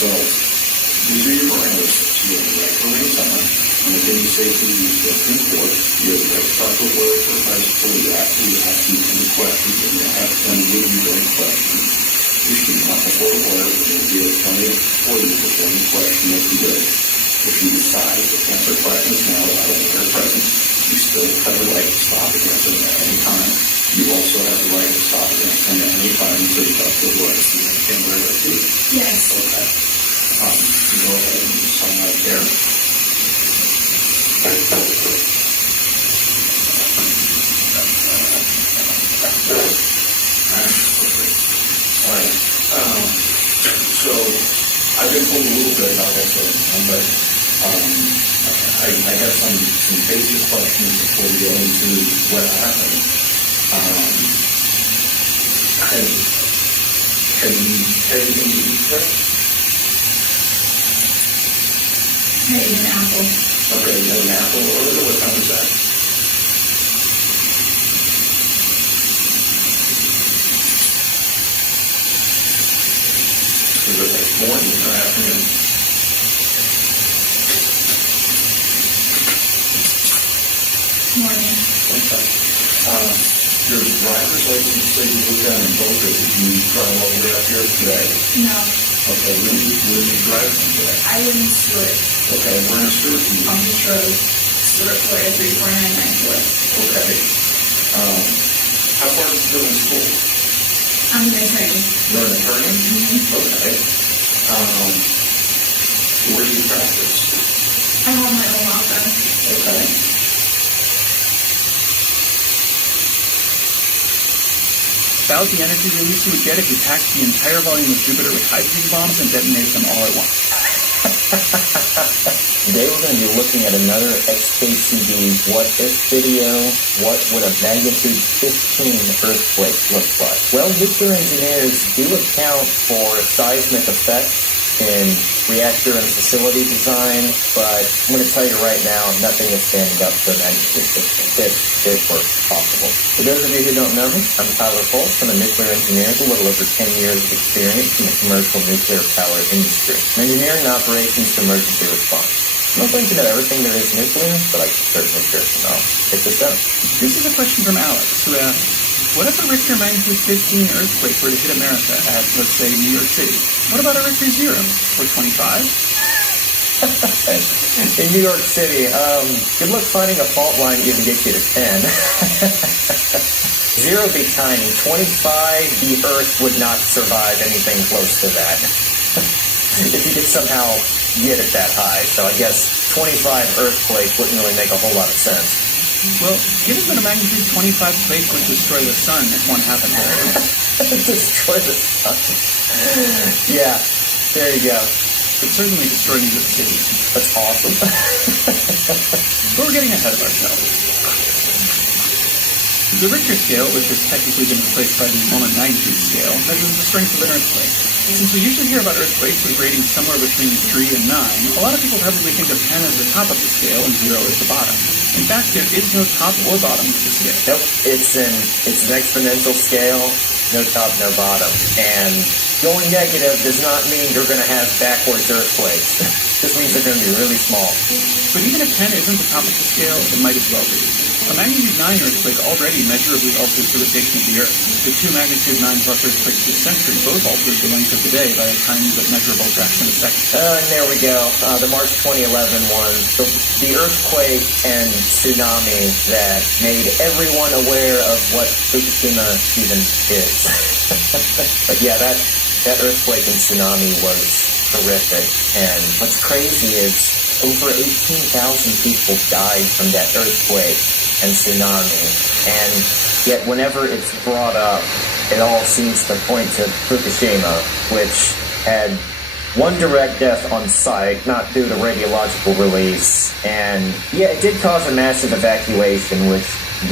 So, these are your parameters. You have the right to remain silent. And within the safety of the Supreme Court, you have the right to talk to a lawyer for advice before you actually ask you any questions, and you have them with you during questions. You should not before a lawyer, and you'll be attorney for you before any question if you wish. If you decide to answer questions now without a lawyer present, you still have the right to stop and answer them at any time. You also have the right to stop and answer them at any time until you talk to a lawyer. Do you understand what I have to do? Yes. Okay. You go ahead and sign right there. Alright. So I've been told a little bit about that, but I have some basic questions before we go into what happened. Have you had anything to eat today? I ate an apple. Okay, you had an apple earlier. What time was that? Was it like morning or afternoon? Morning. Okay. Your driver's license that you looked at in Boca, did you drive all the way up here today? No. Okay, where did you drive from today? I live in Stewart. Okay, where in Stewart do you On Beach Road. Stewart, Florida, 34994. Okay. How far did you go in school? I'm an attorney. You're an attorney? Mm-hmm. Okay. Where do you practice? I have my own law firm. Okay. About the energy release you would get if you packed the entire volume of Jupiter with hydrogen bombs and detonated them all at once. Today we're going to be looking at another XKCD what-if video. What would a magnitude 15 earthquake look like? Well, nuclear engineers do account for seismic effects in reactor and facility design, but I'm going to tell you right now, nothing is standing up to a magnitude 15 if it were possible. For those of you who don't know me, I'm Tyler Foltz. I'm a nuclear engineer with a little over 10 years of experience in the commercial nuclear power industry. From engineering and operations to emergency response. I'm not going to know everything there is nuclear, but I can certainly share some knowledge. Check this out. This is a question from Alex, who asks, what if a Richter magnitude 15 earthquake were to hit America at, let's say, New York City? What about a Richter 0 or 25? In New York City, good luck finding a fault line to even get you to 10. 0 would be tiny. 25, the Earth would not survive anything close to that. If you could somehow get it that high. So I guess 25 earthquake wouldn't really make a whole lot of sense. Well, given that a magnitude 25 quake would destroy the sun if one happened to destroy the sun? Yeah, there you go. It certainly destroyed New York City. That's awesome. But we're getting ahead of ourselves. The Richter scale, which has technically been replaced by the moment magnitude scale, measures the strength of an earthquake. Since we usually hear about earthquakes with ratings somewhere between 3 and 9, a lot of people probably think of 10 as the top of the scale and 0 as the bottom. In fact, there is no top or bottom to the scale. Nope, it's an exponential scale, no top, no bottom. And going negative does not mean you're going to have backwards earthquakes. This means they're going to be really small. But even if 10 isn't the top of the scale, it might as well be. A magnitude 9 earthquake already measurably alters the rotation of the Earth. The two magnitude 9 plus earthquakes this century both altered the length of the day by a tiny but measurable fraction of a second. And there we go. The March 2011 one. The earthquake and tsunami that made everyone aware of what Fukushima even is. But yeah, that earthquake and tsunami was horrific. And what's crazy is over 18,000 people died from that earthquake and tsunami. And yet whenever it's brought up, it all seems to point to Fukushima, which had one direct death on site, not due to radiological release. And yeah, it did cause a massive evacuation, which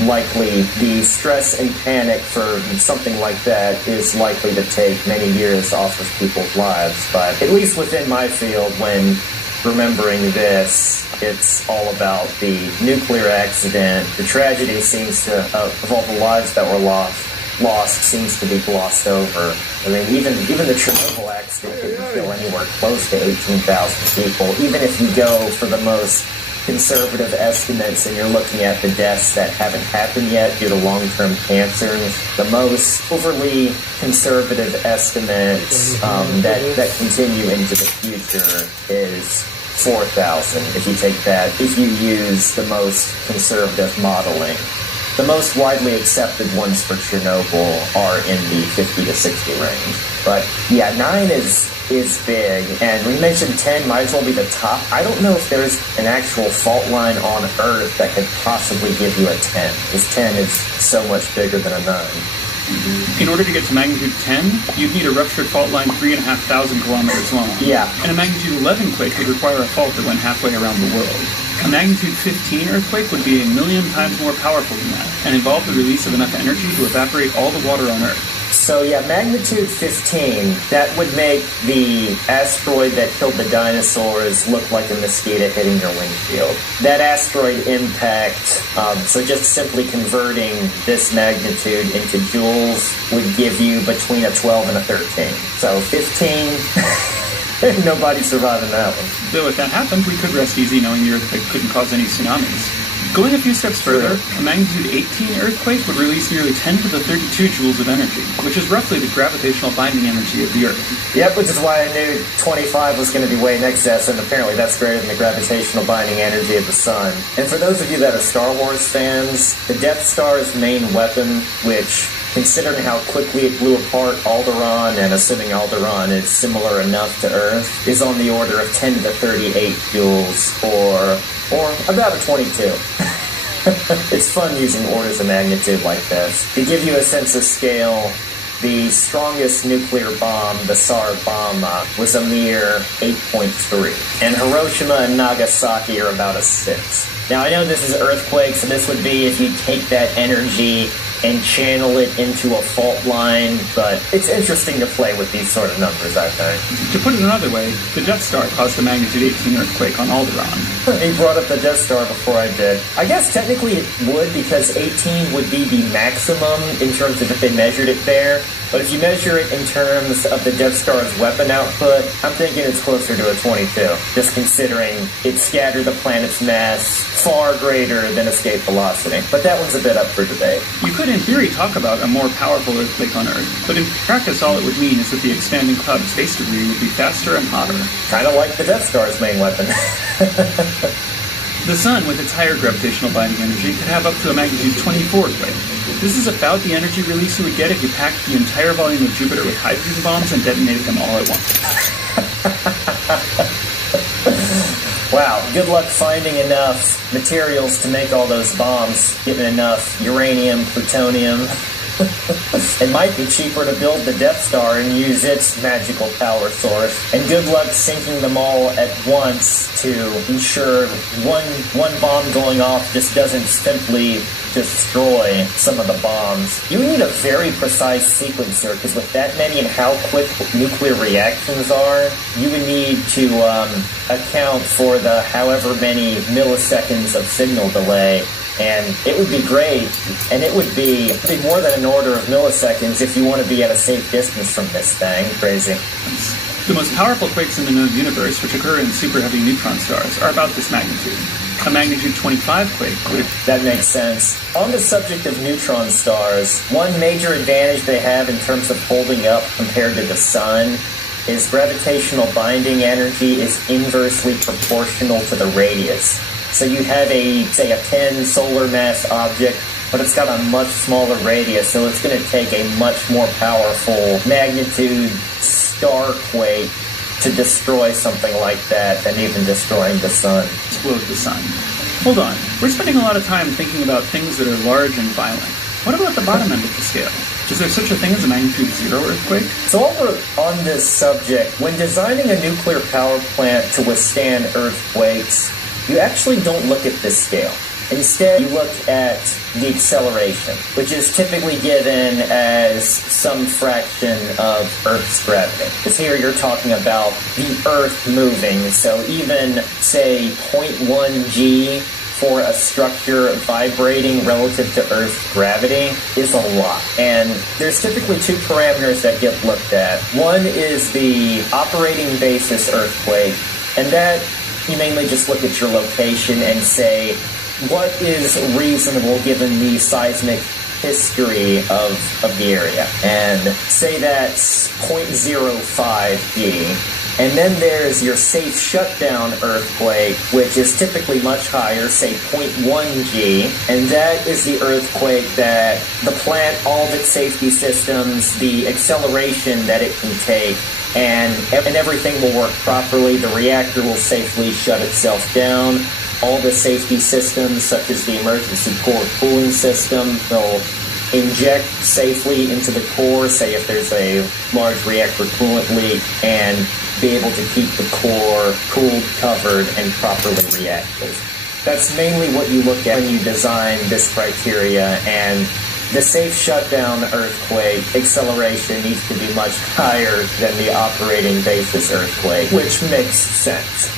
likely the stress and panic for something like that is likely to take many years off of people's lives. But at least within my field, when remembering this, it's all about the nuclear accident. The tragedy seems to, of all the lives that were lost seems to be glossed over. I mean, even the Chernobyl accident didn't kill anywhere close to 18,000 people. Even if you go for the most conservative estimates and you're looking at the deaths that haven't happened yet due to long-term cancers, the most overly conservative estimates that continue into the future is 4,000. If you take that, if you use the most conservative modeling. The most widely accepted ones for Chernobyl are in the 50 to 60 range. But yeah, 9 is big, and we mentioned 10 might as well be the top. I don't know if there's an actual fault line on Earth that could possibly give you a 10, because 10 is so much bigger than a 9. In order to get to magnitude 10, you'd need a ruptured fault line 3,500 kilometers long. Yeah. And a magnitude 11 quake would require a fault that went halfway around the world. A magnitude 15 earthquake would be 1,000,000 times more powerful than that, and involve the release of enough energy to evaporate all the water on Earth. So yeah, magnitude 15, that would make the asteroid that killed the dinosaurs look like a mosquito hitting your windshield. That asteroid impact, so just simply converting this magnitude into joules would give you between a 12 and a 13. So 15, nobody surviving that one. Though if that happened, we could rest easy knowing the earthquake couldn't cause any tsunamis. Going a few steps further, a magnitude 18 earthquake would release nearly 10 to the 32 joules of energy, which is roughly the gravitational binding energy of the Earth. Yep, which is why I knew 25 was going to be way in excess, and apparently that's greater than the gravitational binding energy of the Sun. And for those of you that are Star Wars fans, the Death Star's main weapon, which, considering how quickly it blew apart Alderaan, and assuming Alderaan is similar enough to Earth, is on the order of 10 to the 38 joules, or about a 22. It's fun using orders of magnitude like this. To give you a sense of scale, the strongest nuclear bomb, the Tsar bomb, was a mere 8.3. And Hiroshima and Nagasaki are about a 6. Now, I know this is earthquakes, so this would be if you take that energy and channel it into a fault line, but it's interesting to play with these sort of numbers, I think. To put it another way, the Death Star caused a magnitude 18 earthquake on Alderaan. He brought up the Death Star before I did. I guess technically it would, because 18 would be the maximum in terms of if they measured it there. But if you measure it in terms of the Death Star's weapon output, I'm thinking it's closer to a 22, just considering it scattered the planet's mass far greater than escape velocity. But that one's a bit up for debate. You could, in theory, talk about a more powerful earthquake on Earth, but in practice all it would mean is that the expanding cloud of space debris would be faster and hotter. Kind of like the Death Star's main weapon. The Sun, with its higher gravitational binding energy, could have up to a magnitude 24 quake. This is about the energy release you would get if you packed the entire volume of Jupiter with hydrogen bombs and detonated them all at once. Wow, good luck finding enough materials to make all those bombs, getting enough uranium, plutonium. It might be cheaper to build the Death Star and use its magical power source. And good luck sinking them all at once to ensure one bomb going off just doesn't simply destroy some of the bombs. You need a very precise sequencer, because with that many and how quick nuclear reactions are, you would need to account for the however many milliseconds of signal delay. And it would be great, and it would be more than an order of milliseconds if you want to be at a safe distance from this thing. Crazy. The most powerful quakes in the known universe, which occur in super heavy neutron stars, are about this magnitude. A magnitude 25 quake would... That makes sense. On the subject of neutron stars, one major advantage they have in terms of holding up compared to the sun is gravitational binding energy is inversely proportional to the radius. So you have say a 10 solar mass object, but it's got a much smaller radius, so it's going to take a much more powerful magnitude star quake to destroy something like that than even destroying the sun. Explode the sun. Hold on. We're spending a lot of time thinking about things that are large and violent. What about the bottom end of the scale? Is there such a thing as a magnitude 0 earthquake? So over on this subject, when designing a nuclear power plant to withstand earthquakes, you actually don't look at this scale. Instead, you look at the acceleration, which is typically given as some fraction of Earth's gravity. Because here you're talking about the Earth moving, so even, say, 0.1 g for a structure vibrating relative to Earth's gravity is a lot. And there's typically two parameters that get looked at. One is the operating basis earthquake, and that you mainly just look at your location and say, what is reasonable given the seismic history of the area? And say that's 0.05 G. And then there's your safe shutdown earthquake, which is typically much higher, say 0.1 G. And that is the earthquake that the plant, all of its safety systems, the acceleration that it can take, and everything will work properly. The reactor will safely shut itself down. All the safety systems, such as the emergency core cooling system, they'll inject safely into the core, say if there's a large reactor coolant leak, and be able to keep the core cooled, covered, and properly reactive. That's mainly what you look at when you design this criteria, and the safe shutdown earthquake acceleration needs to be much higher than the operating basis earthquake, which makes sense.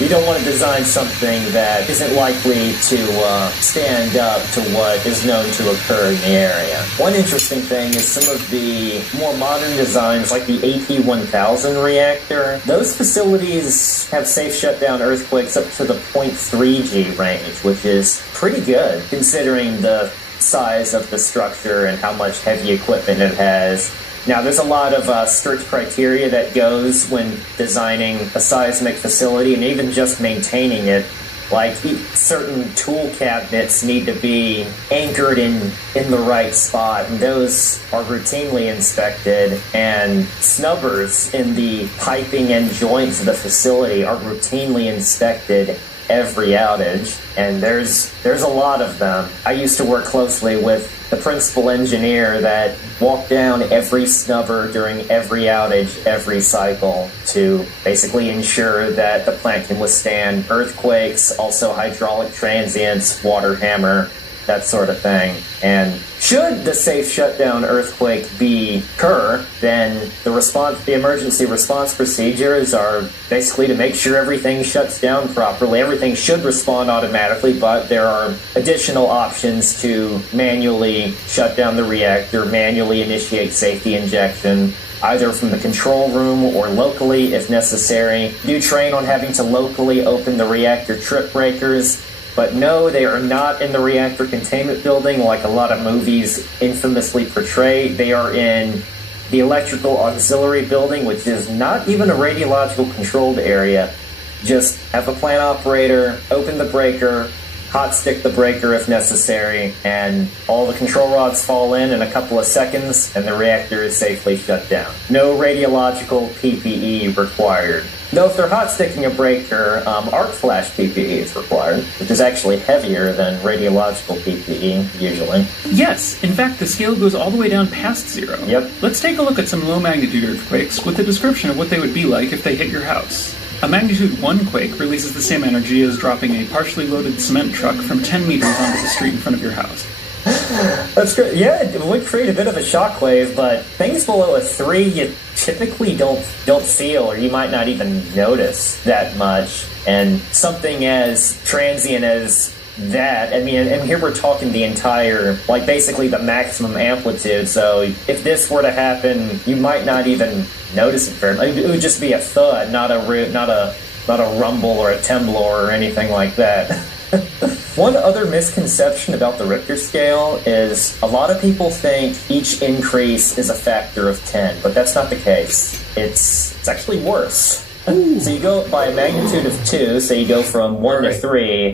You don't want to design something that isn't likely to stand up to what is known to occur in the area. One interesting thing is some of the more modern designs, like the AP1000 reactor. Those facilities have safe shutdown earthquakes up to the 0.3 G range, which is pretty good considering the size of the structure and how much heavy equipment it has. Now, there's a lot of strict criteria that goes when designing a seismic facility and even just maintaining it. Like, certain tool cabinets need to be anchored in the right spot, and those are routinely inspected, and snubbers in the piping and joints of the facility are routinely inspected every outage, and there's a lot of them. I used to work closely with the principal engineer that walked down every snubber during every outage, every cycle, to basically ensure that the plant can withstand earthquakes, also hydraulic transients, water hammer, that sort of thing. And should the safe shutdown earthquake occur, then the emergency response procedures are basically to make sure everything shuts down properly. Everything should respond automatically, but there are additional options to manually shut down the reactor, manually initiate safety injection, either from the control room or locally if necessary. Do train on having to locally open the reactor trip breakers. But no, they are not in the reactor containment building like a lot of movies infamously portray. They are in the electrical auxiliary building, which is not even a radiological controlled area. Just have a plant operator open the breaker, hot stick the breaker if necessary, and all the control rods fall in a couple of seconds, and the reactor is safely shut down. No radiological PPE required. Though if they're hot sticking a breaker, arc flash PPE is required, which is actually heavier than radiological PPE, usually. Yes, in fact, the scale goes all the way down past 0. Yep. Let's take a look at some low-magnitude earthquakes with a description of what they would be like if they hit your house. A magnitude 1 quake releases the same energy as dropping a partially loaded cement truck from 10 meters onto the street in front of your house. That's great. Yeah, it would create a bit of a shockwave, but things below a 3 you typically don't feel, or you might not even notice that much. And something as transient as that, I mean, and here we're talking the entire, like basically the maximum amplitude, so if this were to happen, you might not even notice it very much. It would just be a thud, not a not a rumble or a tremble or anything like that. One other misconception about the Richter scale is a lot of people think each increase is a factor of 10, but that's not the case. It's actually worse. So you go by a magnitude of 2, so you go from 1 to 3.